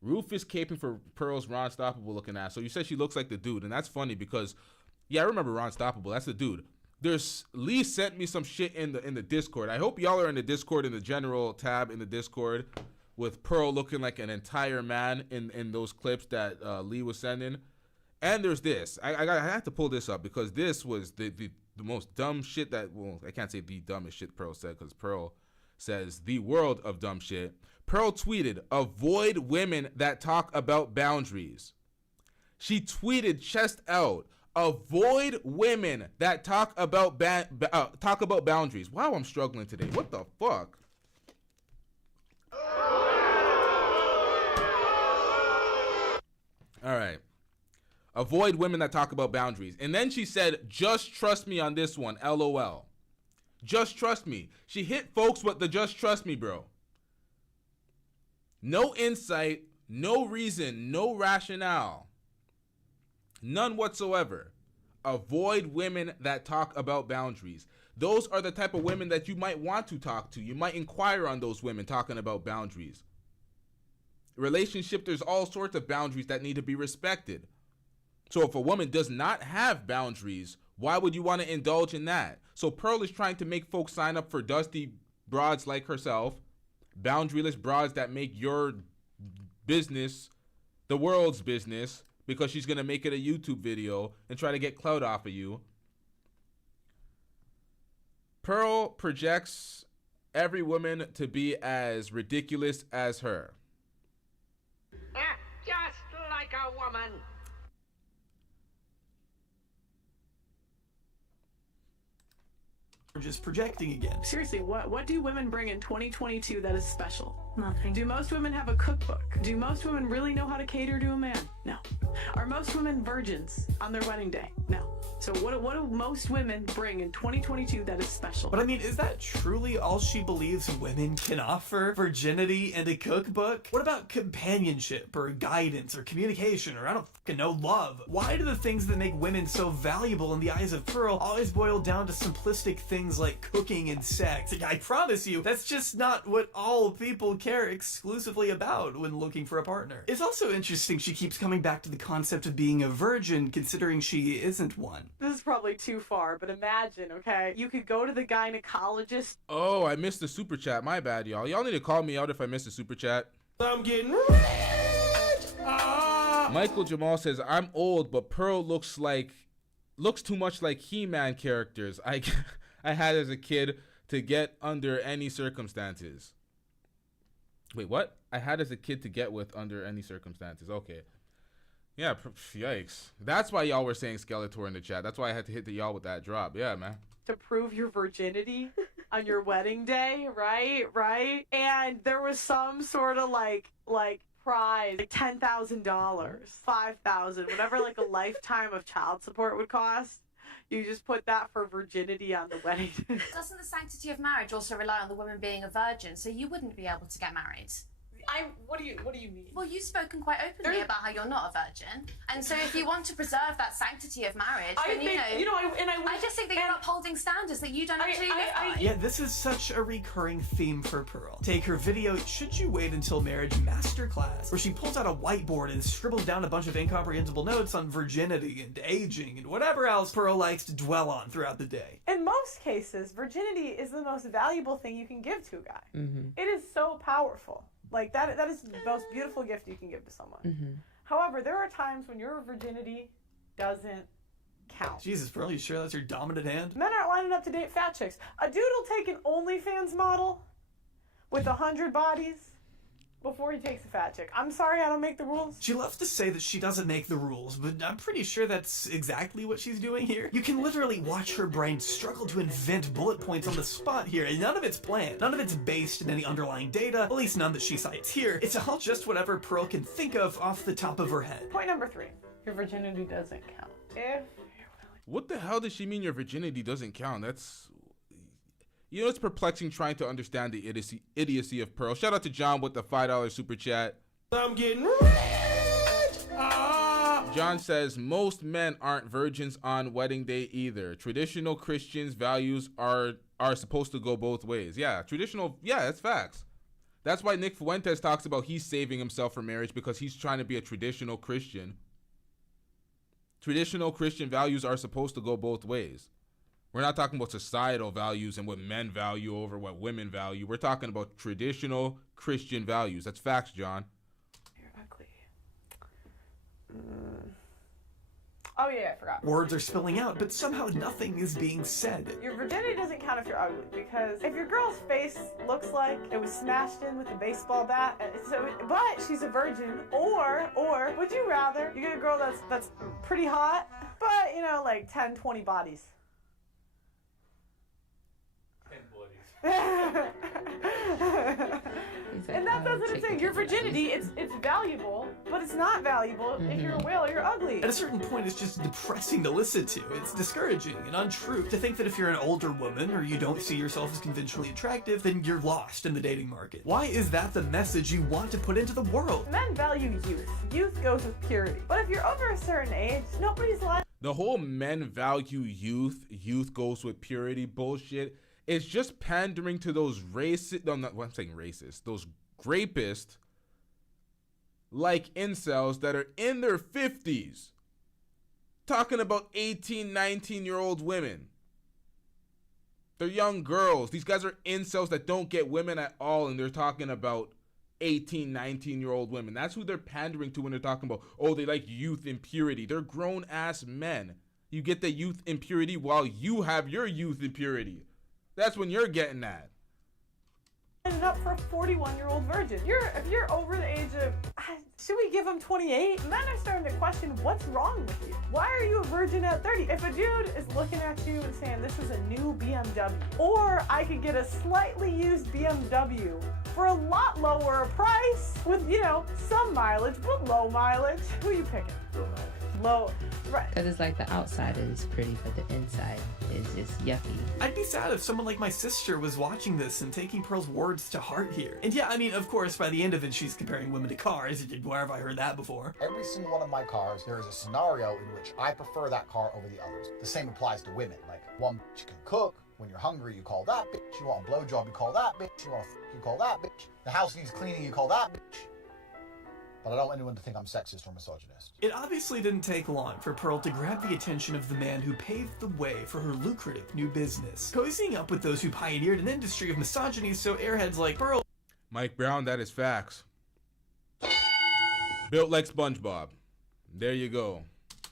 Rufus caping for Pearl's Ron Stoppable looking ass. So you said she looks like the dude, and that's funny because... Yeah, I remember Ron Stoppable. That's the dude. Lee sent me some shit in the Discord. I hope y'all are in the Discord, in the general tab in the Discord, with Pearl looking like an entire man in those clips that Lee was sending. And there's this. I have to pull this up because this was the most dumb shit that, well, I can't say the dumbest shit Pearl said because Pearl says the world of dumb shit. Pearl tweeted, "Avoid women that talk about boundaries." She tweeted chest out, "Avoid women that talk about boundaries." Wow, I'm struggling today. What the fuck? All right. Avoid women that talk about boundaries. And then she said, "Just trust me on this one, LOL." Just trust me. She hit folks with the just trust me, bro. No insight, no reason, no rationale. None whatsoever. Avoid women that talk about boundaries. Those are the type of women that you might want to talk to. You might inquire on those women talking about boundaries. Relationship, there's all sorts of boundaries that need to be respected. So if a woman does not have boundaries, why would you want to indulge in that? So Pearl is trying to make folks sign up for dusty broads like herself, boundaryless broads that make your business the world's business, because she's going to make it a YouTube video and try to get clout off of you. Pearl projects every woman to be as ridiculous as her. Just like a woman. We're just projecting again. Seriously, what do women bring in 2022 that is special? Nothing. Do most women have a cookbook? Do most women really know how to cater to a man? No. Are most women virgins on their wedding day? No. So what do most women bring in 2022 that is special? But I mean, is that truly all she believes women can offer? Virginity and a cookbook? What about companionship or guidance or communication or I don't fucking know, love? Why do the things that make women so valuable in the eyes of Pearl always boil down to simplistic things like cooking and sex? Like, I promise you, that's just not what all people care exclusively about when looking for a partner. It's also interesting she keeps coming back to the concept of being a virgin considering she isn't one. This is probably too far, but imagine, okay? You could go to the gynecologist. Oh, I missed the super chat. My bad, y'all. Y'all need to call me out if I missed the super chat. I'm getting rich. Michael Jamal says, "I'm old, but Pearl looks too much like He-Man characters I had as a kid to get under any circumstances." Wait, what? I had as a kid to get with under any circumstances. Okay. Yeah, yikes. That's why y'all were saying Skeletor in the chat. That's why I had to hit the y'all with that drop. Yeah, man. To prove your virginity on your wedding day, right? And there was some sort of like prize, like $10,000, $5,000, whatever like a lifetime of child support would cost. You just put that for virginity on the wedding. Doesn't the sanctity of marriage also rely on the woman being a virgin, so you wouldn't be able to get married? What do you mean? Well, you've spoken quite openly about how you're not a virgin, and so if you want to preserve that sanctity of marriage, then I just think that you're upholding standards that you don't actually live by. Yeah, this is such a recurring theme for Pearl. Take her video, Should You Wait Until Marriage Masterclass, where she pulls out a whiteboard and scribbles down a bunch of incomprehensible notes on virginity and aging and whatever else Pearl likes to dwell on throughout the day. In most cases, virginity is the most valuable thing you can give to a guy. Mm-hmm. It is so powerful. Like, that is the most beautiful gift you can give to someone. Mm-hmm. However, there are times when your virginity doesn't count. Jesus, Pearl, you sure that's your dominant hand? Men aren't lining up to date fat chicks. A dude will take an OnlyFans model with 100 bodies before he takes a fat chick. I'm sorry, I don't make the rules. She loves to say that she doesn't make the rules, but I'm pretty sure that's exactly what she's doing here. You can literally watch her brain struggle to invent bullet points on the spot here, and none of it's planned. None of it's based in any underlying data, at least none that she cites here. It's all just whatever Pearl can think of off the top of her head. Point number 3. Your virginity doesn't count. If What the hell does she mean your virginity doesn't count? That's... You know, it's perplexing trying to understand the idiocy of Pearl. Shout out to John with the $5 super chat. I'm getting rich! John says, most men aren't virgins on wedding day either. Traditional Christians' values are supposed to go both ways. Yeah, that's facts. That's why Nick Fuentes talks about he's saving himself for marriage because he's trying to be a traditional Christian. Traditional Christian values are supposed to go both ways. We're not talking about societal values and what men value over what women value. We're talking about traditional Christian values. That's facts, John. You're ugly. Oh yeah, I forgot. Words are spilling out, but somehow nothing is being said. Your virginity doesn't count if you're ugly, because if your girl's face looks like it was smashed in with a baseball bat, but she's a virgin, or would you rather you get a girl that's pretty hot, but you know, like 10, 20 bodies? And that's what it's saying. Your virginity, it's valuable, but it's not valuable if you're a whale or you're ugly. At a certain point, it's just depressing to listen to. It's discouraging and untrue to think that if you're an older woman or you don't see yourself as conventionally attractive, then you're lost in the dating market. Why is that the message you want to put into the world? Men value youth. Youth goes with purity. But if you're over a certain age, nobody's lying. The whole men value youth goes with purity bullshit. It's just pandering to those racist, no, not, well, I'm saying racist, those grapist like incels that are in their 50s talking about 18, 19-year-old women. They're young girls. These guys are incels that don't get women at all, and they're talking about 18, 19-year-old women. That's who they're pandering to when they're talking about, oh, they like youth impurity. They're grown-ass men. You get the youth impurity while you have your youth impurity. That's when you're getting that. Ended up for a 41-year-old virgin. If you're over the age of, should we give him 28? Men are starting to question what's wrong with you. Why are you a virgin at 30? If a dude is looking at you and saying this is a new BMW, or I could get a slightly used BMW for a lot lower price with, you know, some mileage, but low mileage, who are you picking? Low, right? Because it's like the outside is pretty, but the inside is just yucky. I'd be sad if someone like my sister was watching this and taking Pearl's words to heart here. And yeah, I mean, of course, by the end of it, she's comparing women to cars. Where have I heard that before? Every single one of my cars, there is a scenario in which I prefer that car over the others. The same applies to women. Like, one bitch can cook. When you're hungry, you call that bitch. You want a blowjob, you call that bitch. You want you call that bitch. The house needs cleaning, you call that bitch. But I don't want anyone to think I'm sexist or misogynist. It obviously didn't take long for Pearl to grab the attention of the man who paved the way for her lucrative new business, cozying up with those who pioneered an industry of misogyny so airheads like Pearl... Mike Brown, that is facts. Built like SpongeBob. There you go.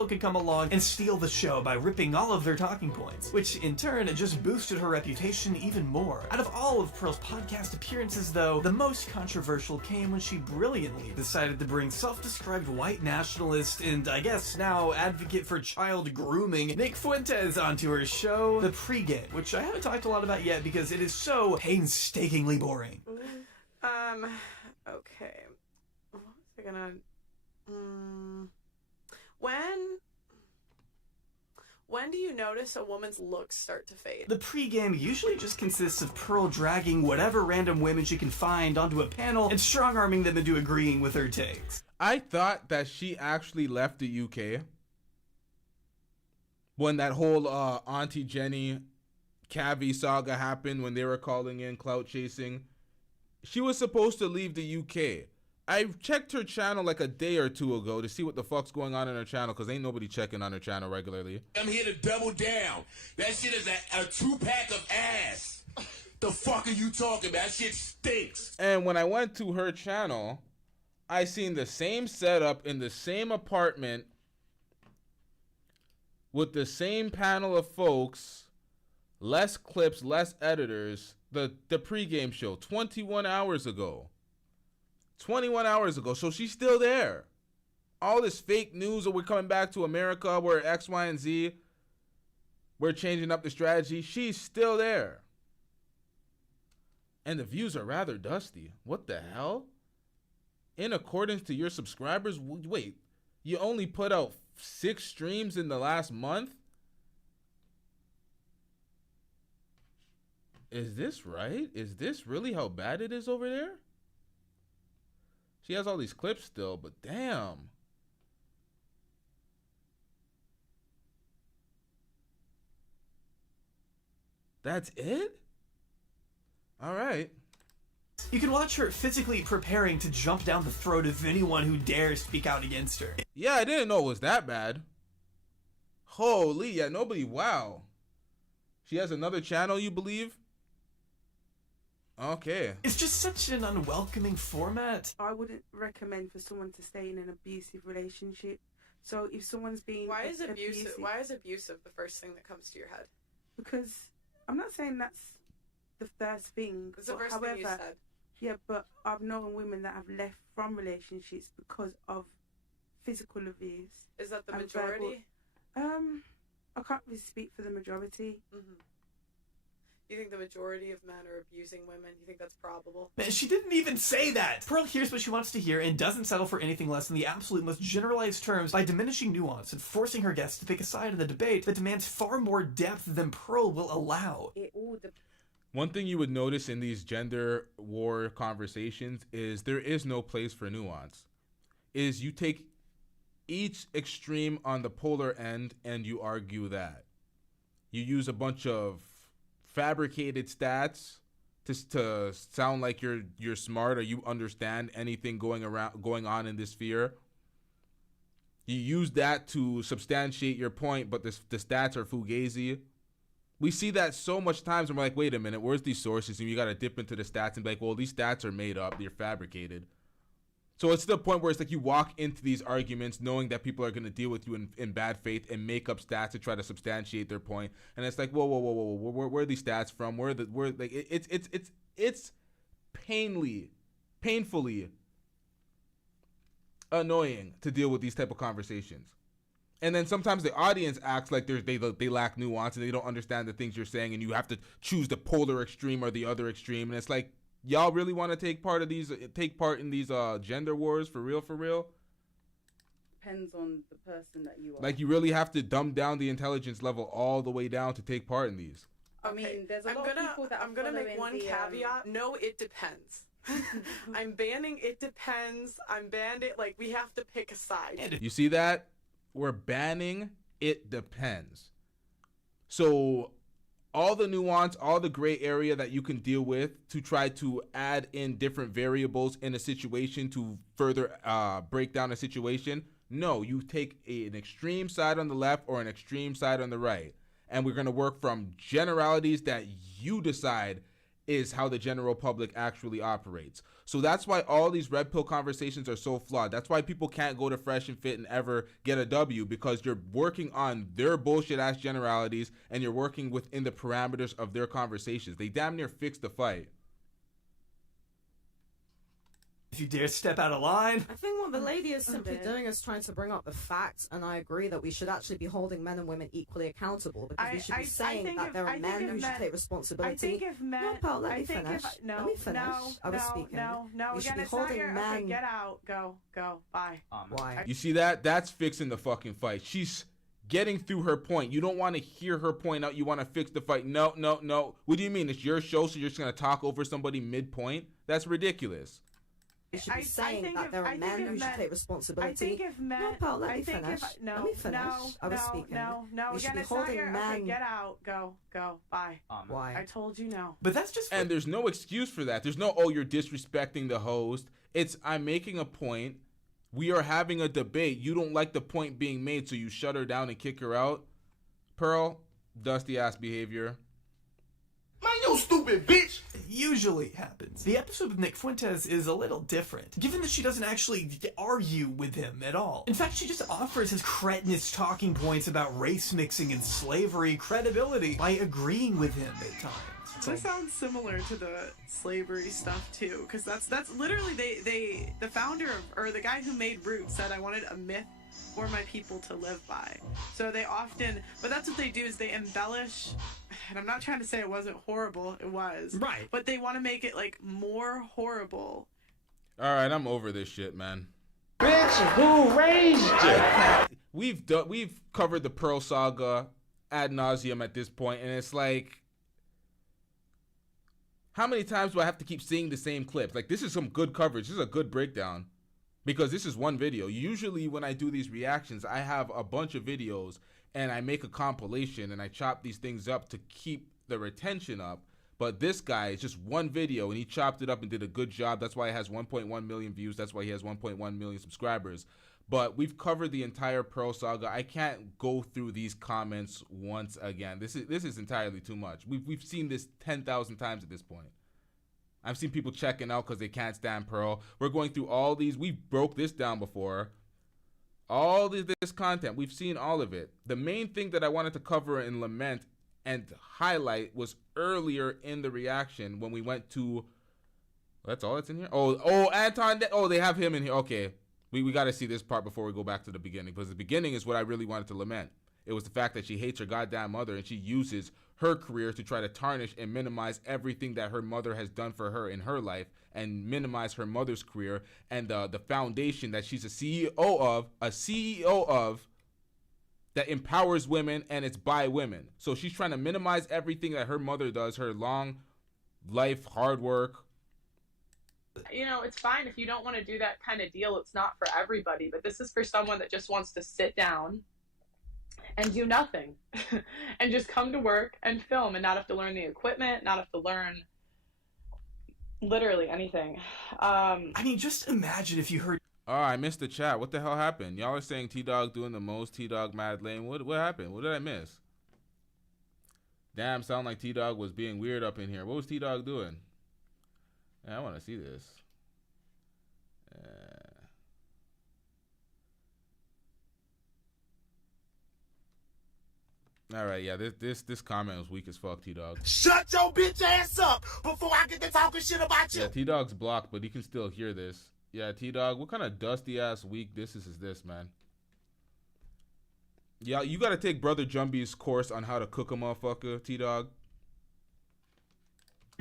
Could come along and steal the show by ripping all of their talking points, which in turn just boosted her reputation even more. Out of all of Pearl's podcast appearances though, the most controversial came when she brilliantly decided to bring self-described white nationalist and I guess now advocate for child grooming Nick Fuentes onto her show, The Pregame, which I haven't talked a lot about yet because it is so painstakingly boring. Okay. What was I gonna... When do you notice a woman's looks start to fade? The pregame usually just consists of Pearl dragging whatever random women she can find onto a panel and strong-arming them into agreeing with her takes. I thought that she actually left the UK when that whole Auntie Jenny Cavi saga happened, when they were calling in clout chasing. She was supposed to leave the UK. I checked her channel like a day or two ago to see what the fuck's going on in her channel, because ain't nobody checking on her channel regularly. I'm here to double down. That shit is a 2-pack of ass. The fuck are you talking about? That shit stinks. And when I went to her channel, I seen the same setup in the same apartment with the same panel of folks, less clips, less editors, the pregame show 21 hours ago. 21 hours ago. So she's still there. All this fake news that we're coming back to America, we're X, Y, and Z, we're changing up the strategy. She's still there. And the views are rather dusty. What the hell? In accordance to your subscribers, wait, you only put out 6 streams in the last month? Is this right? Is this really how bad it is over there? She has all these clips still, but damn. That's it? All right. You can watch her physically preparing to jump down the throat of anyone who dares speak out against her. Yeah, I didn't know it was that bad. Holy, yeah, nobody, wow. She has another channel, you believe? Okay. It's just such an unwelcoming format. I wouldn't recommend for someone to stay in an abusive relationship. So if someone's being Why is abusive the first thing that comes to your head? Because I'm not saying that's the first thing. It's the first thing you said. Yeah, but I've known women that have left from relationships because of physical abuse. Is that the majority? I can't really speak for the majority. Mm-hmm. You think the majority of men are abusing women? You think that's probable? Man, she didn't even say that! Pearl hears what she wants to hear and doesn't settle for anything less than the absolute most generalized terms by diminishing nuance and forcing her guests to pick a side in the debate that demands far more depth than Pearl will allow. One thing you would notice in these gender war conversations is there is no place for nuance. Is you take each extreme on the polar end and you argue that. You use a bunch of fabricated stats to sound like you're smart or you understand anything going on in this sphere. You use that to substantiate your point, but the stats are fugazi. We see that so much times and we're like, wait a minute, where's these sources? And you got to dip into the stats and be like, well, these stats are made up, they're fabricated. So it's to the point where it's like you walk into these arguments knowing that people are going to deal with you in bad faith and make up stats to try to substantiate their point. And it's like, whoa, where are these stats from? It's painfully annoying to deal with these type of conversations. And then sometimes the audience acts like they lack nuance and they don't understand the things you're saying, and you have to choose the polar extreme or the other extreme. And it's like, y'all really want to take part in these gender wars for real? Depends on the person that you are. Like, you really have to dumb down the intelligence level all the way down to take part in these. I mean, there's a lot of people that I'm gonna make one caveat. No, it depends. I'm banning it depends. I'm banned it. Like, we have to pick a side. You see that? We're banning it depends. So all the nuance, all the gray area that you can deal with to try to add in different variables in a situation to further break down a situation. No, you take an extreme side on the left or an extreme side on the right. And we're going to work from generalities that you decide is how the general public actually operates. So that's why all these red pill conversations are so flawed. That's why people can't go to Fresh and Fit and ever get a W, because you're working on their bullshit ass generalities and you're working within the parameters of their conversations. They damn near fixed the fight. If you dare step out of line. I think what the lady is simply doing is trying to bring up the facts, and I agree that we should actually be holding men and women equally accountable, because we should be saying that there are men who should take responsibility. I think if men... No, Paul, let me finish. No, let me finish. I was speaking. No, we should again, be it's not holding your... men... Okay, get out. Go, bye. Why? You see that? That's fixing the fucking fight. She's getting through her point. You don't want to hear her point out. You want to fix the fight. No. What do you mean? It's your show, so you're just going to talk over somebody mid-point? That's ridiculous. We should be saying that there are men who should take responsibility. I think if men... No, Paul, let me finish. Let me finish. I was speaking. No. We should Again, be it's not holding your... men... Okay, get out. Go, bye. Why? I told you no. But that's just... And there's no excuse for that. There's no, oh, you're disrespecting the host. It's, I'm making a point. We are having a debate. You don't like the point being made, so you shut her down and kick her out. Pearl, dusty ass behavior. Man, you stupid bitch. usually happens. The episode with Nick Fuentes is a little different, given that she doesn't actually argue with him at all. In fact, she just offers his cretinous talking points about race mixing and slavery credibility by agreeing with him at times. That sounds similar to the slavery stuff too, because that's literally the founder of, or the guy who made Roots said, I wanted a myth for my people to live by. So they often, but that's what they do, is they embellish, and I'm not trying to say it wasn't horrible, it was. Right. But they want to make it like more horrible. All right, I'm over this shit, man. Bitch, who raised you? We've covered the Pearl saga ad nauseum at this point, and it's like, how many times do I have to keep seeing the same clips? Like, this is some good coverage. This is a good breakdown. Because this is one video. Usually when I do these reactions, I have a bunch of videos and I make a compilation and I chop these things up to keep the retention up. But this guy is just one video and he chopped it up and did a good job. That's why it has 1.1 million views. That's why he has 1.1 million subscribers. But we've covered the entire Pearl saga. I can't go through these comments once again. This is entirely too much. We've seen this 10,000 times at this point. I've seen people checking out because they can't stand Pearl. We're going through all these. We broke this down before. All this content, we've seen all of it. The main thing that I wanted to cover and lament and highlight was earlier in the reaction when we went to. That's all that's in here. Oh, Anton. Oh, they have him in here. Okay, we got to see this part before we go back to the beginning, because the beginning is what I really wanted to lament. It was the fact that she hates her goddamn mother and she uses her career to try to tarnish and minimize everything that her mother has done for her in her life and minimize her mother's career and the foundation that she's a CEO of that empowers women, and it's by women. So she's trying to minimize everything that her mother does, her long life, hard work. You know, it's fine if you don't want to do that kind of deal. It's not for everybody, but this is for someone that just wants to sit down and do nothing and just come to work and film and not have to learn the equipment, not have to learn literally anything. I mean, just imagine if you heard. Oh, I missed the chat. What the hell happened? Y'all are saying T-Dog doing the most, T-Dog mad lame. What happened? What did I miss? Damn, sound like T-Dog was being weird up in here. What was T-Dog doing? Yeah, I want to see this. All right, yeah, this comment was weak as fuck, T-Dog. Shut your bitch ass up before I get to talking shit about you. Yeah, T-Dog's blocked, but he can still hear this. Yeah, T-Dog, what kind of dusty ass weak this is this, man? Yeah, you gotta take Brother Jumby's course on how to cook a motherfucker, T-Dog.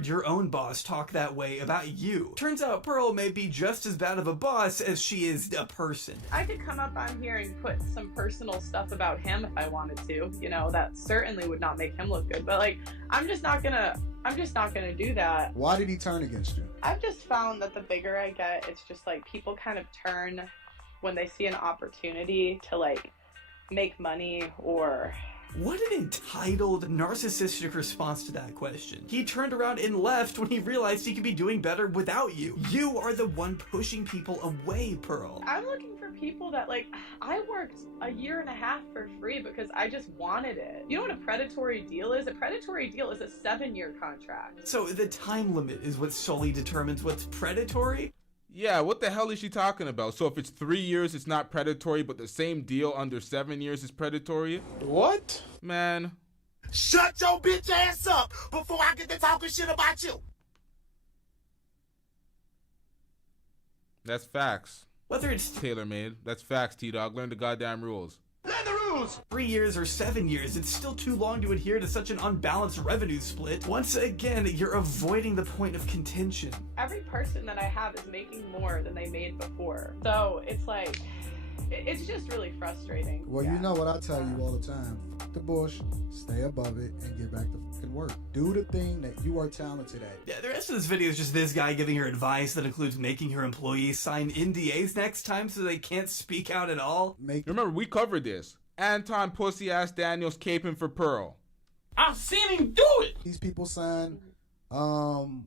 Your own boss talk that way about you. Turns out Pearl may be just as bad of a boss as she is a person. I could come up on here and put some personal stuff about him if I wanted to. You know, that certainly would not make him look good. But like, I'm just not gonna do that. Why did he turn against you? I've just found that the bigger I get, it's just like people kind of turn when they see an opportunity to like make money or. What an entitled, narcissistic response to that question. He turned around and left when he realized he could be doing better without you. You are the one pushing people away, Pearl. I'm looking for people that, like, I worked a year and a half for free because I just wanted it. You know what a predatory deal is? A predatory deal is a 7-year contract. So the time limit is what solely determines what's predatory? Yeah, what the hell is she talking about? So if it's 3 years, it's not predatory, but the same deal under 7 years is predatory? What? Man. Shut your bitch ass up before I get to talking shit about you. That's facts. Whether it's tailor-made, that's facts, T-Dog. Learn the goddamn rules. Learn the rules! 3 years or 7 years, it's still too long to adhere to such an unbalanced revenue split. Once again, you're avoiding the point of contention. Every person that I have is making more than they made before. So it's like, it's just really frustrating. Well, you know what I tell you all the time. Fuck the bush, stay above it, and get back to fucking work. Do the thing that you are talented at. Yeah, the rest of this video is just this guy giving her advice that includes making her employees sign NDAs next time so they can't speak out at all. Remember, we covered this. Anton pussy-ass Daniels caping for Pearl. I've seen him do it. These people sign to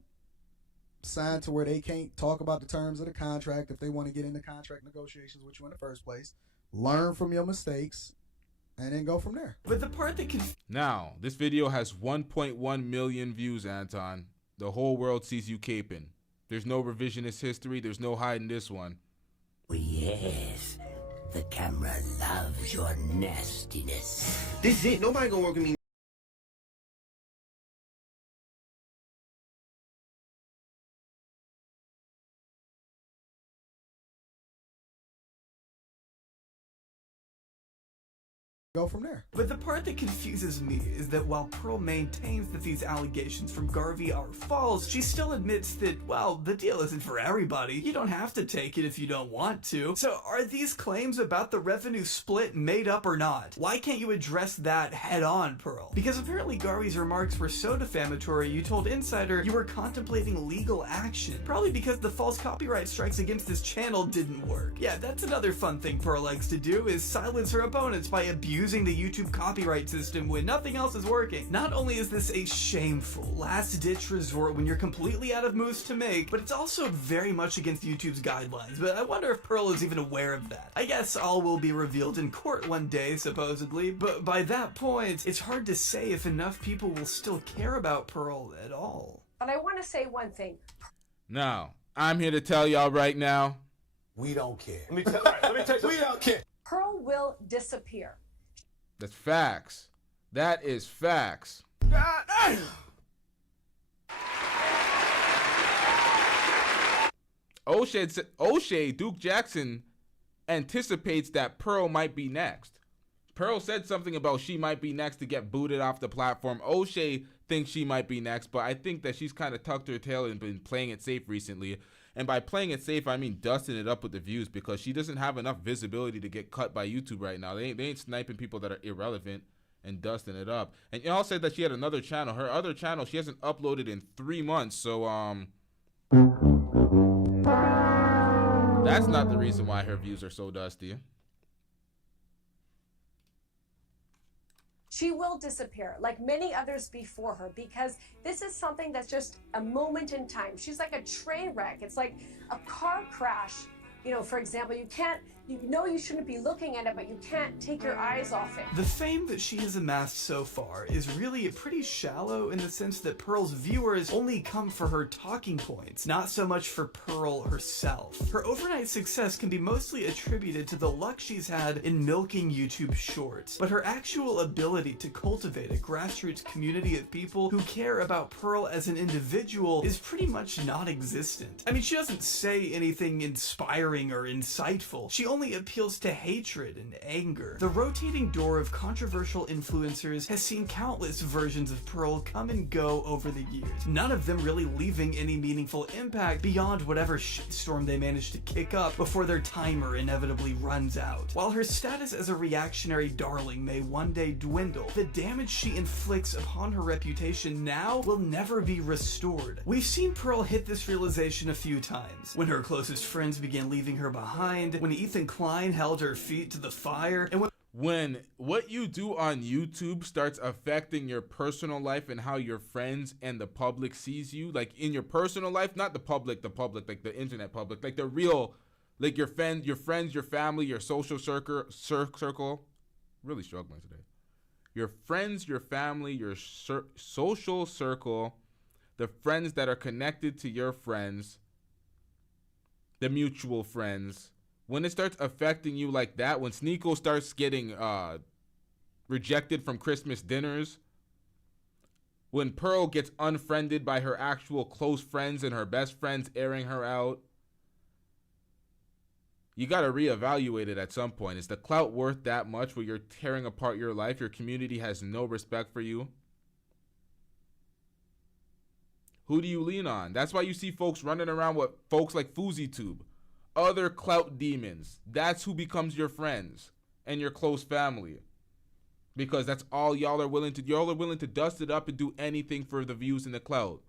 where they can't talk about the terms of the contract if they want to get into contract negotiations with you in the first place. Learn from your mistakes and then go from there. But the part that Now, this video has 1.1 million views, Anton. The whole world sees you caping. There's no revisionist history. There's no hiding this one. Oh, yes. The camera loves your nastiness. This is it. Nobody gonna work with me. Go from there. But the part that confuses me is that while Pearl maintains that these allegations from Garvey are false, she still admits that, well, the deal isn't for everybody. You don't have to take it if you don't want to. So are these claims about the revenue split made up or not? Why can't you address that head on, Pearl? Because apparently Garvey's remarks were so defamatory, you told Insider you were contemplating legal action. Probably because the false copyright strikes against this channel didn't work. Yeah, that's another fun thing Pearl likes to do, is silence her opponents by abusing the YouTube copyright system when nothing else is working. Not only is this a shameful last-ditch resort when you're completely out of moves to make, but it's also very much against YouTube's guidelines. But I wonder if Pearl is even aware of that. I guess all will be revealed in court one day, supposedly, but by that point, it's hard to say if enough people will still care about Pearl at all. But I want to say one thing. Now, I'm here to tell y'all right now, we don't care. Let me tell you, we don't care. Pearl will disappear. that's facts. That is facts. O'Shea, Duke Jackson anticipates that Pearl might be next. Pearl said something about she might be next to get booted off the platform. O'Shea thinks she might be next, but I think that she's kind of tucked her tail and been playing it safe recently. And by playing it safe, I mean dusting it up with the views, because she doesn't have enough visibility to get cut by YouTube right now. They ain't sniping people that are irrelevant and dusting it up. And y'all said that she had another channel. Her other channel, she hasn't uploaded in 3 months. So, that's not the reason why her views are so dusty. She will disappear, like many others before her, because this is something that's just a moment in time. She's like a train wreck. It's like a car crash. You know, for example, you know you shouldn't be looking at it, but you can't take your eyes off it. The fame that she has amassed so far is really pretty shallow, in the sense that Pearl's viewers only come for her talking points, not so much for Pearl herself. Her overnight success can be mostly attributed to the luck she's had in milking YouTube Shorts, but her actual ability to cultivate a grassroots community of people who care about Pearl as an individual is pretty much non-existent. I mean, she doesn't say anything inspiring or insightful. She only appeals to hatred and anger. The rotating door of controversial influencers has seen countless versions of Pearl come and go over the years, none of them really leaving any meaningful impact beyond whatever shitstorm they managed to kick up before their timer inevitably runs out. While her status as a reactionary darling may one day dwindle, the damage she inflicts upon her reputation now will never be restored. We've seen Pearl hit this realization a few times, when her closest friends began leaving her behind, when Ethan Klein held her feet to the fire, and when what you do on YouTube starts affecting your personal life and how your friends and the public sees you, like in your personal life, not the public, like the internet public, like the real, like your friends, your family, your social circle, really struggling today. Your friends, your family, your social circle, the friends that are connected to your friends, the mutual friends, when it starts affecting you like that, when Sneeko starts getting rejected from Christmas dinners, when Pearl gets unfriended by her actual close friends and her best friends airing her out, you got to reevaluate it at some point. Is the clout worth that much where you're tearing apart your life? Your community has no respect for you. Who do you lean on? That's why you see folks running around with folks like FouseyTube, other clout demons. That's who becomes your friends and your close family, because that's all y'all are willing to. Y'all are willing to dust it up and do anything for the views and the clout,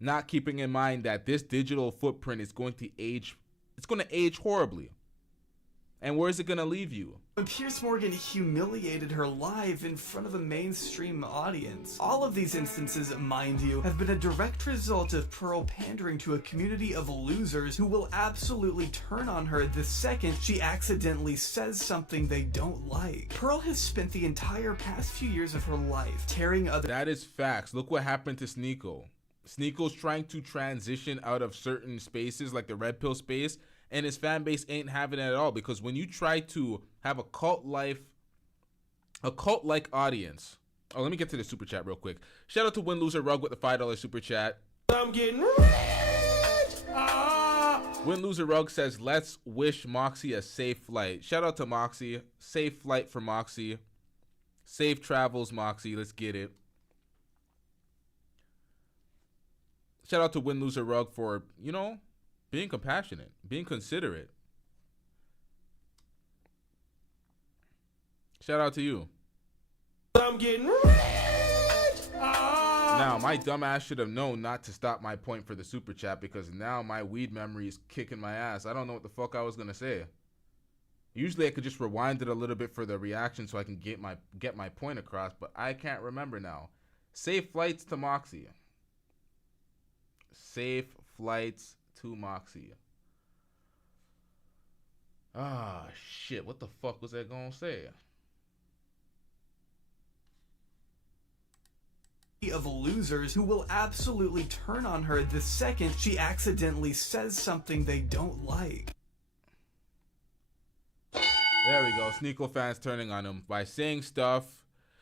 not keeping in mind that this digital footprint is going to age. It's going to age horribly, And where's it gonna leave you? When Piers Morgan humiliated her live in front of a mainstream audience. All of these instances, mind you, have been a direct result of Pearl pandering to a community of losers who will absolutely turn on her the second she accidentally says something they don't like. Pearl has spent the entire past few years of her life tearing other— That is facts. Look what happened to Sneeko. Sneeko's trying to transition out of certain spaces like the Red Pill space, and his fan base ain't having it at all, because when you try to have a cult-like audience. Oh, let me get to the super chat real quick. Shout out to Win Loser Rug with the $5 super chat. I'm getting rich. Win Loser Rug says, let's wish Moxie a safe flight. Shout out to Moxie. Safe flight for Moxie. Safe travels, Moxie. Let's get it. Shout out to Win Loser Rug for, you know, being compassionate, being considerate. Shout out to you. I'm getting rich. Now, my dumbass should have known not to stop my point for the super chat, because now my weed memory is kicking my ass. I don't know what the fuck I was gonna say. Usually I could just rewind it a little bit for the reaction so I can get my point across, but I can't remember now. Safe flights to Moxie. Safe flights to Moxie. Ah, shit. What the fuck was I gonna say? of losers who will absolutely turn on her the second she accidentally says something they don't like. There we go. Sneeko fans turning on him by saying stuff.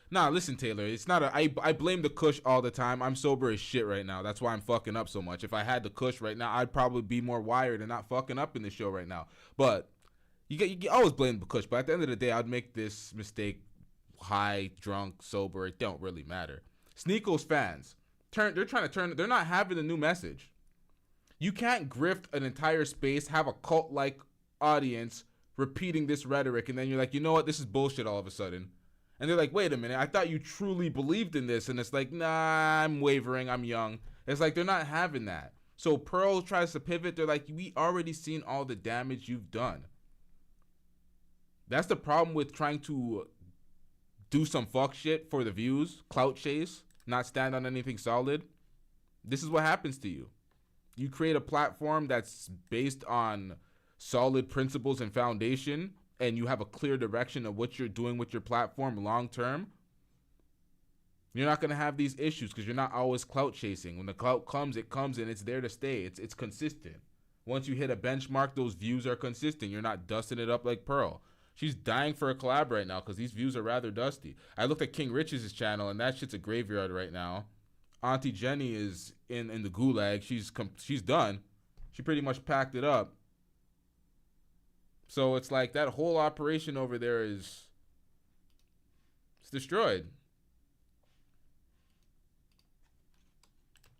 Nah, listen, Taylor. It's not a. I blame the Kush all the time. I'm sober as shit right now. That's why I'm fucking up so much. If I had the Kush right now, I'd probably be more wired and not fucking up in the show right now. But you always blame the Kush. But at the end of the day, I'd make this mistake high, drunk, sober. It don't really matter. Sneeko's fans they're trying to turn. They're not having the new message. You can't grift an entire space, have a cult-like audience repeating this rhetoric, and then you're like, you know what, this is bullshit all of a sudden. And they're like, wait a minute, I thought you truly believed in this. And it's like, nah, I'm wavering, I'm young. It's like they're not having that. So Pearl tries to pivot. They're like, we already seen all the damage you've done. That's the problem with trying to do some fuck shit for the views, clout chase, not stand on anything solid. This is what happens to you. You create a platform that's based on solid principles and foundation, and you have a clear direction of what you're doing with your platform long term. You're not going to have these issues because you're not always clout chasing. When the clout comes, it comes and it's there to stay. It's consistent. Once you hit a benchmark, those views are consistent. You're not dusting it up like Pearl. She's dying for a collab right now because these views are rather dusty. I looked at King Rich's channel, and that shit's a graveyard right now. Auntie Jenny is in the gulag. She's done. She pretty much packed it up. So it's like that whole operation over there it's destroyed.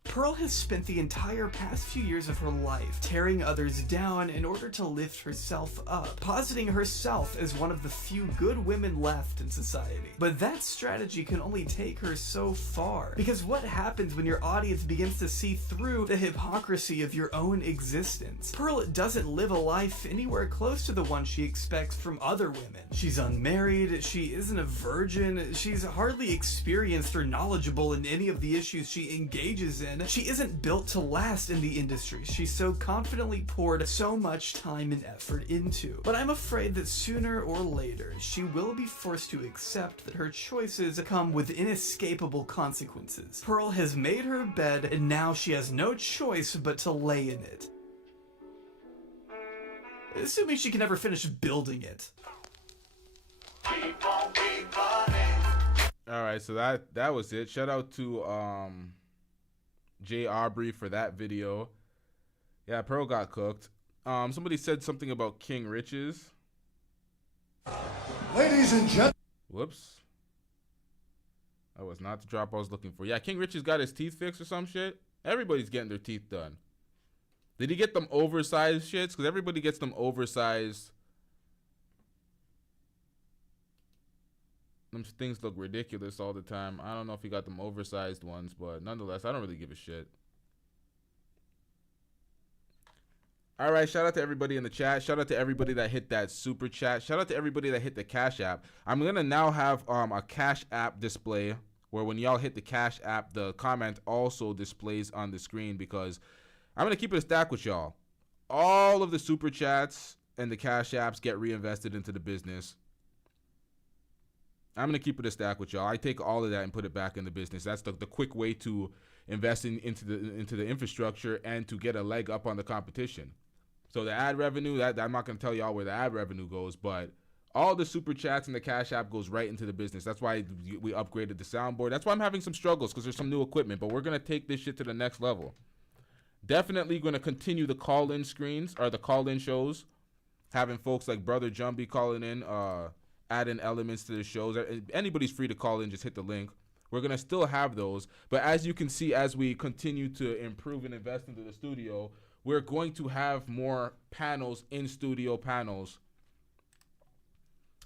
Pearl has spent the entire past few years of her life tearing others down in order to lift herself up, positing herself as one of the few good women left in society. But that strategy can only take her so far, because what happens when your audience begins to see through the hypocrisy of your own existence? Pearl doesn't live a life anywhere close to the one she expects from other women. She's unmarried, she isn't a virgin, she's hardly experienced or knowledgeable in any of the issues she engages in. She isn't built to last in the industry she's so confidently poured so much time and effort into. But I'm afraid that sooner or later, she will be forced to accept that her choices come with inescapable consequences. Pearl has made her bed, and now she has no choice but to lay in it. Assuming she can ever finish building it. Alright, so that was it. Shout out to Jay Aubrey for that video. Yeah, Pearl got cooked. Somebody said something about King Rich's. Ladies and gentlemen. Whoops. That was not the drop I was looking for. Yeah, King Rich's got his teeth fixed or some shit. Everybody's getting their teeth done. Did he get them oversized shits? Because everybody gets them oversized. Them things look ridiculous all the time. I don't know if he got them oversized ones, but nonetheless, I don't really give a shit. All right, shout out to everybody in the chat. Shout out to everybody that hit that super chat. Shout out to everybody that hit the Cash App. I'm going to now have a Cash App display where when y'all hit the Cash App, the comment also displays on the screen because I'm going to keep it a stack with y'all. All of the super chats and the Cash Apps get reinvested into the business. I'm going to keep it a stack with y'all. I take all of that and put it back in the business. That's the quick way to invest into the infrastructure and to get a leg up on the competition. So the ad revenue, that I'm not going to tell y'all where the ad revenue goes, but all the super chats and the Cash App goes right into the business. That's why we upgraded the soundboard. That's why I'm having some struggles because there's some new equipment, but we're going to take this shit to the next level. Definitely going to continue the call-in screens or the call-in shows, having folks like Brother Jumbie calling in, adding elements to the shows. Anybody's free to call in, just hit the link. We're going to still have those, but as you can see, as we continue to improve and invest into the studio, we're going to have more panels, in-studio panels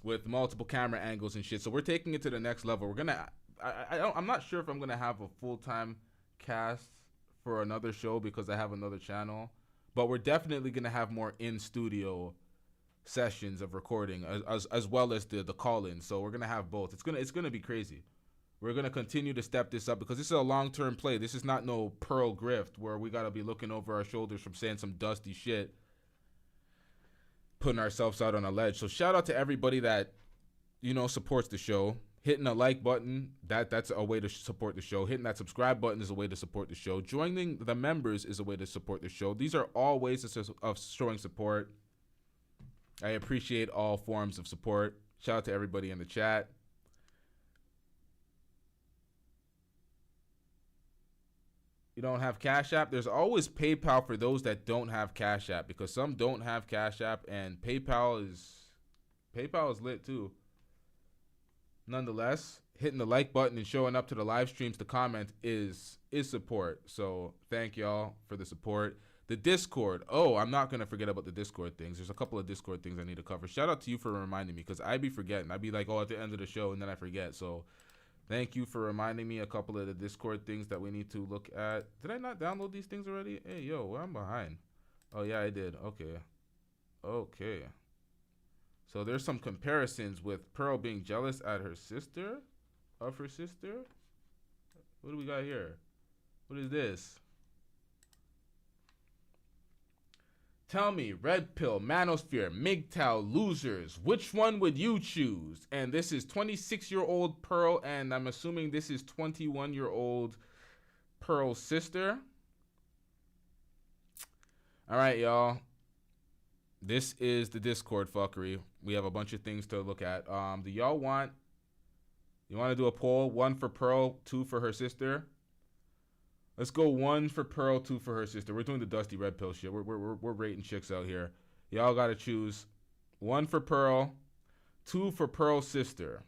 with multiple camera angles and shit. So we're taking it to the next level. We're going to, I'm not sure if I'm going to have a full-time cast for another show because I have another channel, but we're definitely going to have more in-studio sessions of recording as well as the call-in. So we're going to have both. It's going to be crazy. We're going to continue to step this up because this is a long-term play. This is not no Pearl grift where we got to be looking over our shoulders from saying some dusty shit, putting ourselves out on a ledge. So shout out to everybody that, supports the show. Hitting a like button, that's a way to support the show. Hitting that subscribe button is a way to support the show. Joining the members is a way to support the show. These are all ways of showing support. I appreciate all forms of support. Shout out to everybody in the chat. You don't have Cash App? There's always PayPal for those that don't have Cash App because some don't have Cash App and PayPal is lit too. Nonetheless, hitting the like button and showing up to the live streams to comment is support. So thank y'all for the support. The Discord. Oh, I'm not going to forget about the Discord things. There's a couple of Discord things I need to cover. Shout out to you for reminding me because I be forgetting. I be like, at the end of the show and then I forget. So thank you for reminding me a couple of the Discord things that we need to look at. Did I not download these things already? Hey, yo, I'm behind. Oh, yeah, I did. Okay. So there's some comparisons with Pearl being jealous at her sister? Of her sister? What do we got here? What is this? Tell me, Red Pill, Manosphere, MGTOW, losers. Which one would you choose? And this is 26-year-old Pearl, and I'm assuming this is 21-year-old Pearl's sister. All right, y'all. This is the Discord fuckery. We have a bunch of things to look at. Do y'all want... You want to do a poll? 1 for Pearl, 2 for her sister? Let's go 1 for Pearl, 2 for her sister. We're doing the Dusty Red Pill shit. We're rating chicks out here. Y'all got to choose 1 for Pearl, 2 for Pearl's sister.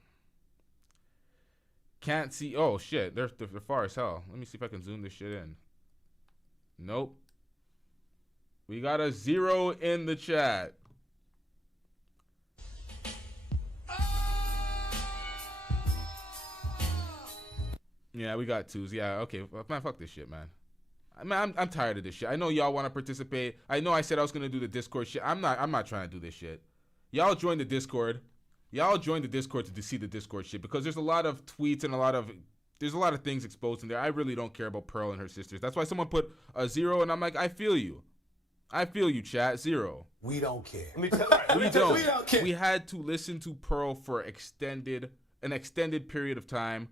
Can't see. Oh, shit. They're far as hell. Let me see if I can zoom this shit in. Nope. We got a 0 in the chat. Yeah, we got 2s. Yeah, okay. Man, fuck this shit, man. I'm tired of this shit. I know y'all want to participate. I know I said I was gonna do the Discord shit. I'm not trying to do this shit. Y'all join the Discord. Y'all join the Discord to see the Discord shit because there's a lot of tweets and there's a lot of things exposed in there. I really don't care about Pearl and her sisters. That's why someone put a 0 and I'm like, I feel you. I feel you, chat. 0. We don't care. We don't care. We had to listen to Pearl for an extended period of time.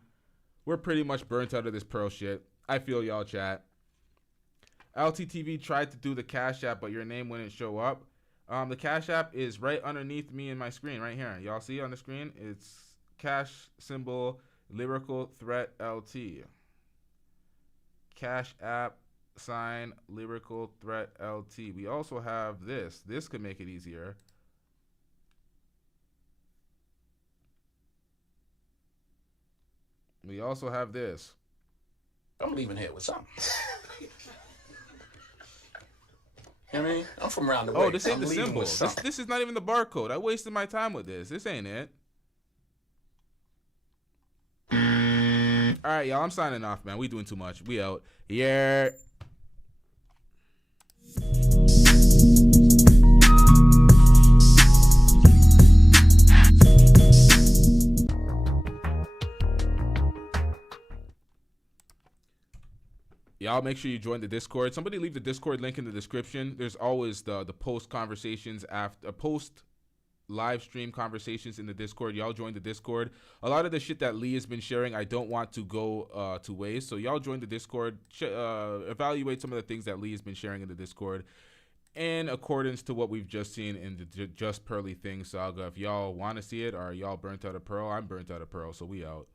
We're pretty much burnt out of this Pearl shit. I feel y'all, chat. LTTV tried to do the Cash App, but your name wouldn't show up. The Cash App is right underneath me in my screen, right here. Y'all see on the screen? It's cash symbol Lyrical Threat LT. Cash App sign Lyrical Threat LT. We also have this. This could make it easier. We also have this. I'm leaving here with something. I mean, I'm from around the way. Oh, this ain't the symbol. This is not even the barcode. I wasted my time with this. This ain't it. All right, y'all. I'm signing off, man. We doing too much. We out. Yeah. y'all make sure you join the Discord. Somebody leave the Discord link in the description. There's always the post conversations after post live stream conversations in the Discord. Y'all join the Discord. A lot of the shit that Lee has been sharing, I don't want to go to waste. So y'all join the Discord. Evaluate some of the things that Lee has been sharing in the Discord in accordance to what we've just seen in the Just Pearly Things saga. If y'all want to see it, or y'all burnt out of Pearl, I'm burnt out of Pearl, so we out.